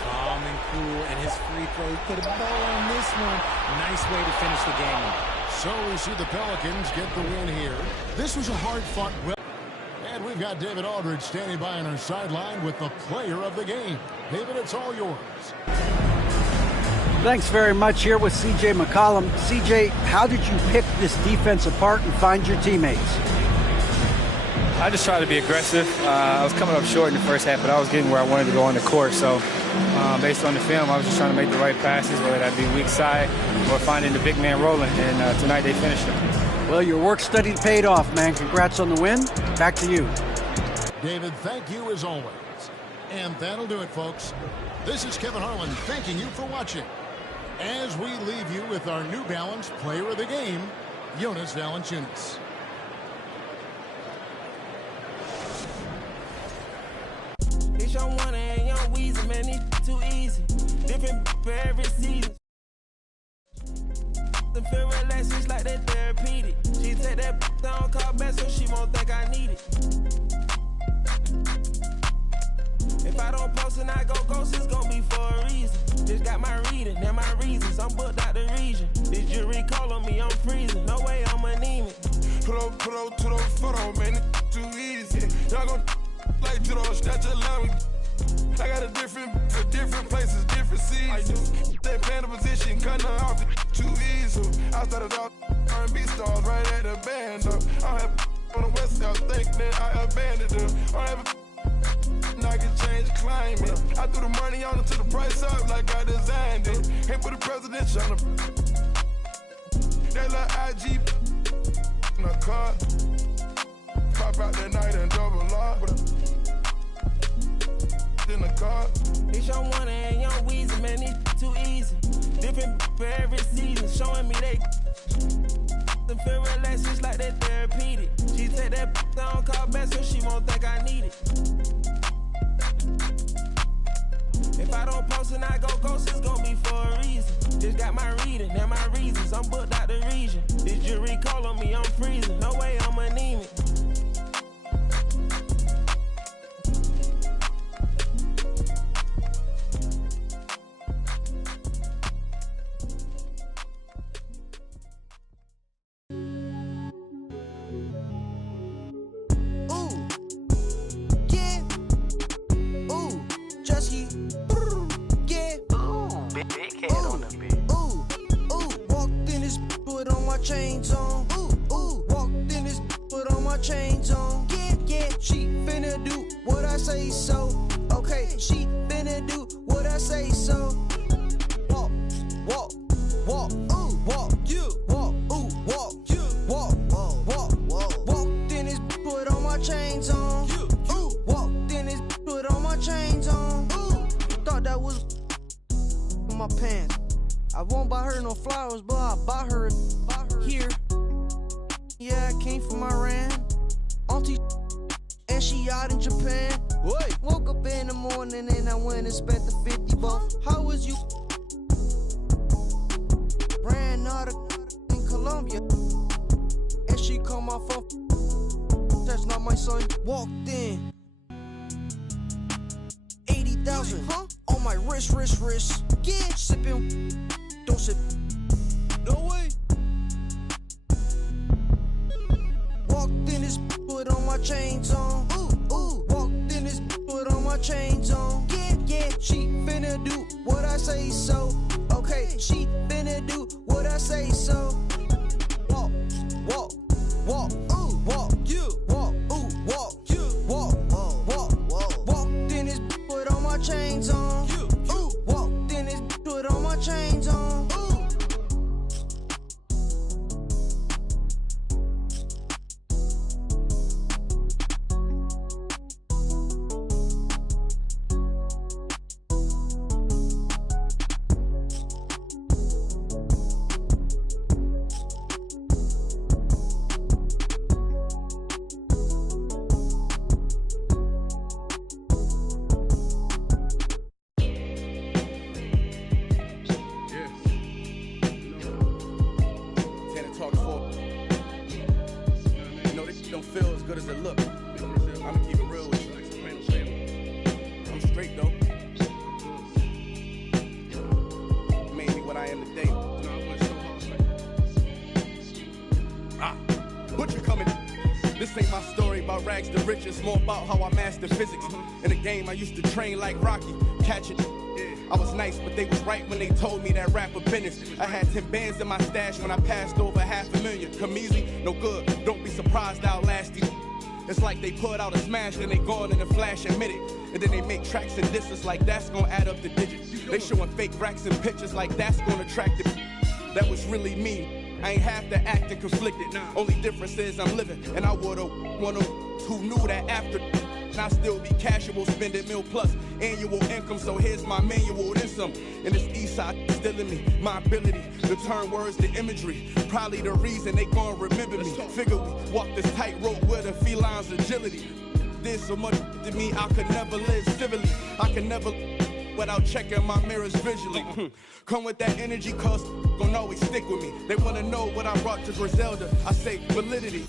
Calm and cool, and his free throws put a bow on this one. Nice way to finish the game. So we see the Pelicans get the win here. This was a hard-fought win. And we've got David Aldridge standing by on our sideline with the player of the game. David, it's all yours. Thanks very much. Here with C.J. McCollum. C.J., how did you pick this defense apart and find your teammates? I just tried to be aggressive. I was coming up short in the first half, but I was getting where I wanted to go on the court. So based on the film, I was just trying to make the right passes, whether that be weak side or finding the big man rolling. And tonight they finished it. Well, your work study paid off, man. Congrats on the win. Back to you. David, thank you as always. And that'll do it, folks. This is Kevin Harlan thanking you for watching. As we leave you with our New Balance player of the game, Jonas Valanciunas. It's your one and your Weezy, man, it's too easy. Different for every season. The feel relaxed, it's like that therapeutic. She take that down, call back, so she won't think I need it. If I don't post and I go ghost, it's gonna be for a reason. Just got my reading and my reasons. I'm booked out the region. This jury call on me, I'm freezing. No way I'm anemic. Pull up to the photo, man, it's too easy. Y'all gon' like to those snatch a line. I got a different places, different seasons. They playing the position, cutting her off too easy. I started off R&B stars right at the band up. I have on the west side, think that I abandoned them. I have I can change climate. I threw the money on it to the price up like I designed it. Ain't put the presidential on the that little IG in a car. Pop out that night and double lock. In the car. It's your one and your Weezy, man, it's too easy. Different for every season, showing me they feel relaxed, just like that therapeutic. She take that down, call back, so she won't won't think I need it. If I don't post and I go ghost, it's gonna be for a reason. Just got my reading and my reasons. I'm booked out the region. This jury call on me, I'm freezing. No way I'm anemic. Chains on, walked in this, put on my chains on, she finna do what I say so, okay, she finna do what I say so, walk, walk, walk, walk, walked in this, put on my chains on, walked in this, put on my chains on, thought that was my pants, I won't buy her no flowers, but I'll buy her here. Yeah, I came from Iran. Auntie and she out in Japan. Wait. Woke up in the morning and I went and spent the 50 bucks. How was you? Ran out of in Colombia. And she called my phone. That's not my son. Walked in. 80,000 on my wrist. Yeah, sipping. Don't sip. No way. Walked in this, put on my chains on. Walked in this, put on my chains on. Yeah, she finna do what I say so. Okay, she finna do what I say so. Walk, walk, walk, walk, walk, walked in this, put on my chains on. Walked in this, put on my chains on. The richest, more about how I mastered physics. In the game, I used to train like Rocky, catch it. I was nice, but they was right when they told me that rapper business. I had 10 bands in my stash when I passed over $500,000. Come easy, no good. Don't be surprised I'll last you. It's like they put out a smash, then they gone in a flash and minute. And then they make tracks and disses like that's gonna add up the digits. They showing fake racks and pictures like that's gonna attract it. That was really me. I ain't have to act and conflicted. Only difference is I'm living, and I would've wanna. Who knew that after and I still be casual, spending $1 million plus annual income. So here's my manual, then some. And this east side still in me, my ability to turn words to imagery. Probably the reason they gon' remember me. Figure we walk this tightrope with a feline's agility. There's so much to me I could never live civilly. I can never without checking my mirrors visually. Come with that energy, cause gon' always stick with me. They wanna know what I brought to Griselda. I say validity.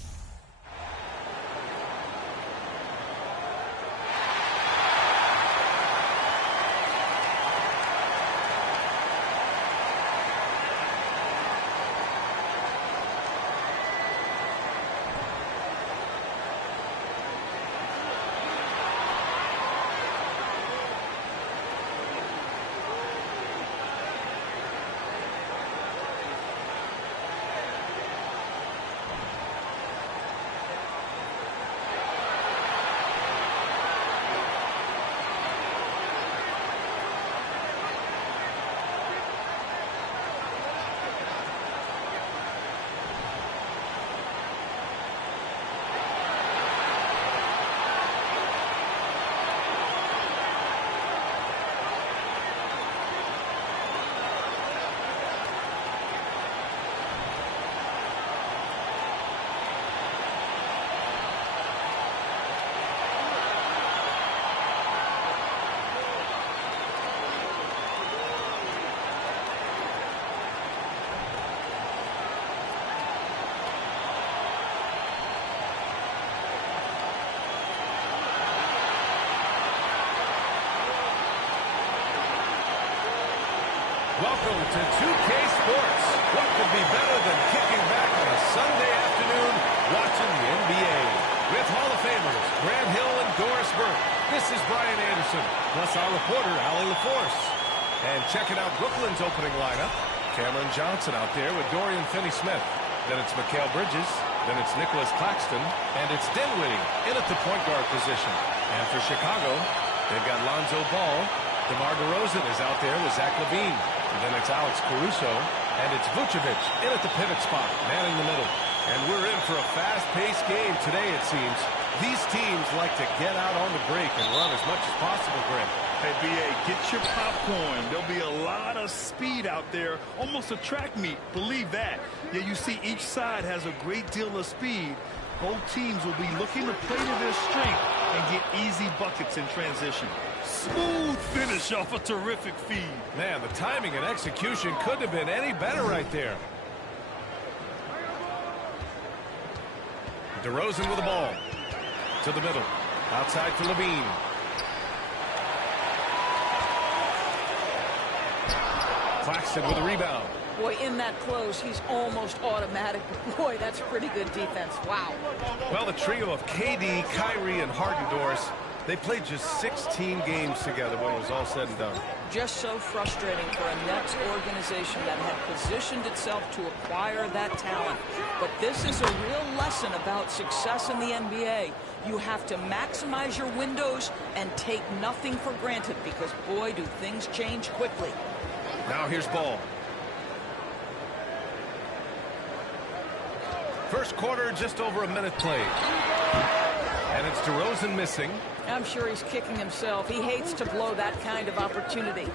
Welcome to 2K Sports. What could be better than kicking back on a Sunday afternoon watching the NBA? With Hall of Famers Grant Hill and Doris Burke, this is Brian Anderson, plus our reporter, Allie LaForce. And checking out Brooklyn's opening lineup, Cameron Johnson out there with Dorian Finney-Smith. Then it's Mikal Bridges, then it's Nicholas Claxton, and it's Dinwiddie in at the point guard position. And for Chicago, they've got Lonzo Ball. DeMar DeRozan is out there with Zach LaVine. And then it's Alex Caruso, and it's Vucevic in at the pivot spot, manning the middle. And we're in for a fast-paced game today, it seems. These teams like to get out on the break and run as much as possible, Grant. Hey, B.A., get your popcorn. There'll be a lot of speed out there, almost a track meet. Believe that. Yeah, you see each side has a great deal of speed. Both teams will be looking to play to their strength and get easy buckets in transition. Smooth finish off a terrific feed. Man, the timing and execution couldn't have been any better right there. DeRozan with the ball. To the middle. Outside for LaVine. Claxton with a rebound. Boy, in that close, he's almost automatic. Boy, that's pretty good defense. Wow. Well, the trio of KD, Kyrie, and Harden, Doris, they played just 16 games together when it was all said and done. Just so frustrating for a Nets organization that had positioned itself to acquire that talent. But this is a real lesson about success in the NBA. You have to maximize your windows and take nothing for granted because, boy, do things change quickly. Now here's Ball. First quarter, just over a minute played. And it's DeRozan missing. I'm sure he's kicking himself. He hates to blow that kind of opportunity.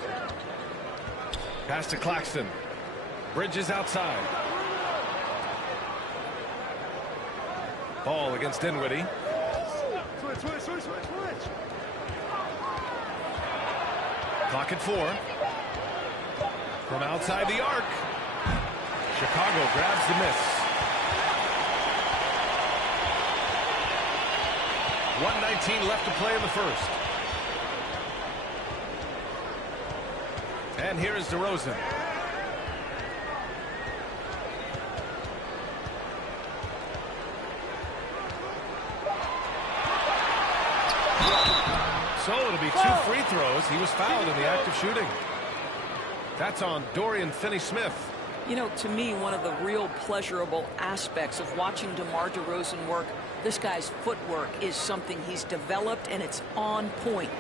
Pass to Claxton. Bridges outside. Ball against Dinwiddie. Switch. Clock at 4. From outside the arc. Chicago grabs the miss. 1:19 left to play in the first. And here is DeRozan. So it'll be 2 free throws. He was fouled in the act of shooting. That's on Dorian Finney-Smith. You know, to me, one of the real pleasurable aspects of watching DeMar DeRozan work, this guy's footwork is something he's developed, and it's on point.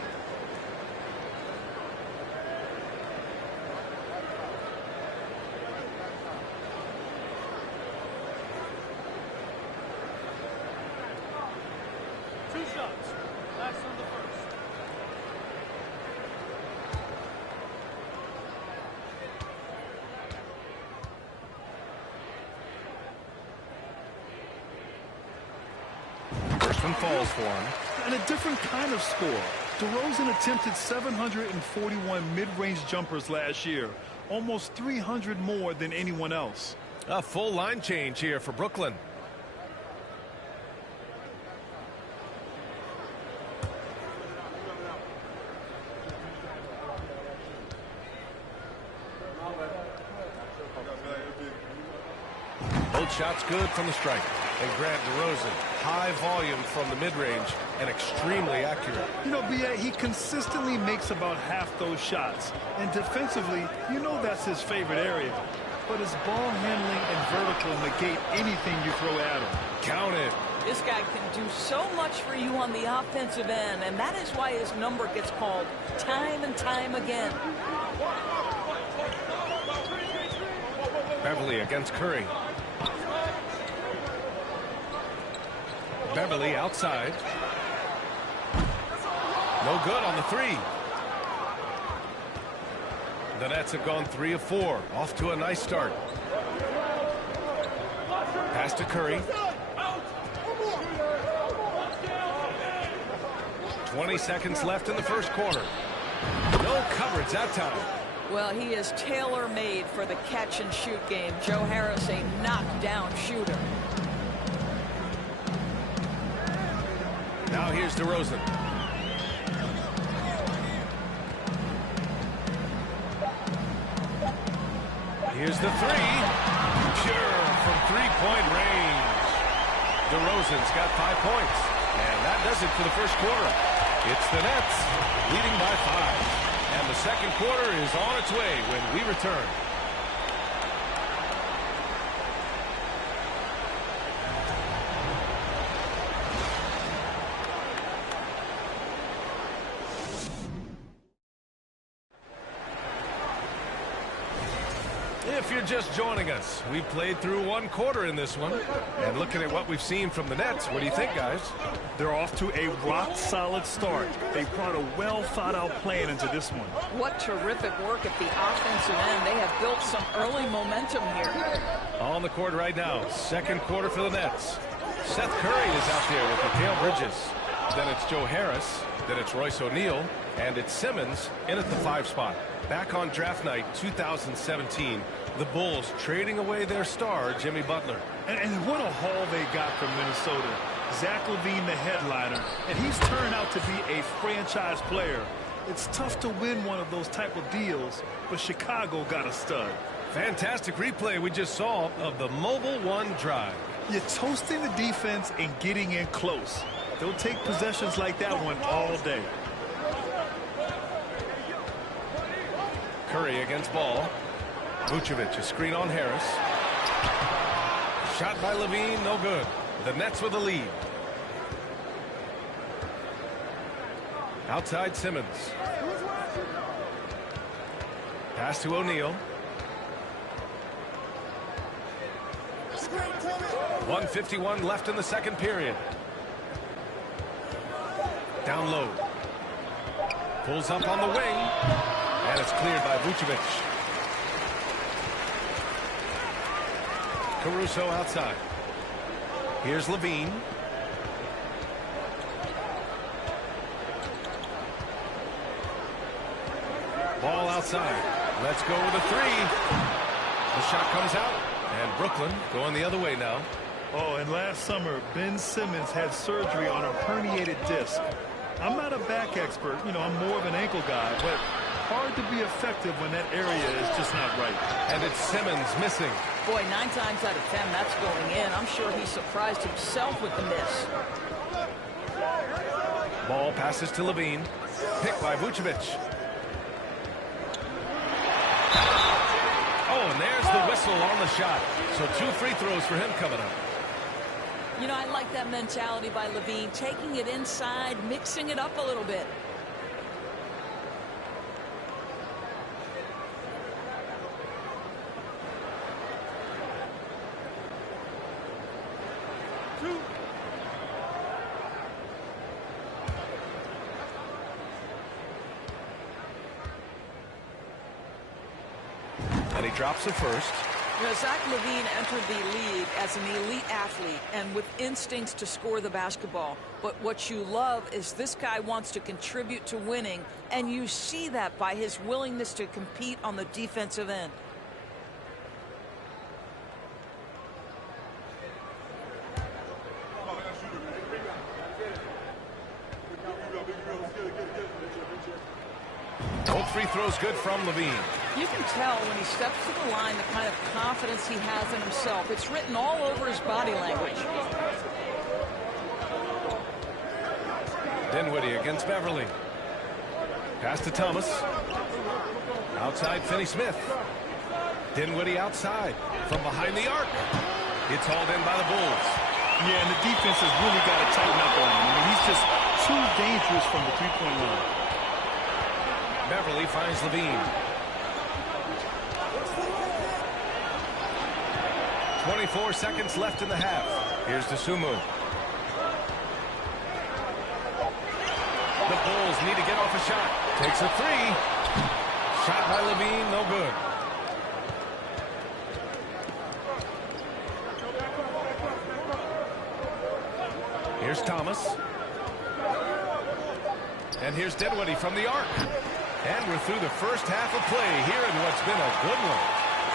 Two shots. Last on the first. First one falls for him. And a different kind of score. DeRozan attempted 741 mid-range jumpers last year, almost 300 more than anyone else. A full line change here for Brooklyn. Both shots good from the stripe. And Grant DeRozan, high volume from the mid-range and extremely accurate. You know, B.A., he consistently makes about half those shots. And defensively, you know that's his favorite area. But his ball handling and vertical negate anything you throw at him. Count it. This guy can do so much for you on the offensive end, and that is why his number gets called time and time again. Beverly against Curry. Beverly outside. No good on the 3. The Nets have gone 3 of 4. Off to a nice start. Pass to Curry. 20 seconds left in the first quarter. No coverage that time. Well, he is tailor-made for the catch-and-shoot game. Joe Harris, a knockdown shooter. Now here's DeRozan. Here's the three. Pure from three-point range. DeRozan's got 5 points. And that does it for the first quarter. It's the Nets leading by 5. And the second quarter is on its way when we return. If you're just joining us, we've played through one quarter in this one. And looking at what we've seen from the Nets, what do you think, guys? They're off to a rock-solid start. They brought a well-thought-out plan into this one. What terrific work at the offensive end. They have built some early momentum here. On the court right now, second quarter for the Nets. Seth Curry is out there with Mikal Bridges. Then it's Joe Harris. Then it's Royce O'Neal. And it's Simmons in at the 5 spot. Back on draft night 2017, the Bulls trading away their star, Jimmy Butler. And what a haul they got from Minnesota. Zach LaVine, the headliner, and he's turned out to be a franchise player. It's tough to win one of those type of deals, but Chicago got a stud. Fantastic replay we just saw of the Mobile One drive. You're toasting the defense and getting in close. They'll take possessions like that one all day. Curry against Ball. Vucevic, a screen on Harris. Shot by LaVine, no good. The Nets with the lead. Outside Simmons. Pass to O'Neal. 1:51 left in the second period. Down low. Pulls up on the wing. And it's cleared by Vucevic. Caruso outside. Here's LaVine. Ball outside. Let's go with a three. The shot comes out. And Brooklyn going the other way now. Oh, and last summer, Ben Simmons had surgery on a herniated disc. I'm not a back expert. You know, I'm more of an ankle guy, but hard to be effective when that area is just not right. And it's Simmons missing. Boy, 9 times out of 10, that's going in. I'm sure he surprised himself with the miss. Ball passes to LaVine. Picked by Vucevic. Oh, and there's the whistle on the shot. So 2 free throws for him coming up. You know, I like that mentality by LaVine, taking it inside, mixing it up a little bit. And he drops the first. You know, Zach LaVine entered the league as an elite athlete and with instincts to score the basketball. But what you love is this guy wants to contribute to winning, and you see that by his willingness to compete on the defensive end. Both free throws good from LaVine. You can tell when he steps to the line the kind of confidence he has in himself. It's written all over his body language. Dinwiddie against Beverly. Pass to Thomas. Outside Finney-Smith. Dinwiddie outside from behind the arc. It's hauled in by the Bulls. Yeah, and the defense has really got to tighten up on him. I mean, he's just too dangerous from the three-point line. Beverly finds LaVine. 24 seconds left in the half. Here's Dosunmu. The Bulls need to get off a shot. Takes a three. Shot by LaVine, no good. Here's Thomas. And here's Dinwiddie from the arc. And we're through the first half of play here in what's been a good one.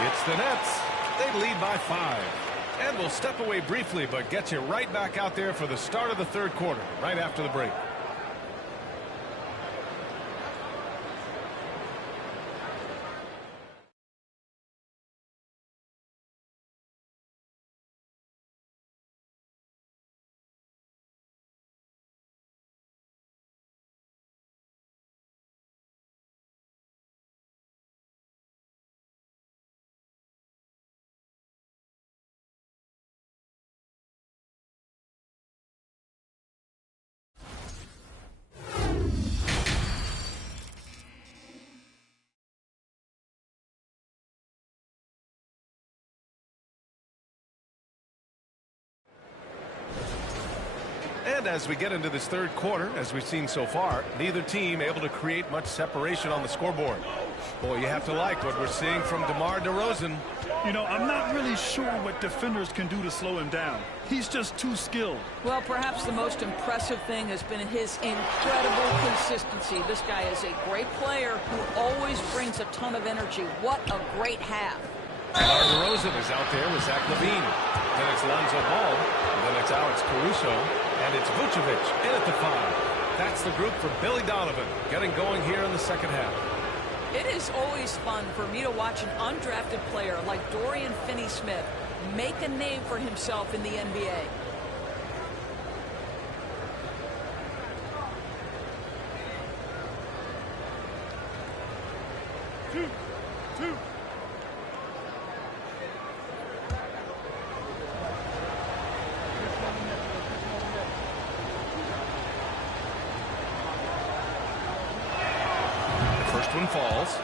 It's the Nets. They lead by 5. And we'll step away briefly, but get you right back out there for the start of the third quarter, right after the break. And as we get into this third quarter, as we've seen so far, neither team able to create much separation on the scoreboard. Boy, you have to like what we're seeing from DeMar DeRozan. You know, I'm not really sure what defenders can do to slow him down. He's just too skilled. Well, perhaps the most impressive thing has been his incredible consistency. This guy is a great player who always brings a ton of energy. What a great half. DeMar DeRozan is out there with Zach LaVine. Then it's Lonzo Ball. Then it's Alex Caruso. And it's Vucevic in at the 5. That's the group for Billy Donovan getting going here in the second half. It is always fun for me to watch an undrafted player like Dorian Finney-Smith make a name for himself in the NBA. Two. One falls,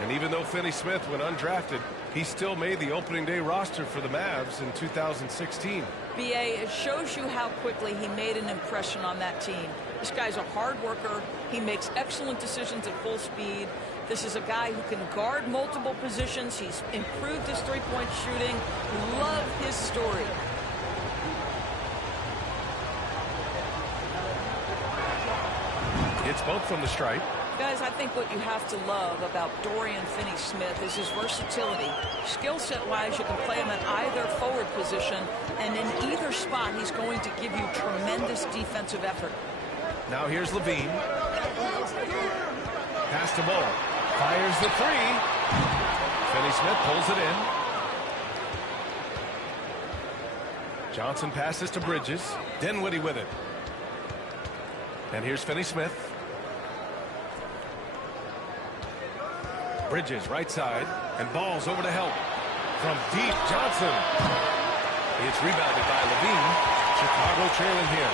and even though Finney-Smith went undrafted, he still made the opening day roster for the Mavs in 2016. BA, it shows you how quickly he made an impression on that team. This guy's a hard worker. He makes excellent decisions at full speed. This is a guy who can guard multiple positions. He's improved his three-point shooting. Love his story. It's both from the stripe. Guys, I think what you have to love about Dorian Finney-Smith is his versatility. Skill set-wise, you can play him at either forward position, and in either spot, he's going to give you tremendous defensive effort. Now here's LaVine. Pass to Ball. Fires the 3. Finney-Smith pulls it in. Johnson passes to Bridges. Dinwiddie with it. And here's Finney-Smith. Bridges right side, and Ball's over to help. From deep, Johnson. It's rebounded by LaVine. Chicago trailing here.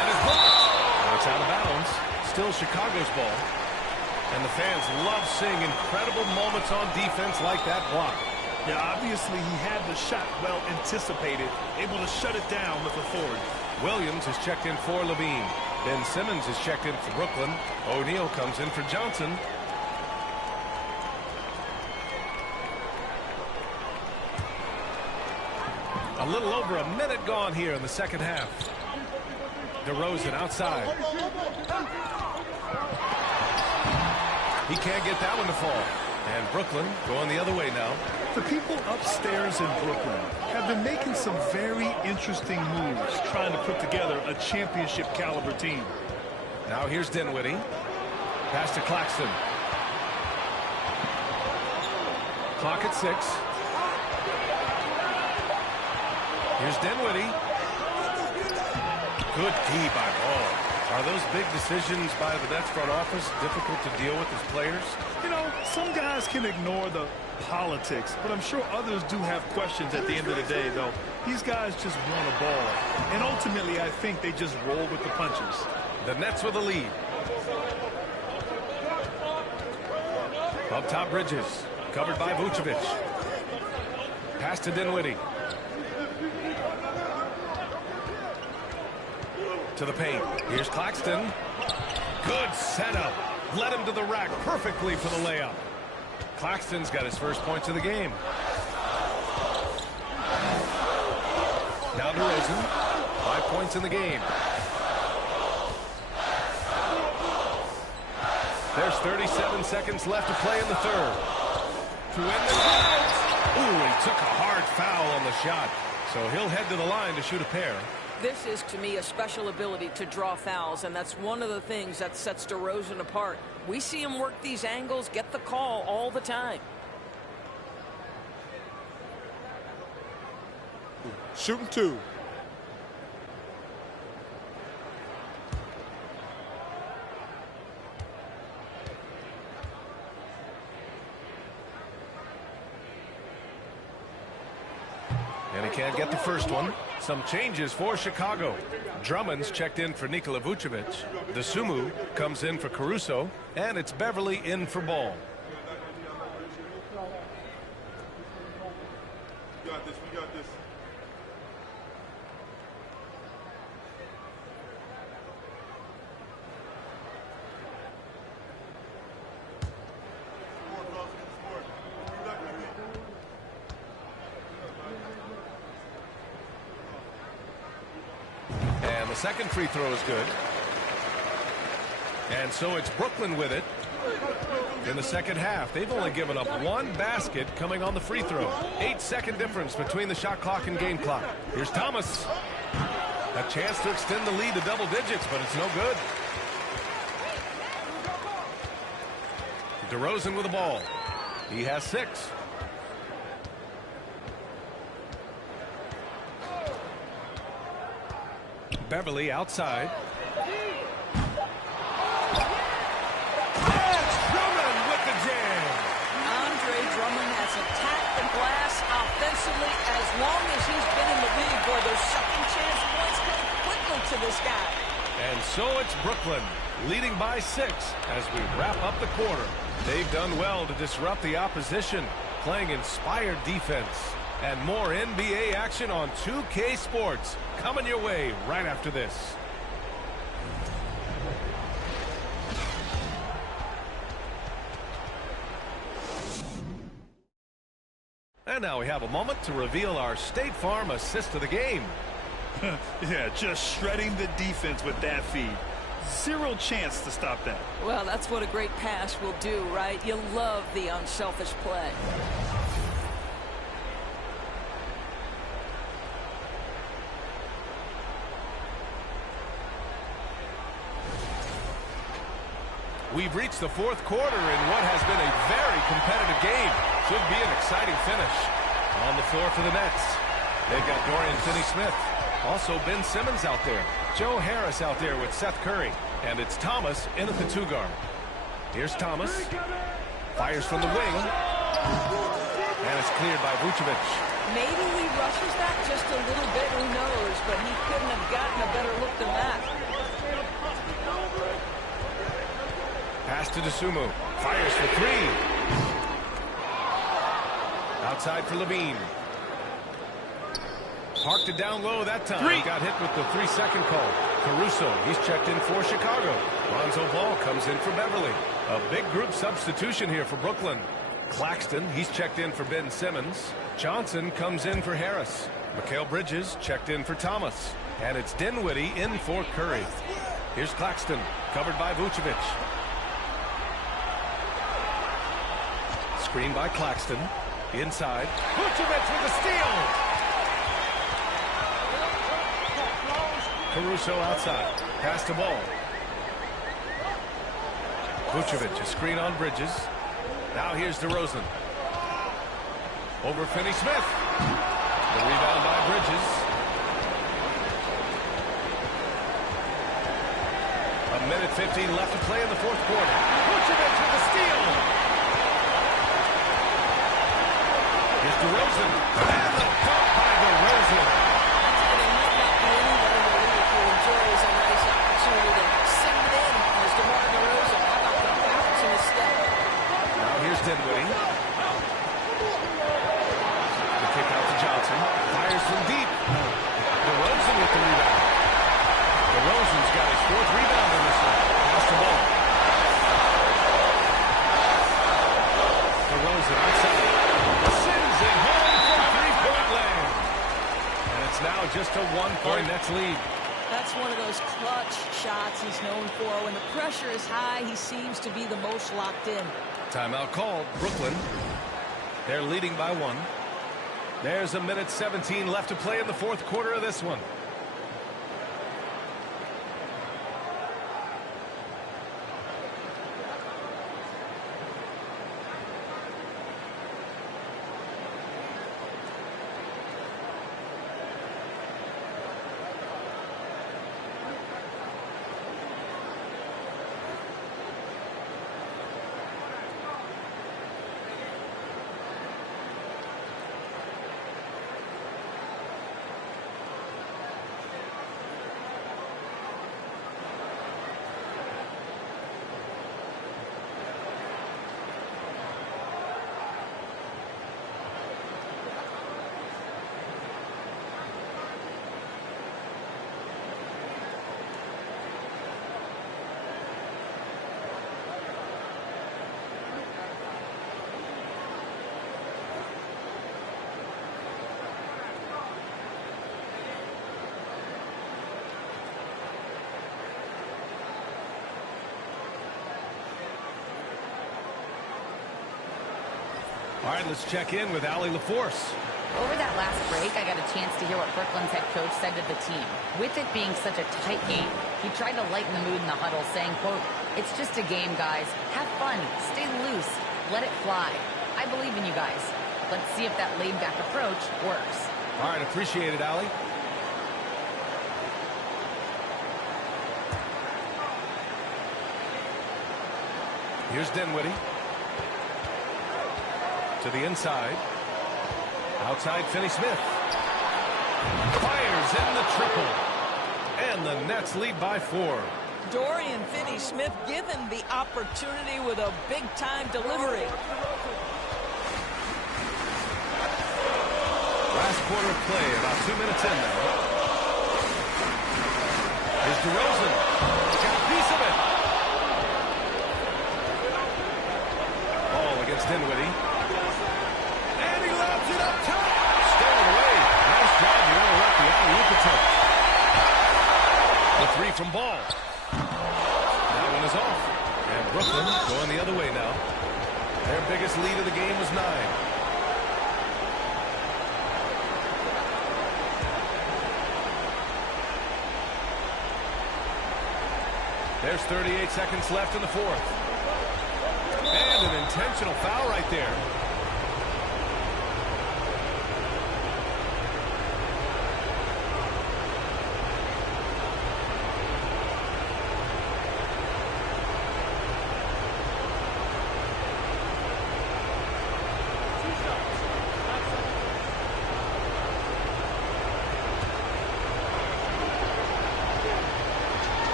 And it's blocked. And it's out of bounds. Still Chicago's ball. And the fans love seeing incredible moments on defense like that block. Yeah, obviously he had the shot well anticipated, able to shut it down with authority. Williams is checked in for LaVine. Ben Simmons is checked in for Brooklyn. O'Neal comes in for Johnson. A little over a minute gone here in the second half. DeRozan outside. He can't get that one to fall. And Brooklyn going the other way now. The people upstairs in Brooklyn have been making some very interesting moves trying to put together a championship caliber team. Now here's Dinwiddie. Pass to Claxton. Clock at 6. Here's Dinwiddie. Good D by Ball. Are those big decisions by the Nets front office difficult to deal with as players? You know, some guys can ignore the politics, but I'm sure others do have questions at the end of the day, though. These guys just want a ball. And ultimately, I think they just roll with the punches. The Nets with a lead. Up top, Bridges. Covered by Vucevic. Pass to Dinwiddie. To the paint. Here's Claxton. Good setup. Led him to the rack perfectly for the layup. Claxton's got his first points of the game. Now DeRozan. 5 points in the game. There's 37 seconds left to play in the third. To end the round. Ooh, he took a hard foul on the shot. So he'll head to the line to shoot a pair. This is, to me, a special ability to draw fouls, and that's one of the things that sets DeRozan apart. We see him work these angles, get the call all the time. Shooting 2. And he can't get the first one. Some changes for Chicago. Drummond's checked in for Nikola Vucevic. The Sumu comes in for Caruso. And it's Beverly in for Ball. We got this. second free throw is good. And so it's Brooklyn with it. In the second half, they've only given up one basket coming on the free throw. 8-second difference between the shot clock and game clock. Here's Thomas. A chance to extend the lead to double digits, but it's no good. DeRozan with the ball. He has 6. Beverly outside. Drummond with the jam. Andre Drummond has attacked the glass offensively as long as he's been in the league. Boy, those second chance points come quickly to this guy. And so it's Brooklyn leading by 6 as we wrap up the quarter. They've done well to disrupt the opposition, playing inspired defense. And more NBA action on 2K Sports coming your way right after this. And now we have a moment to reveal our State Farm assist of the game. Yeah, just shredding the defense with that feed. Zero chance to stop that. Well, that's what a great pass will do, right? You love the unselfish play. We've reached the fourth quarter in what has been a very competitive game. Should be an exciting finish. On the floor for the Nets, they've got Dorian Finney-Smith. Also Ben Simmons out there. Joe Harris out there with Seth Curry. And it's Thomas in at the 2-guard. Here's Thomas. Fires from the wing. And it's cleared by Vucevic. Maybe he rushes that just a little bit, who knows, but he couldn't have gotten a better look than that. Pass to DeSumo. Fires for 3. Outside for Levine. Parked it down low that time. Got hit with the 3-second call. Caruso, he's checked in for Chicago. Lonzo Ball comes in for Beverly. A big group substitution here for Brooklyn. Claxton, he's checked in for Ben Simmons. Johnson comes in for Harris. Mikal Bridges checked in for Thomas. And it's Dinwiddie in for Curry. Here's Claxton, covered by Vucevic. Screen by Claxton. Inside. Vucevic with a steal. Caruso outside. Pass to Ball. Vucevic, a screen on Bridges. Now here's DeRozan. Over Finney-Smith. The rebound by Bridges. A minute 15 left to play in the fourth quarter. Vucevic with a steal. Here's DeRozan. And the dunk by DeRozan. Dinwiddie. The kick out to Johnson. Fires from deep. DeRozan with the rebound. DeRozan's got his 4th rebound in this one. Pass the ball. DeRozan outside. Sends it home from 3-point land. And it's now just a 1-point Nets lead. That's one of those clutch shots he's known for. When the pressure is high, he seems to be the most locked in. Timeout called. Brooklyn. They're leading by 1. There's a minute 17 left to play in the fourth quarter of this one. right, let's check in with Allie LaForce. Over that last break, I got a chance to hear what Brooklyn's head coach said to the team. With it being such a tight game, he tried to lighten the mood in the huddle, saying, quote, "It's just a game, guys. Have fun. Stay loose. Let it fly. I believe in you guys. Let's see if that laid-back approach works." All right, appreciate it, Allie. Here's Dinwiddie. To the inside. Outside, Finney-Smith. Fires in the triple. And the Nets lead by 4. Dorian Finney-Smith given the opportunity with a big-time delivery. Last quarter of play, about 2 minutes in now. Here's DeRozan. Got a piece of it. Ball against Dinwiddie. And he lobs it up top. Stolen away. Nice job to interrupt the alley-oop attempt. The three from Ball. That one is off. And Brooklyn going the other way now. Their biggest lead of the game was 9. There's 38 seconds left in the fourth. And an intentional foul right there.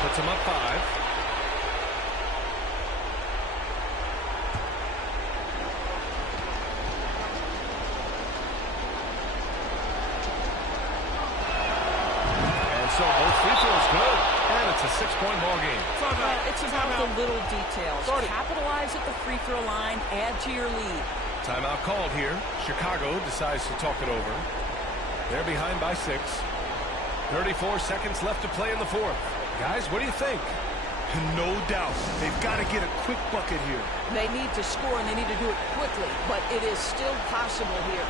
Puts him up 5. And so both free throws good. And it's a 6-point ball game. It's about the little details. Capitalize at the free throw line. Add to your lead. Timeout called here. Chicago decides to talk it over. They're behind by 6. 34 seconds left to play in the fourth. Guys, what do you think? No doubt. They've got to get a quick bucket here. They need to score, and they need to do it quickly, but it is still possible here.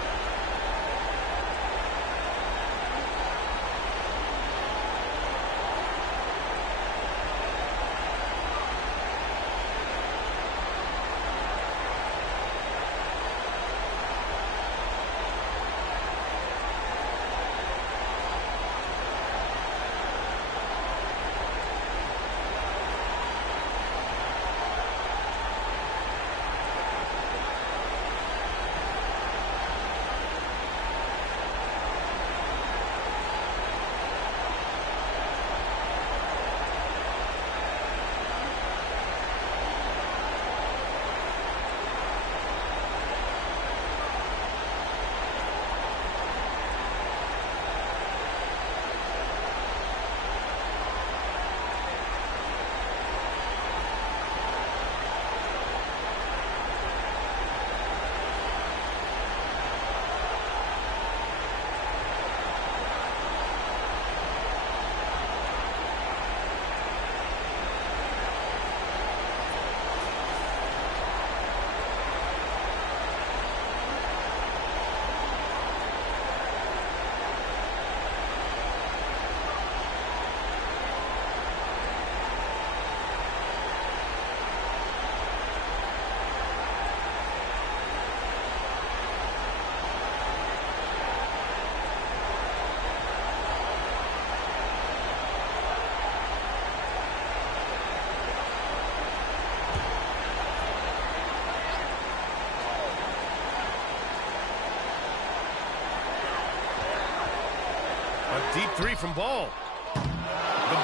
Deep three from Ball. The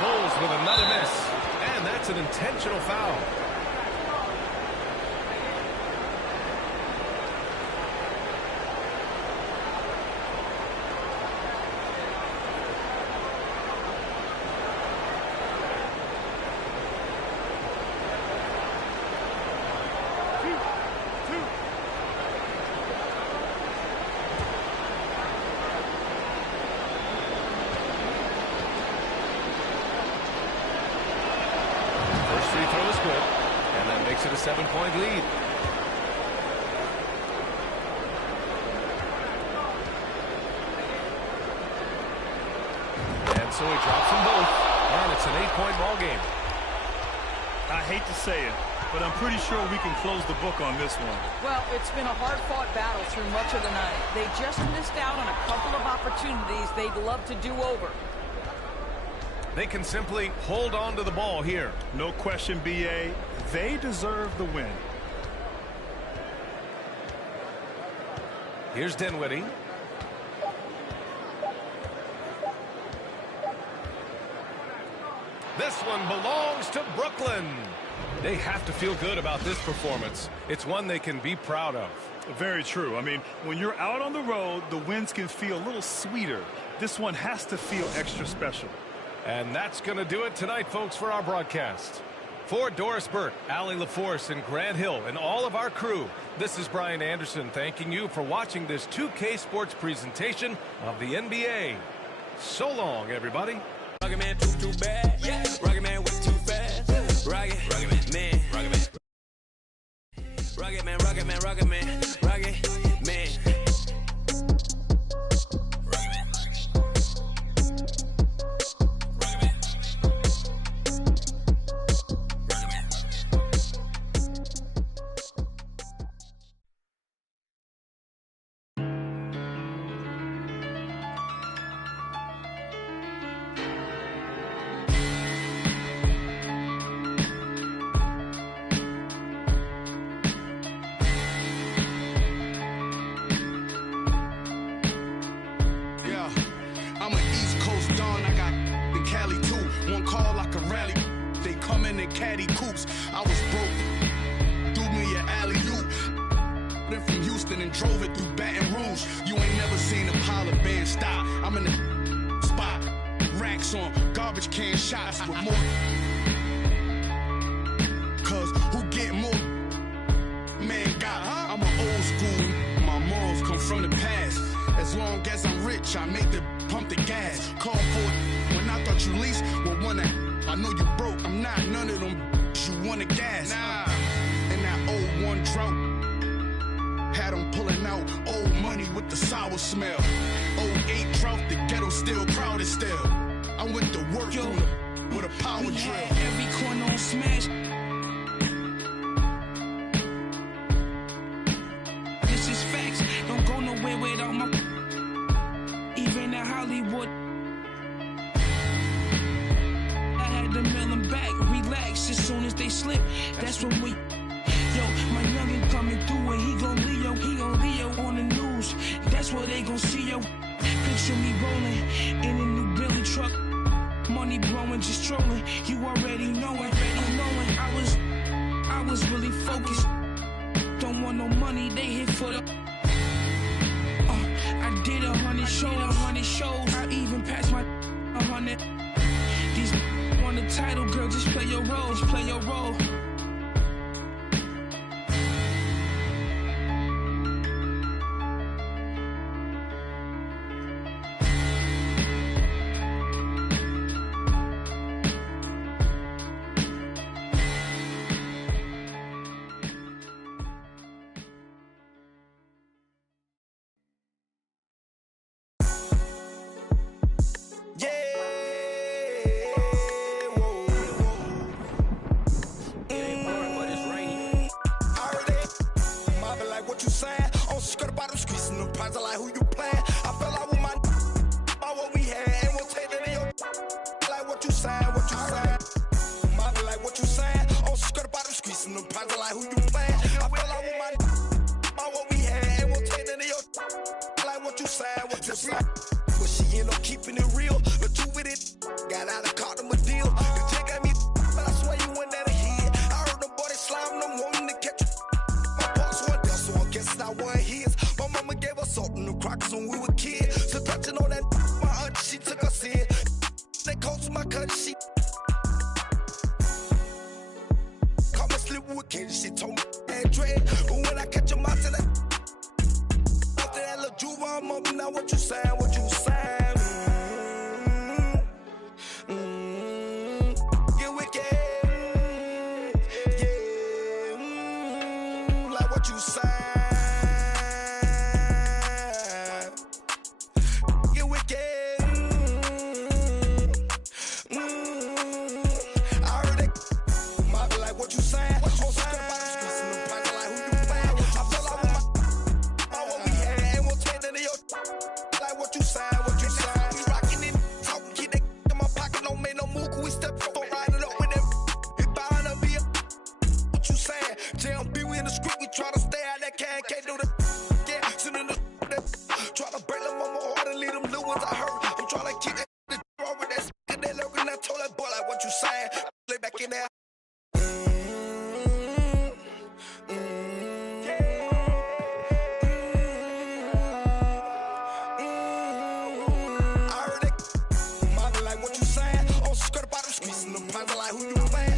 Bulls with another miss. And that's an intentional foul. throw is good, and that makes it a 7-point lead. And so he drops them both, and it's an 8-point ball game. I hate to say it, but I'm pretty sure we can close the book on this one. Well, it's been a hard-fought battle through much of the night. They just missed out on a couple of opportunities they'd love to do over. They can simply hold on to the ball here. No question, B.A. They deserve the win. Here's Dinwiddie. This one belongs to Brooklyn. They have to feel good about this performance. It's one they can be proud of. Very true. I mean, when you're out on the road, the wins can feel a little sweeter. This one has to feel extra special. And that's going to do it tonight, folks, for our broadcast. For Doris Burke, Allie LaForce, and Grant Hill, and all of our crew, this is Brian Anderson thanking you for watching this 2K Sports presentation of the NBA. So long, everybody. Rocket man too bad. Yeah. Rocket man way too fast. Rocket man. Rocket man. Rocket man. Rocket man. Rocket man. Rocket man. Caddy coops. I was broke. Threw me an alley-oop. Then from Houston and drove it through Baton Rouge. You ain't never seen a pile of band stop. I'm in the spot. Racks on garbage can shots with more. Cause who get more? Man got. I'm an old school. My morals come from the past. As long as I'm rich, I make the pump the gas. Call for it when I thought you leased. Well, one that I know you broke, I'm not none of them you want to gas. Nah. And that 01 drought had them pulling out old money with the sour smell. 08 drought, the ghetto still crowded still. I went to work with a power drill. Every corner on smash. This is facts. Don't go nowhere without my. Even at Hollywood. The mill and back, relax as soon as they slip. That's when we. Yo, my youngin' coming through and he gon' Leo on the news. That's what they gon' see, yo. Picture me rolling in a new Billy truck. Money blowing, just trolling. You already know it. I was really focused. Don't want no money, they hit for the. I did 100 shows. I even passed my 100. These. On the title, girl, just play your role. Yeah, like what you say. You wicked. I heard it. Might be like what you saying.